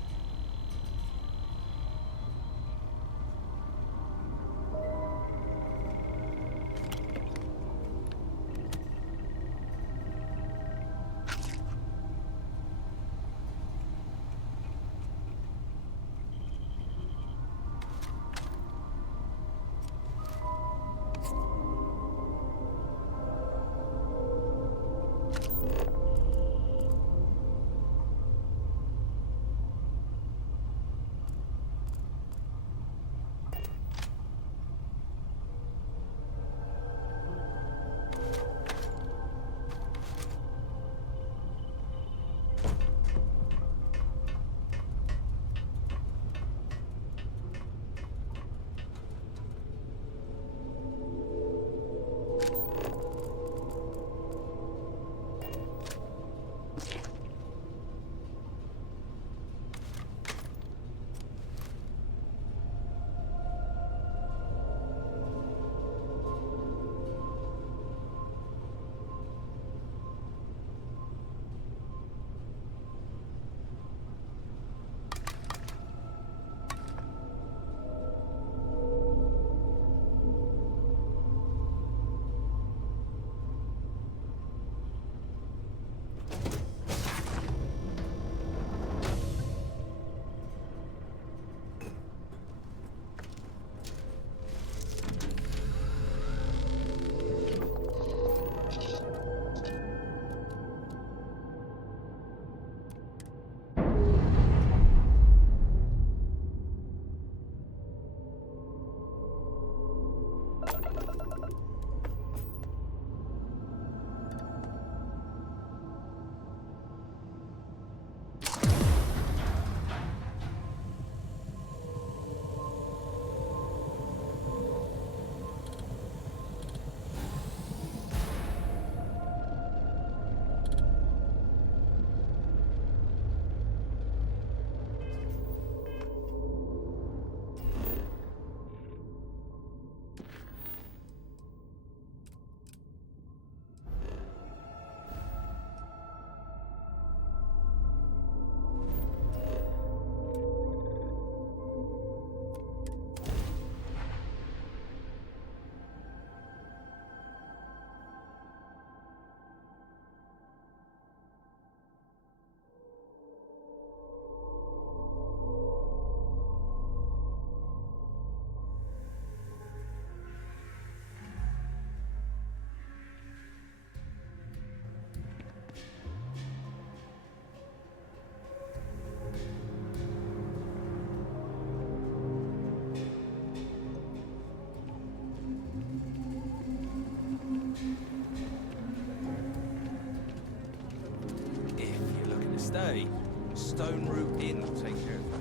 stone route in will take care of it.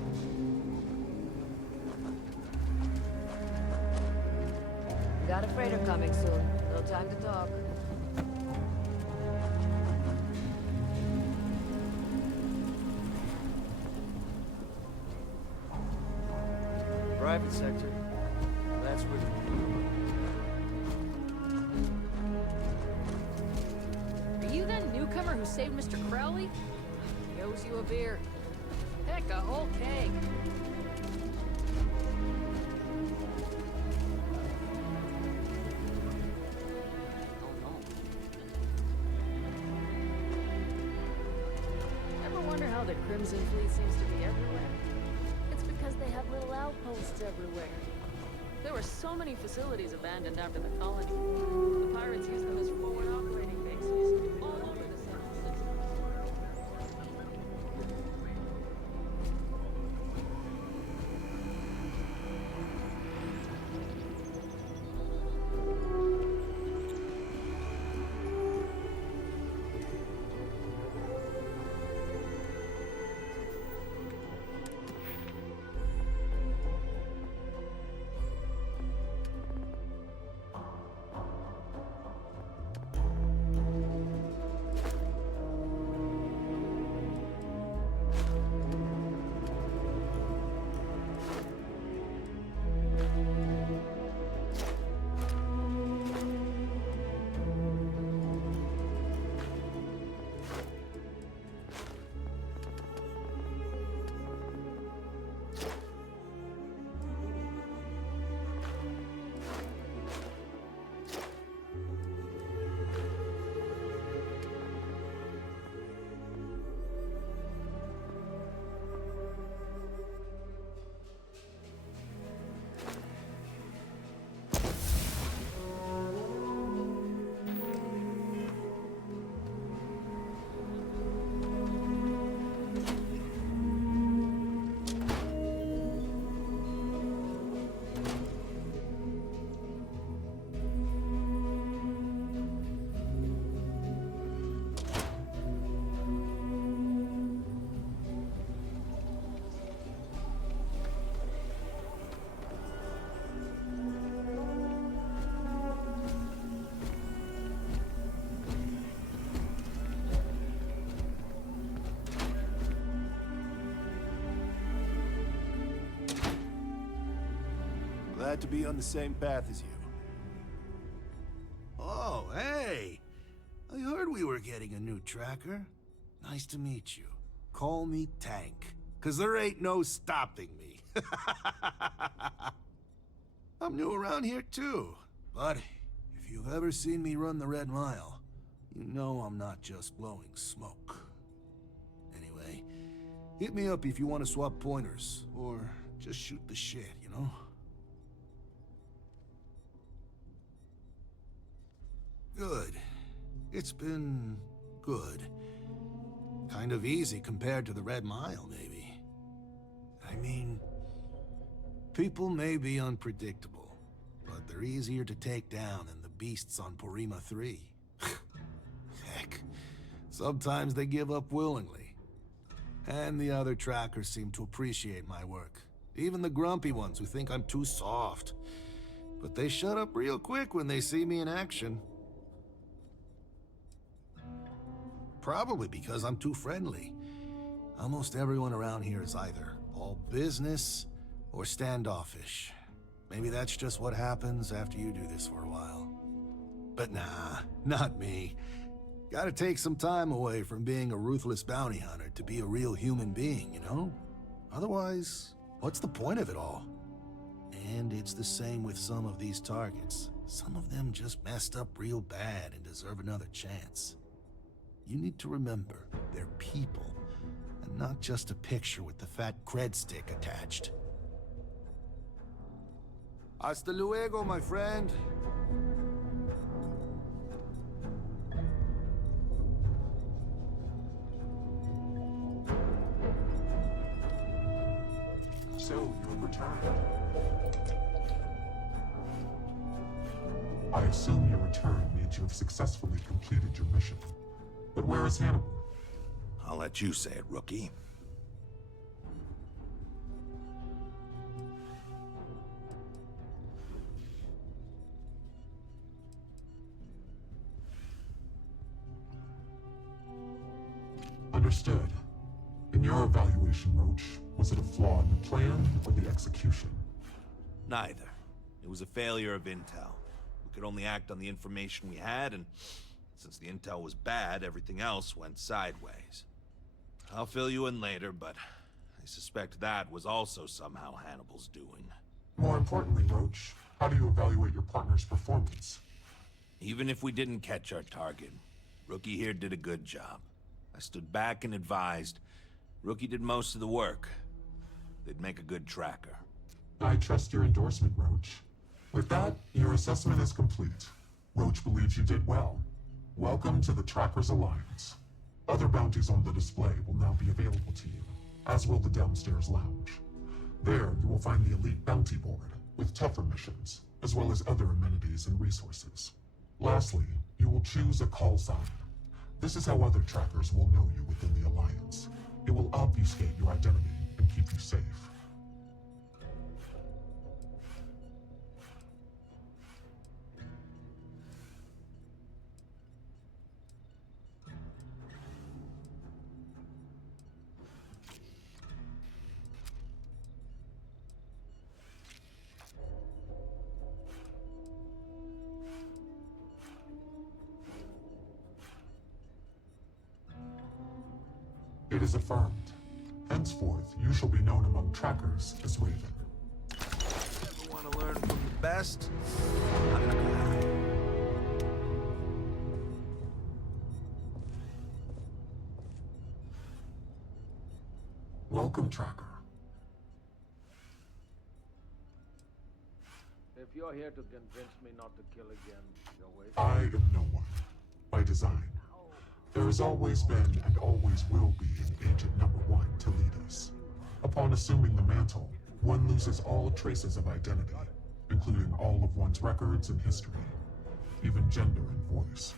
Got a freighter coming soon. No time to talk. Private sector. That's where the... Are you that newcomer who saved Mr. Crowley? He owes you a beer. Heck, a whole keg. Ever wonder how the Crimson Fleet seems to be everywhere? It's because they have little outposts everywhere. There were so many facilities abandoned after the colony. The pirates used them as forward operating bases all over the central system. Glad to be on the same path as you. Oh, hey! I heard we were getting a new tracker. Nice to meet you. Call me Tank, 'cause there ain't no stopping me. I'm new around here too, but if you've ever seen me run the Red Mile, you know I'm not just blowing smoke. Anyway, hit me up if you want to swap pointers, or just shoot the shit, you know? Good. It's been good. Kind of easy compared to the Red Mile, maybe. I mean, people may be unpredictable, but they're easier to take down than the beasts on Porima 3. Heck, sometimes they give up willingly. And the other trackers seem to appreciate my work. Even the grumpy ones who think I'm too soft. But they shut up real quick when they see me in action. Probably because I'm too friendly. Almost everyone around here is either all business or standoffish. Maybe that's just what happens after you do this for a while. But nah, not me. Gotta take some time away from being a ruthless bounty hunter to be a real human being, you know? Otherwise, what's the point of it all? And it's the same with some of these targets. Some of them just messed up real bad and deserve another chance. You need to remember, they're people, and not just a picture with the fat cred stick attached. Hasta luego, my friend. So, you have returned. I assume your return means you have successfully completed your mission. But where is Hannibal? I'll let you say it, rookie. Understood. In your evaluation, Roach, was it a flaw in the plan or the execution? Neither. It was a failure of intel. We could only act on the information we had, and since the intel was bad, everything else went sideways. I'll fill you in later, but I suspect that was also somehow Hannibal's doing. More importantly, Roach, how do you evaluate your partner's performance? Even if we didn't catch our target, Rookie here did a good job. I stood back and advised. Rookie did most of the work. They'd make a good tracker. I trust your endorsement, Roach. With that, your assessment is complete. Roach believes you did well. Welcome to the Trackers Alliance. Other bounties on the display will now be available to you, as will the downstairs lounge. There, you will find the elite bounty board, with tougher missions, as well as other amenities and resources. Lastly, you will choose a call sign. This is how other trackers will know you within the Alliance. It will obfuscate your identity and keep you safe. It is affirmed. Henceforth, you shall be known among trackers as Raven. Ever want to learn from the best? I'm the guy. Welcome, Tracker. If you're here to convince me not to kill again, you're wasting. I am no one. By design. There has always been and always will be an Agent Number 1 to lead us. Upon assuming the mantle, one loses all traces of identity, including all of one's records and history, even gender and voice.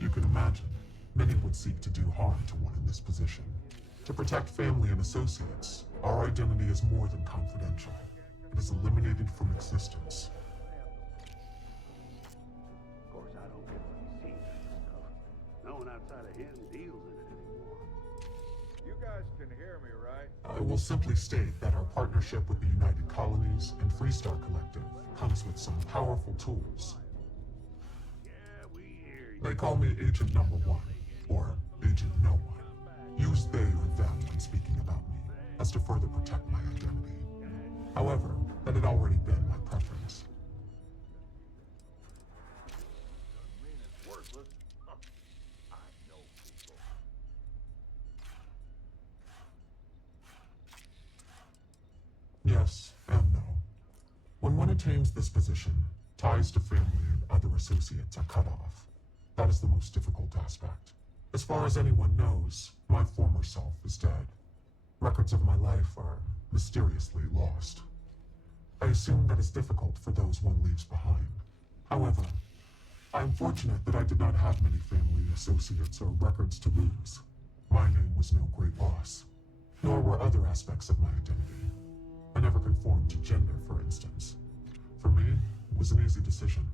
You can imagine, many would seek to do harm to one in this position. To protect family and associates, our identity is more than confidential. It is eliminated from existence. Of course, I don't get what he sees in this stuff. No one outside of him deals in it anymore. You guys can hear me, right? I will simply state that our partnership with the United Colonies and Freestar Collective comes with some powerful tools. Yeah, we hear you. They call me Agent Number 1, or Agent No One. Use they or them when speaking about me, as to further protect my identity. However, that had already been my preference. Yes and no. When one attains this position, ties to family and other associates are cut off. That is the most difficult aspect. As far as anyone knows, my former self is dead. Records of my life are mysteriously lost. I assume that is difficult for those one leaves behind. However, I am fortunate that I did not have many family, associates, or records to lose. My name was no great loss, nor were other aspects of my identity. I never conformed to gender, for instance. For me, it was an easy decision.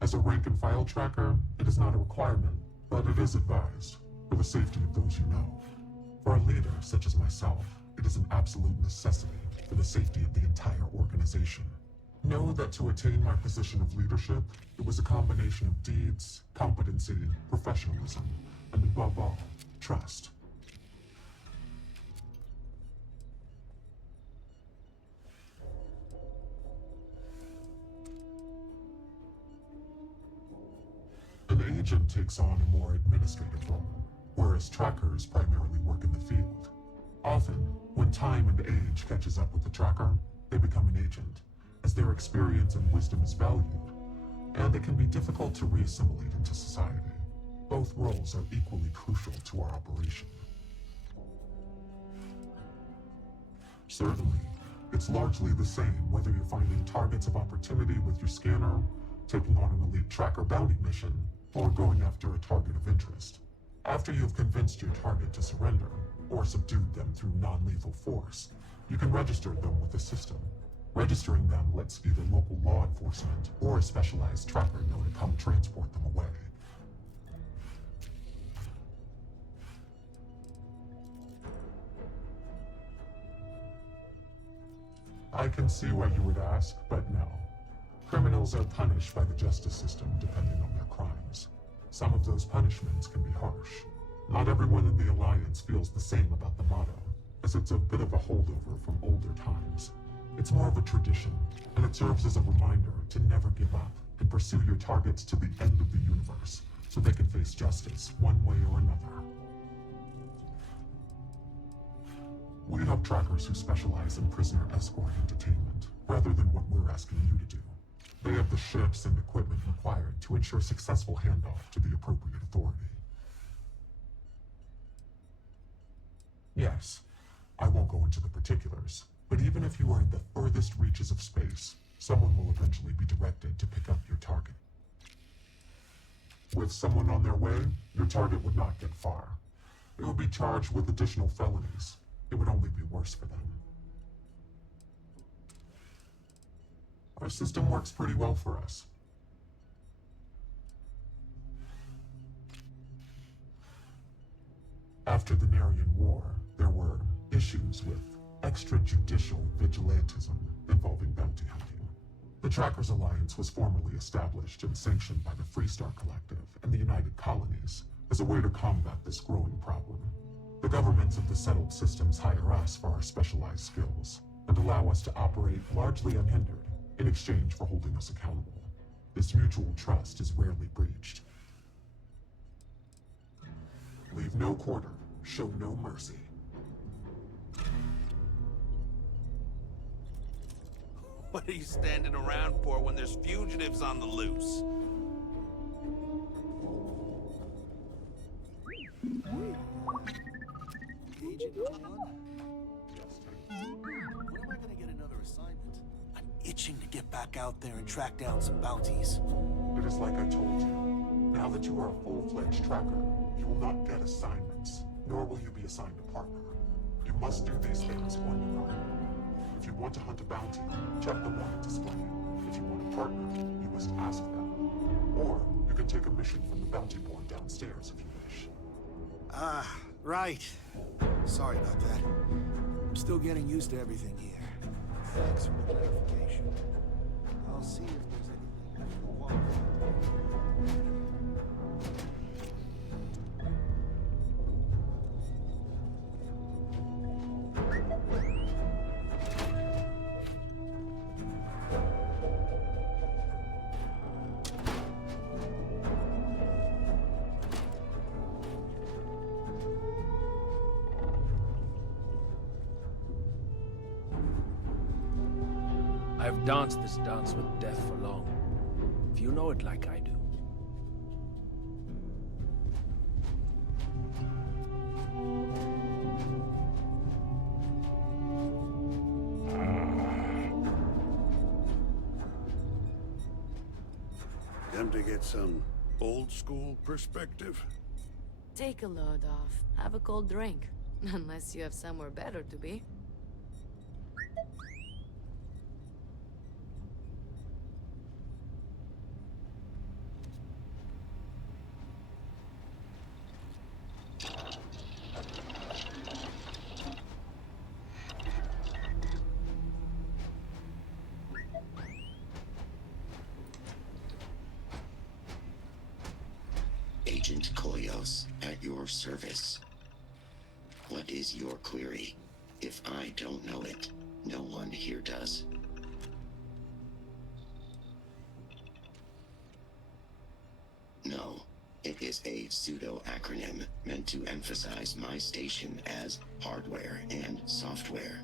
As a rank-and-file tracker, it is not a requirement, but it is advised, for the safety of those you know. For a leader such as myself, it is an absolute necessity for the safety of the entire organization. Know that to attain my position of leadership, it was a combination of deeds, competency, professionalism, and above all, trust. An agent takes on a more administrative role, whereas trackers primarily work in the field. Often, when time and age catches up with the tracker, they become an agent, as their experience and wisdom is valued, and it can be difficult to re-assimilate into society. Both roles are equally crucial to our operation. Certainly, it's largely the same whether you're finding targets of opportunity with your scanner, taking on an elite tracker bounty mission, or going after a target of interest. After you've convinced your target to surrender, or subdued them through non-lethal force, you can register them with the system. Registering them lets either local law enforcement or a specialized tracker know to come transport them away. I can see why you would ask, but no. Criminals are punished by the justice system depending on their crimes. Some of those punishments can be harsh. Not everyone in the Alliance feels the same about the motto, as it's a bit of a holdover from older times. It's more of a tradition, and it serves as a reminder to never give up and pursue your targets to the end of the universe, so they can face justice one way or another. We have trackers who specialize in prisoner escort and detainment, rather than what we're asking you to do. They have the ships and equipment required to ensure successful handoff to the appropriate authority. Yes, I won't go into the particulars, but even if you are in the furthest reaches of space, someone will eventually be directed to pick up your target. With someone on their way, your target would not get far. It would be charged with additional felonies. It would only be worse for them. Our system works pretty well for us. After the Narian War, there were issues with extrajudicial vigilantism involving bounty hunting. The Trackers Alliance was formally established and sanctioned by the Freestar Collective and the United Colonies as a way to combat this growing problem. The governments of the settled systems hire us for our specialized skills and allow us to operate largely unhindered in exchange for holding us accountable. This mutual trust is rarely breached. Leave no quarter, show no mercy. What are you standing around for when there's fugitives on the loose? Agent on? When am I gonna get another assignment? I'm itching to get back out there and track down some bounties. It is like I told you. Now that you are a full-fledged tracker, you will not get assignments, nor will you be assigned a partner. You must do these things on your own. If you want to hunt a bounty, check the wanted display. If you want a partner, you must ask them. Or you can take a mission from the bounty board downstairs if you wish. Ah, right. Sorry about that. I'm still getting used to everything here. Thanks for the clarification. I'll see if there's anything I can qualify. I've danced this dance with death for long. If you know it like I do. Them to get some old school perspective? Take a load off. Have a cold drink. Unless you have somewhere better to be. Agent Koyos, at your service. What is your query? If I don't know it, no one here does. No, it is a pseudo-acronym meant to emphasize my station as hardware and software.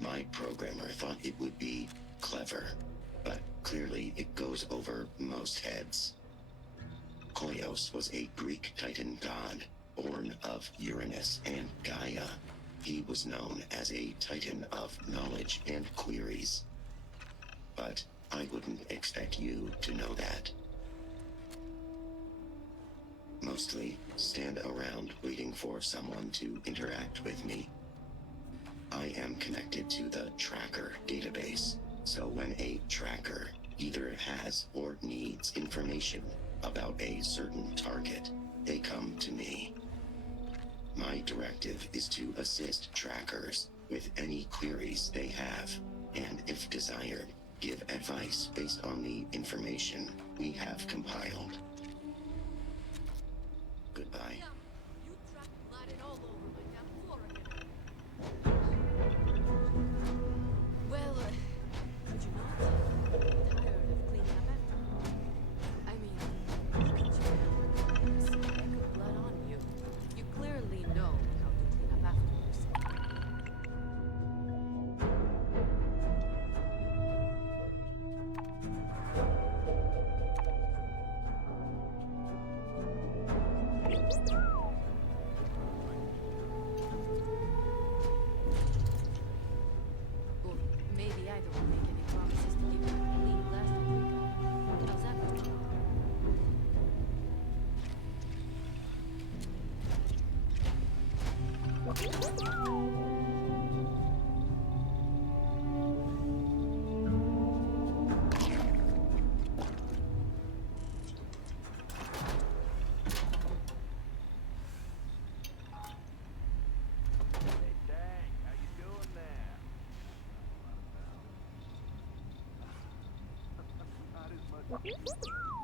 My programmer thought it would be clever, but clearly it goes over most heads. Koyos was a Greek Titan god, born of Uranus and Gaia. He was known as a Titan of knowledge and queries. But I wouldn't expect you to know that. Mostly stand around waiting for someone to interact with me. I am connected to the tracker database, so when a tracker either has or needs information about a certain target, they come to me. My directive is to assist trackers with any queries they have, and if desired, give advice based on the information we have compiled. Goodbye. Well, could you not? Tired of cleaning up after? I mean, look at you now. There's a speck of blood on you. You clearly know how to clean up after yourself. Or maybe I don't make any promises to keep that clean plastic we got. How's that going? Hey, Tang, how you doing there? Not as much.